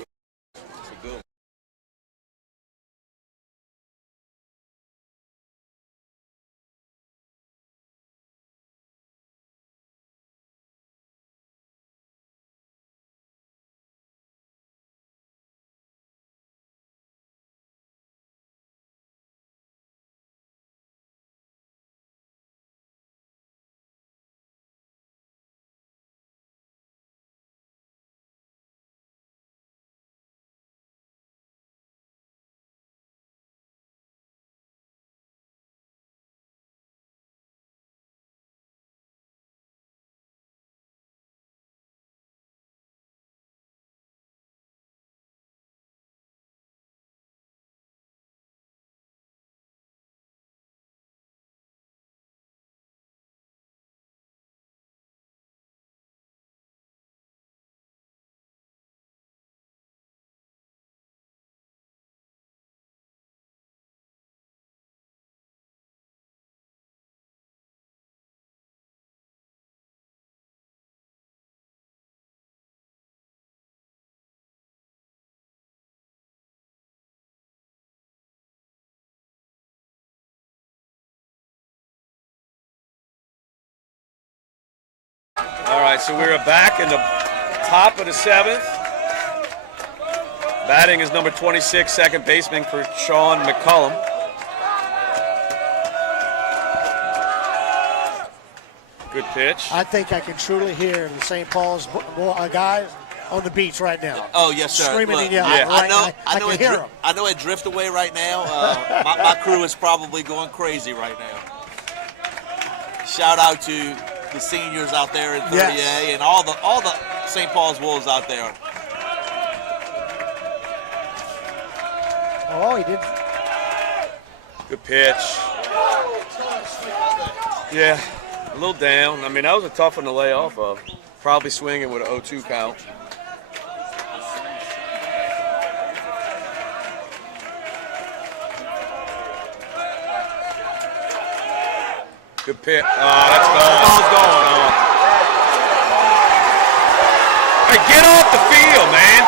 All right, so we're back in the top of the 7th. Batting is number 26, second baseman for Sean McCullum. Good pitch. I think I can truly hear the St. Paul's guys on the beach right now. Oh, yes, sir. Screaming Look, and yelling. yeah. Right now. I know can hear them. I know I drift away right now. My crew is probably going crazy right now. Shout out to the seniors out there in 30A Yes. and all the St. Paul's Wolves out there. Oh, he did. Good pitch. Yeah, a little down. I mean, that was a tough one to lay off of. Probably swinging with an 0-2 count. Good pitch. That's gone. The ball's gone. Hey, get off the field, man.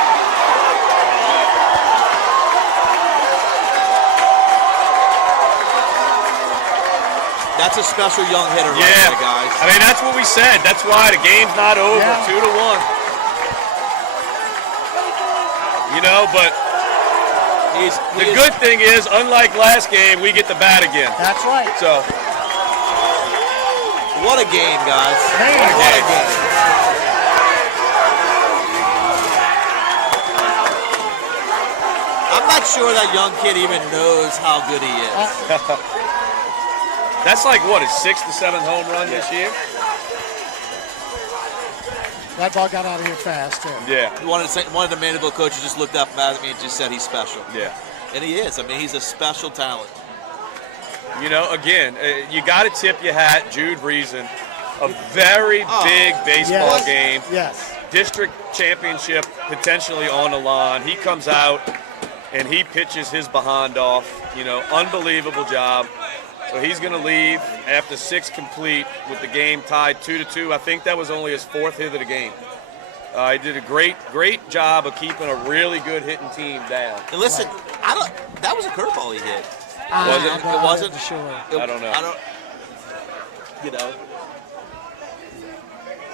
That's a special young hitter right Yeah, there, guys. I mean, that's what we said. That's why the game's not over. Yeah. 2-1. You know, but the good thing is, unlike last game, we get the bat again. That's right. So, What a game, guys. Man, What a game. I'm not sure that young kid even knows how good he is. that's like, what, his 6th or 7th home run this year? That ball got out of here fast, too. Yeah, One of the Mandeville coaches just looked up at me and just said he's special. yeah. And he is. I mean, he's a special talent. You know, again, you got to tip your hat, Jude Reason. A very big baseball Yes. game. Yes. District championship potentially on the line. He comes out and he pitches his behind off. You know, unbelievable job. So he's going to leave after 6 complete with the game tied 2-2. I think that was only his 4th hit of the game. He did a great job of keeping a really good hitting team down. And listen, that was a curveball he hit. Was it? It wasn't? Sure. I don't know. You know.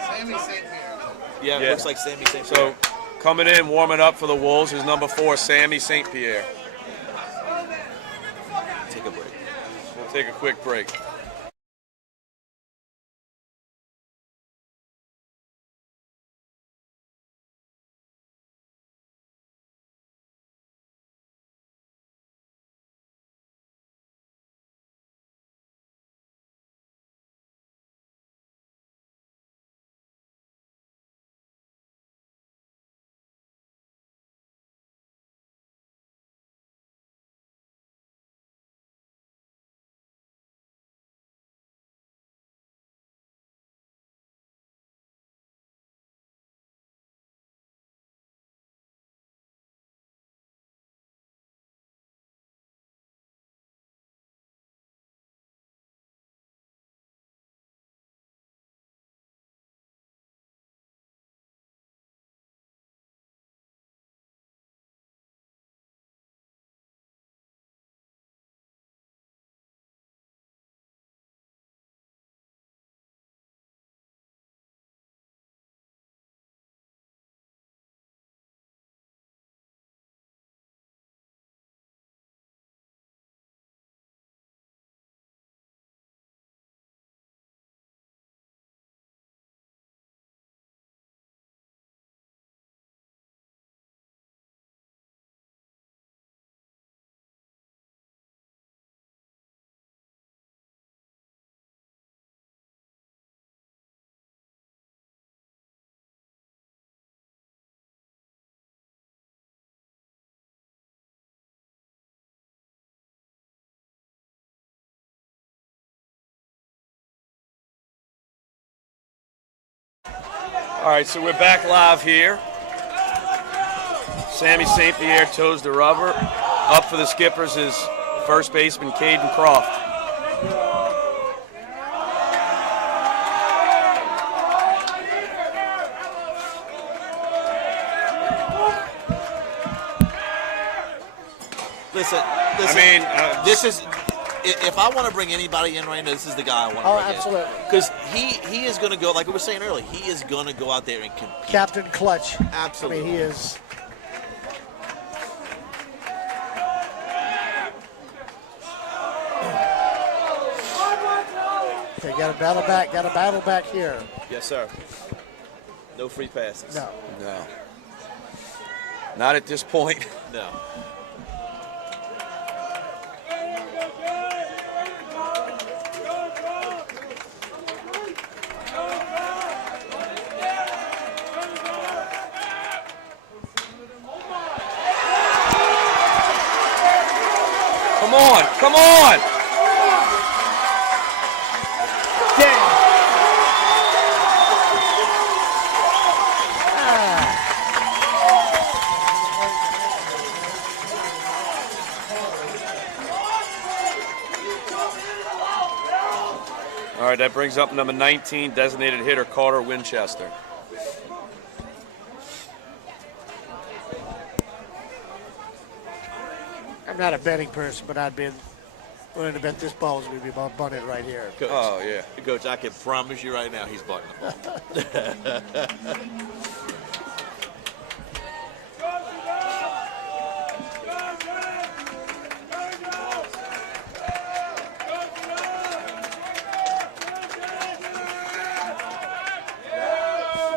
Sammy St. Pierre. Yeah, Yeah. it looks like Sammy St. So coming in, warming up for the Wolves is number 4, Sammy St. Pierre. Take a break. We'll take a quick break. All right, so we're back live here. Sammy St. Pierre toes the rubber. Up for the Skippers is first baseman Caden Croft. Listen. I mean, This is if I want to bring anybody in right now, this is the guy I want to Oh, bring absolutely. Because he is going to go, like we were saying earlier, he is going to go out there and compete. Captain Clutch. Absolutely. I mean, he is. Okay, got to battle back. Got to battle back here. Yes, sir. No free passes. No. No. Not at this point. No. Come on, come on! Damn. All right, that brings up number 19, designated hitter Carter Winchester. I'm not a betting person, but I'd been willing to bet this ball is going to be bunted right here. Coach, Oh, yeah. Coach, I can promise you right now he's butting the ball.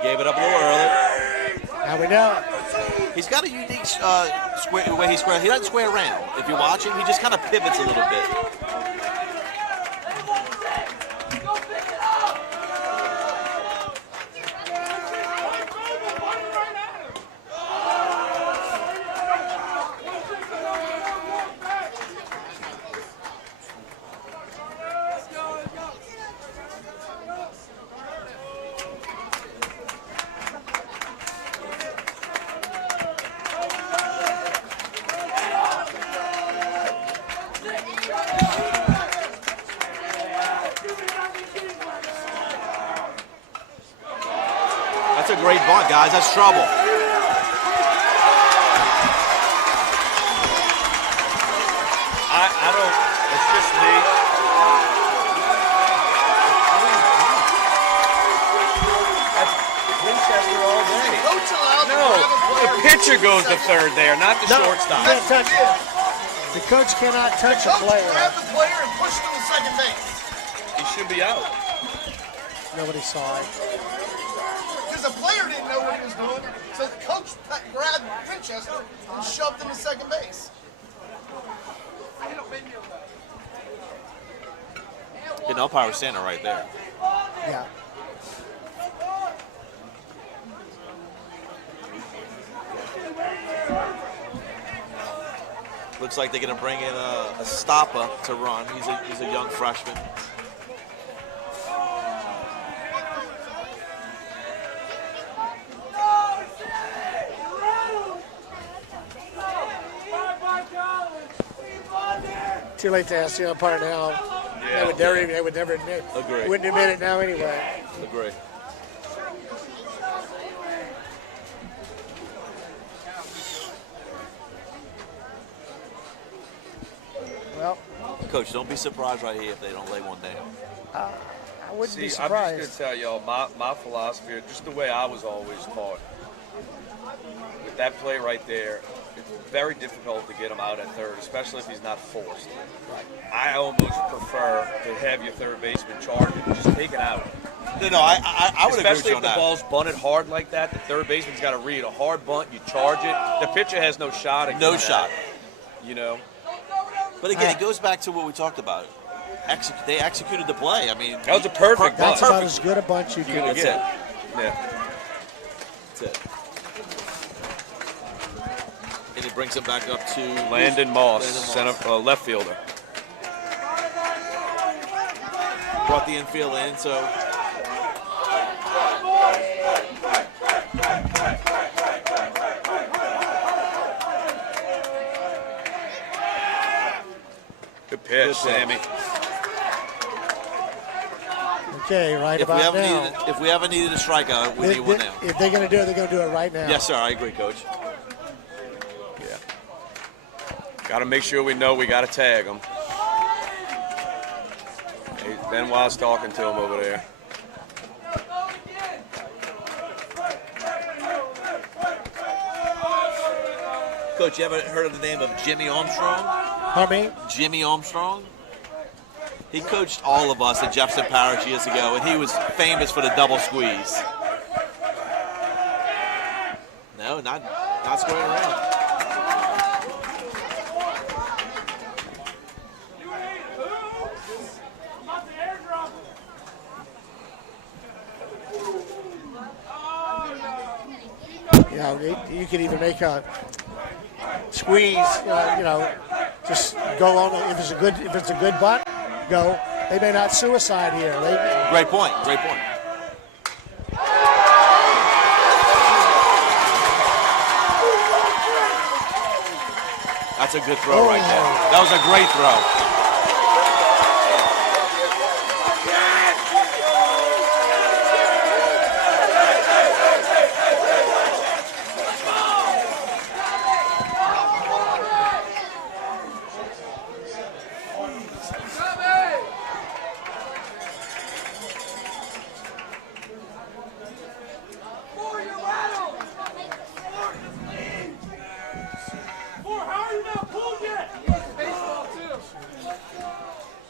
Gave it up a little early. Now we know. He's got a unique square way he squares. He doesn't square around. If you watch him, he just kind of pivots a little bit. That's a great bunt, guys. That's trouble. I don't, it's just me. That's Winchester all day. Coach allowed No, to grab a the player. pitcher goes to third there, not the shortstop. You can't touch it. The coach cannot touch a Coach player. grabbed the player and pushed him to second base. He should be out. Nobody saw it. Because the player didn't know what he was doing. So the coach grabbed Winchester and shoved him to second base. An umpire center right there. Yeah. Looks like they're going to bring in a stopper to run. He's a young freshman. Too late to ask the umpire now. Yeah. They would never admit. Agree. Wouldn't admit it now anyway. Agree. Well, Coach, don't be surprised right here if they don't lay one down. I wouldn't See, be I'm surprised. just going to tell y'all my philosophy, just the way I was always taught. With that play right there, it's very difficult to get him out at third, especially if he's not forced. I almost prefer to have your third baseman charge it and just take it out. No, I would agree with Especially you if on the that. ball's bunted hard like that, the third baseman's got to read a hard bunt, you charge it. The pitcher has no shot against No that, shot. You know? But again, it goes back to what we talked about. They executed the play. I mean, That was a perfect That's bunt. about as good a bunch you You're can gonna get. get. Yeah. That's it. And it brings him back up to Landon Moss, Landon center, left fielder. Brought the infield in, so Good pitch, Sammy. Okay, right about now. if we ever needed a strikeout, we need one now. If they're going to do it, they're going to do it right now. Yes, sir. I agree, Coach. Yeah. Got to make sure we know we got to tag him. Benoit's talking to him over there. Coach, you ever heard of the name of Jimmy Armstrong? Pardon me? Jimmy Armstrong? He coached all of us at Jefferson Parish years ago, and he was famous for the double squeeze. No, not squaring around. You could even make a squeeze. Just go on. If it's a good butt, go. They may not suicide here. Great point. Great point. That's a good throw right there. That was a great throw.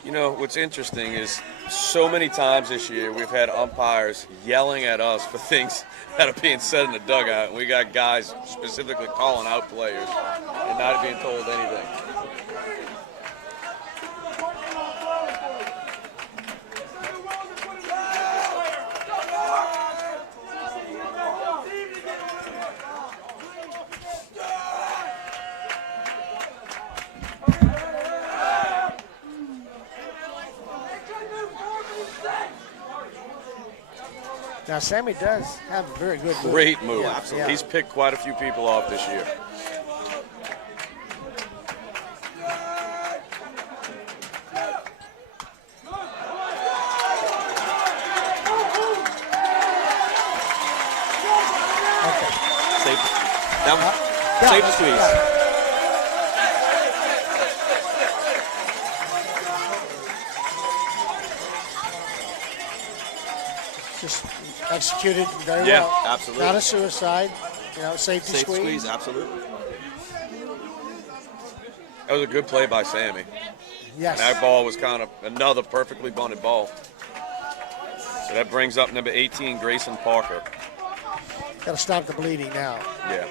You know, what's interesting is so many times this year we've had umpires yelling at us for things that are being said in the dugout, and we got guys specifically calling out players and not being told anything. Now, Sammy does have a very good move. Great move. Yeah, absolutely. He's picked quite a few people off this year. Safe to squeeze. Just executed very well. Absolutely. Not a suicide. Safety Safe squeeze. squeeze, absolutely. That was a good play by Sammy. Yes. And that ball was kind of another perfectly bunted ball. So that brings up number 18, Grayson Parker. Got to stop the bleeding now. Yeah.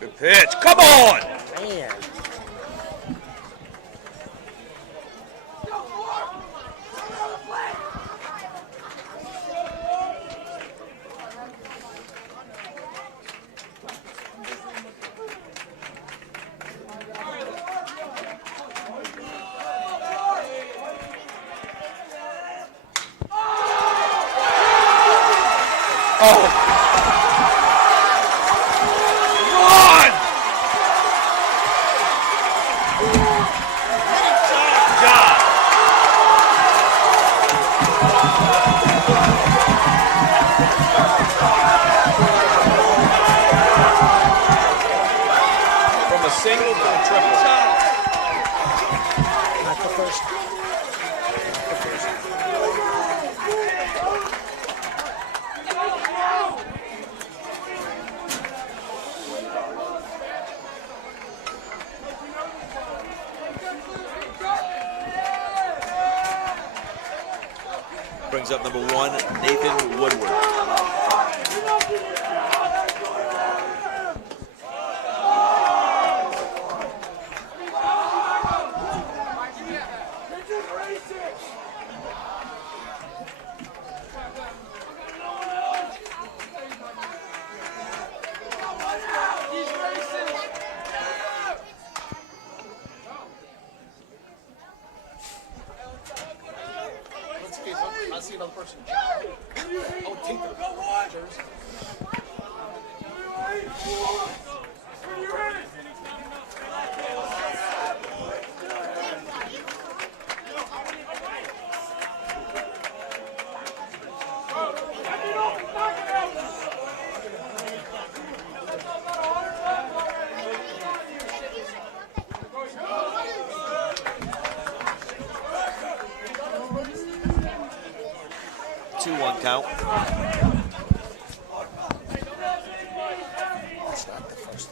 Good pitch. Come on! Man. Single to a triple. Not the first. Brings up number 1, Nathan Woodward. see another person. I would take the jersey. Two-one count. That's not the first.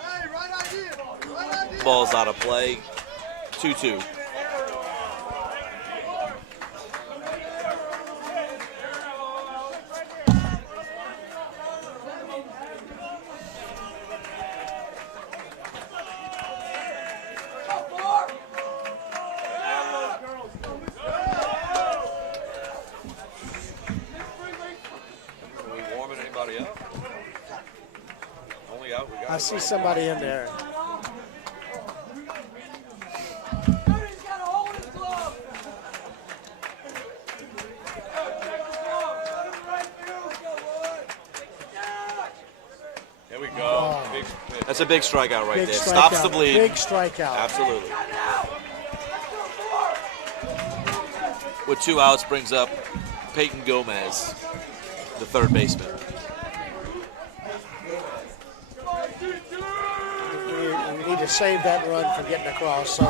Hey, right idea. Right idea. Ball's out of play. 2-2. Are we warming anybody up? Only out we got. I see somebody in there. There we go. Big pitch. That's a big strikeout right Big there. strikeout. Stops the bleed. Big strikeout. Absolutely. With 2 outs, brings up Peyton Gomez, the third baseman. We need to save that run from getting across. So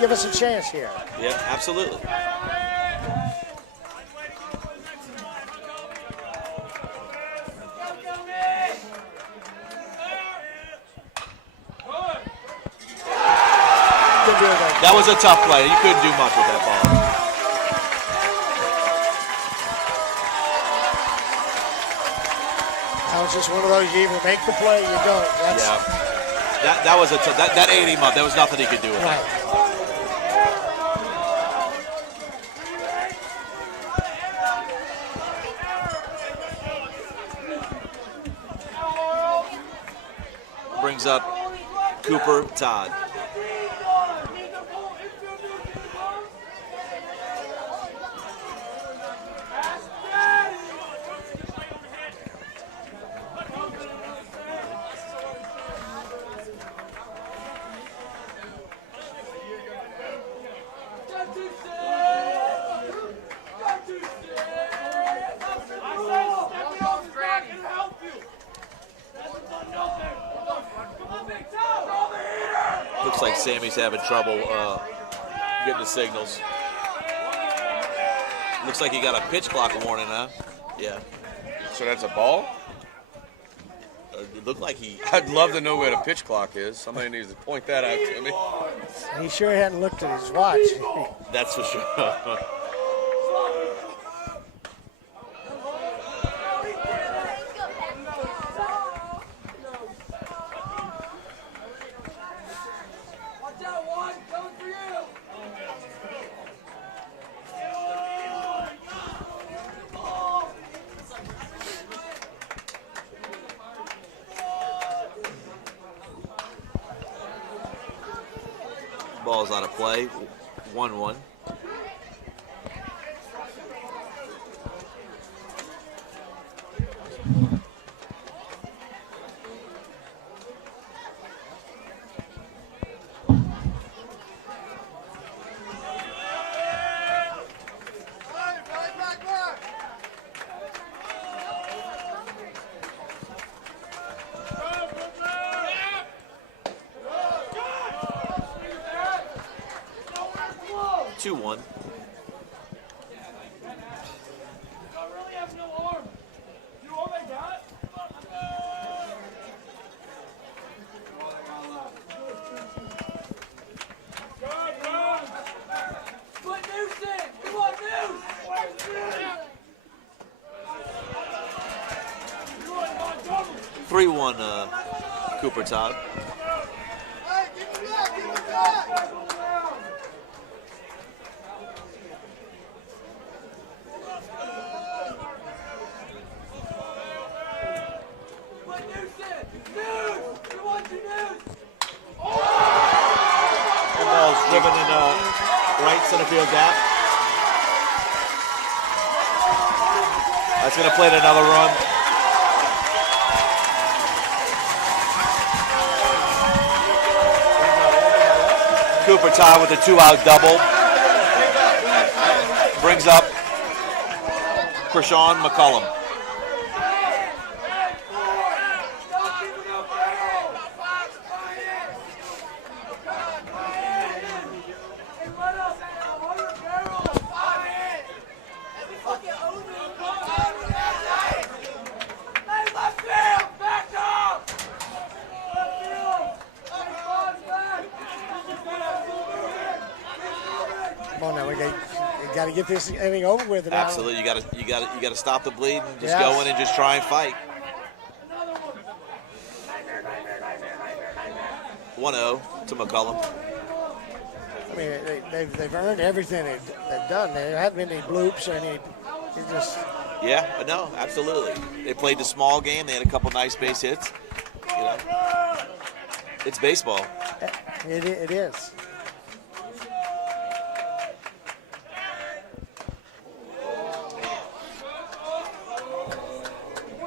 give us a chance here. Yeah, absolutely. Good deal there. That was a tough play. You couldn't do much with that ball. That was just one of those, you either make the play or you don't. That's Yeah. That was that ate him up. There was nothing he could do with right. that. Brings up Cooper Todd. Looks like Sammy's having trouble getting the signals. Looks like he got a pitch clock warning, huh? Yeah. So that's a ball? It looked like he. I'd love to know where the pitch clock is. Somebody needs to point that out to me. He sure hadn't looked at his watch. That's for sure. Ball's out of play. 1-1. Right. 2-1. Three-one, Cooper Todd. Hey, give me back. right center field gap. That's going to play another run. Cooper tied with a 2-out double. Brings up Krishan McCullum. Come on now, we got to get this inning over with. Now. Absolutely, you got to stop the bleed and just Yes. go in and just try and fight. 1-0 to McCullum. I mean, they've earned everything they've done. There haven't been any bloops or any. It just. Yeah, no, absolutely. They played the small game. They had a couple nice base hits. You know, it's baseball. It is.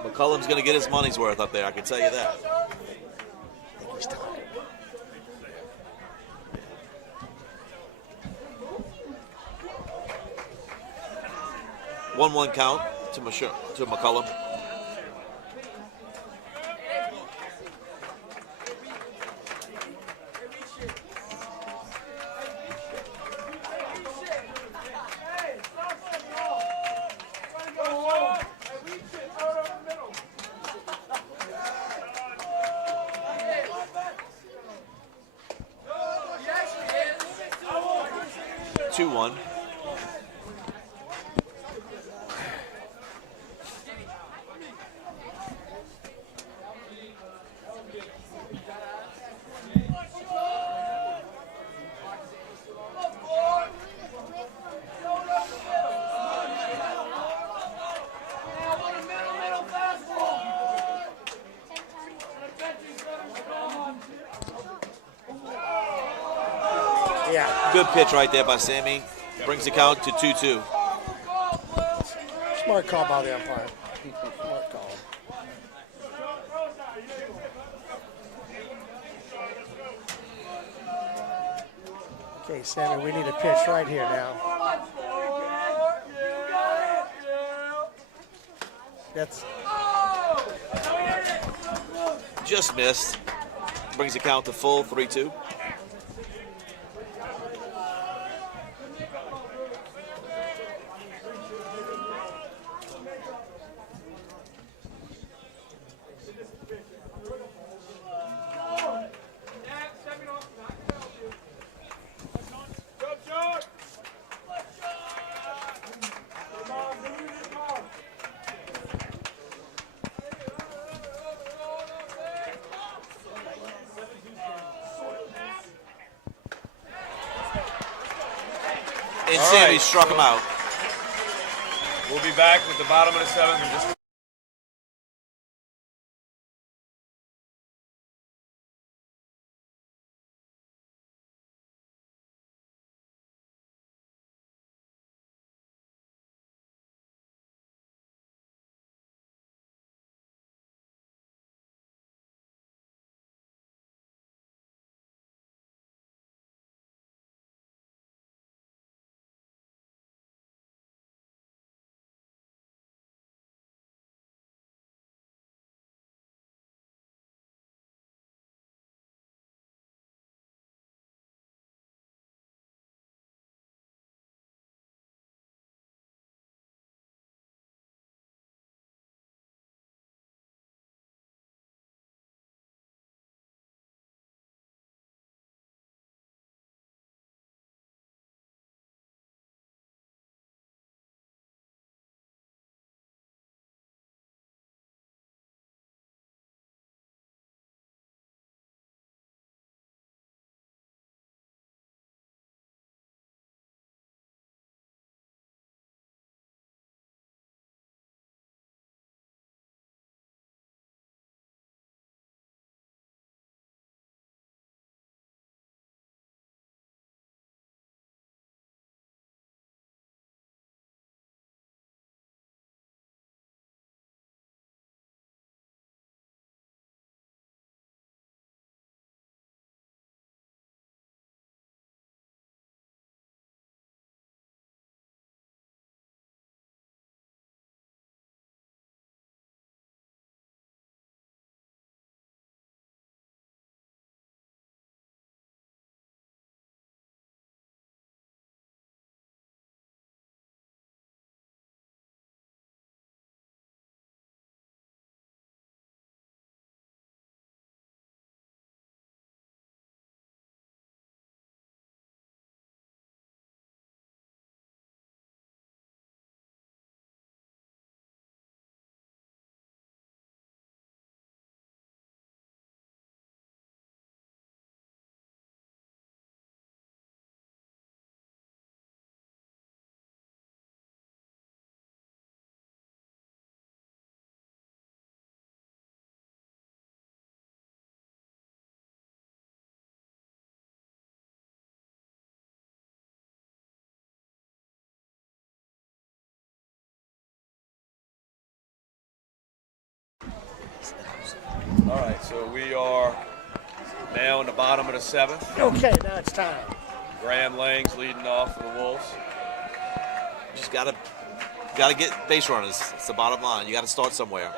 McCullum's going to get his money's worth up there. I can tell you that. He's tired. One count to McCullum. Two-one. Yeah. Good pitch right there by Sammy. Brings the count to 2-2. Smart call by the umpire. Smart call. Okay, Sammy, we need a pitch right here now. That's Just missed. Brings the count to full 3-2. And All Sammy right, struck him out. We'll be back with the bottom of the seventh in just All right, so we are now in the bottom of the 7th. Okay, now it's time. Graham Lang's leading off for the Wolves. Just gotta get base runners. It's the bottom line. You got to start somewhere.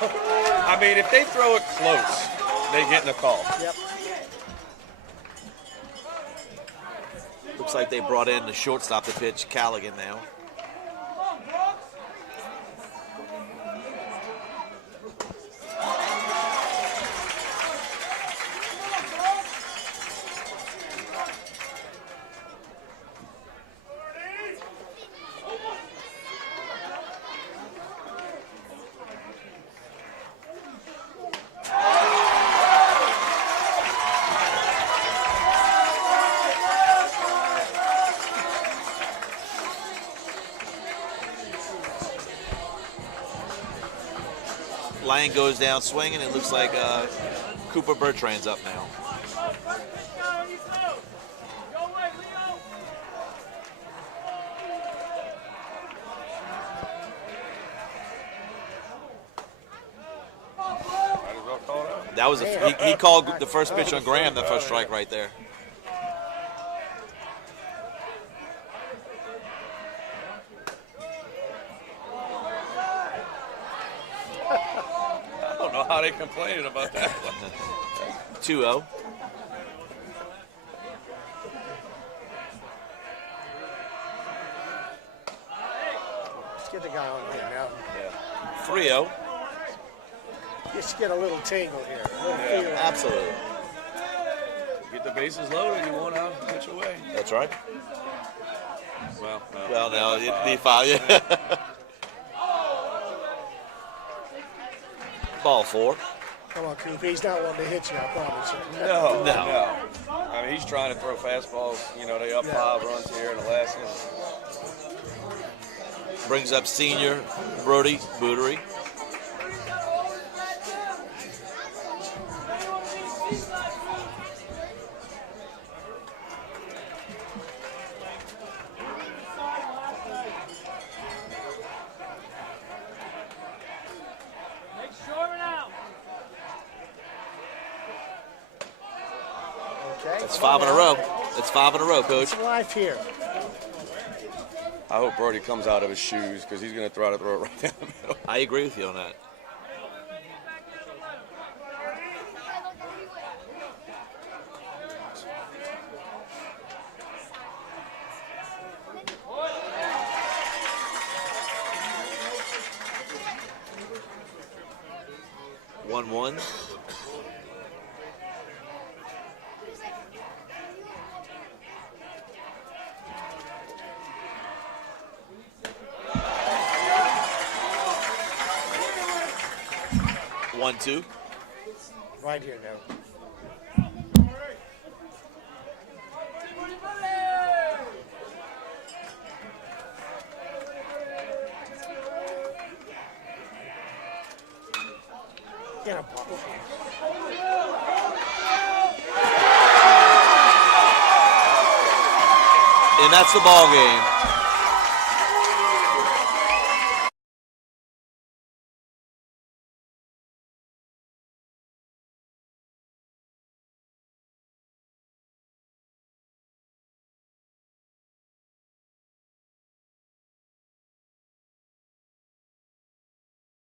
I mean, if they throw it close, they get in the call. Yep. Looks like they brought in the shortstop to pitch, Callaghan now. Lang goes down swinging. It looks like Cooper Bertrand's up now. That was he called the first pitch on Graham, the first strike right there. I don't know how they complaining about that. 2-0. Let's get the guy on here now. 3-0. Just get a little tingle here. A little feel. Absolutely. Get the bases loaded, you want out, pitch away. That's right. Well, No, the foul. Yeah. Ball 4. Come on, Coop. He's not one to hit you, I promise you. No. I mean, he's trying to throw fastballs. You know, they up 5 runs here in the last inning. Brings up senior Brody Bootery. It's 5 in a row. It's 5 in a row, Coach. It's life here. I hope Brody comes out of his shoes because he's going to try to throw it right down the middle. I agree with you on that. One. 1-2. Right here now. Get a ball. And that's the ball game.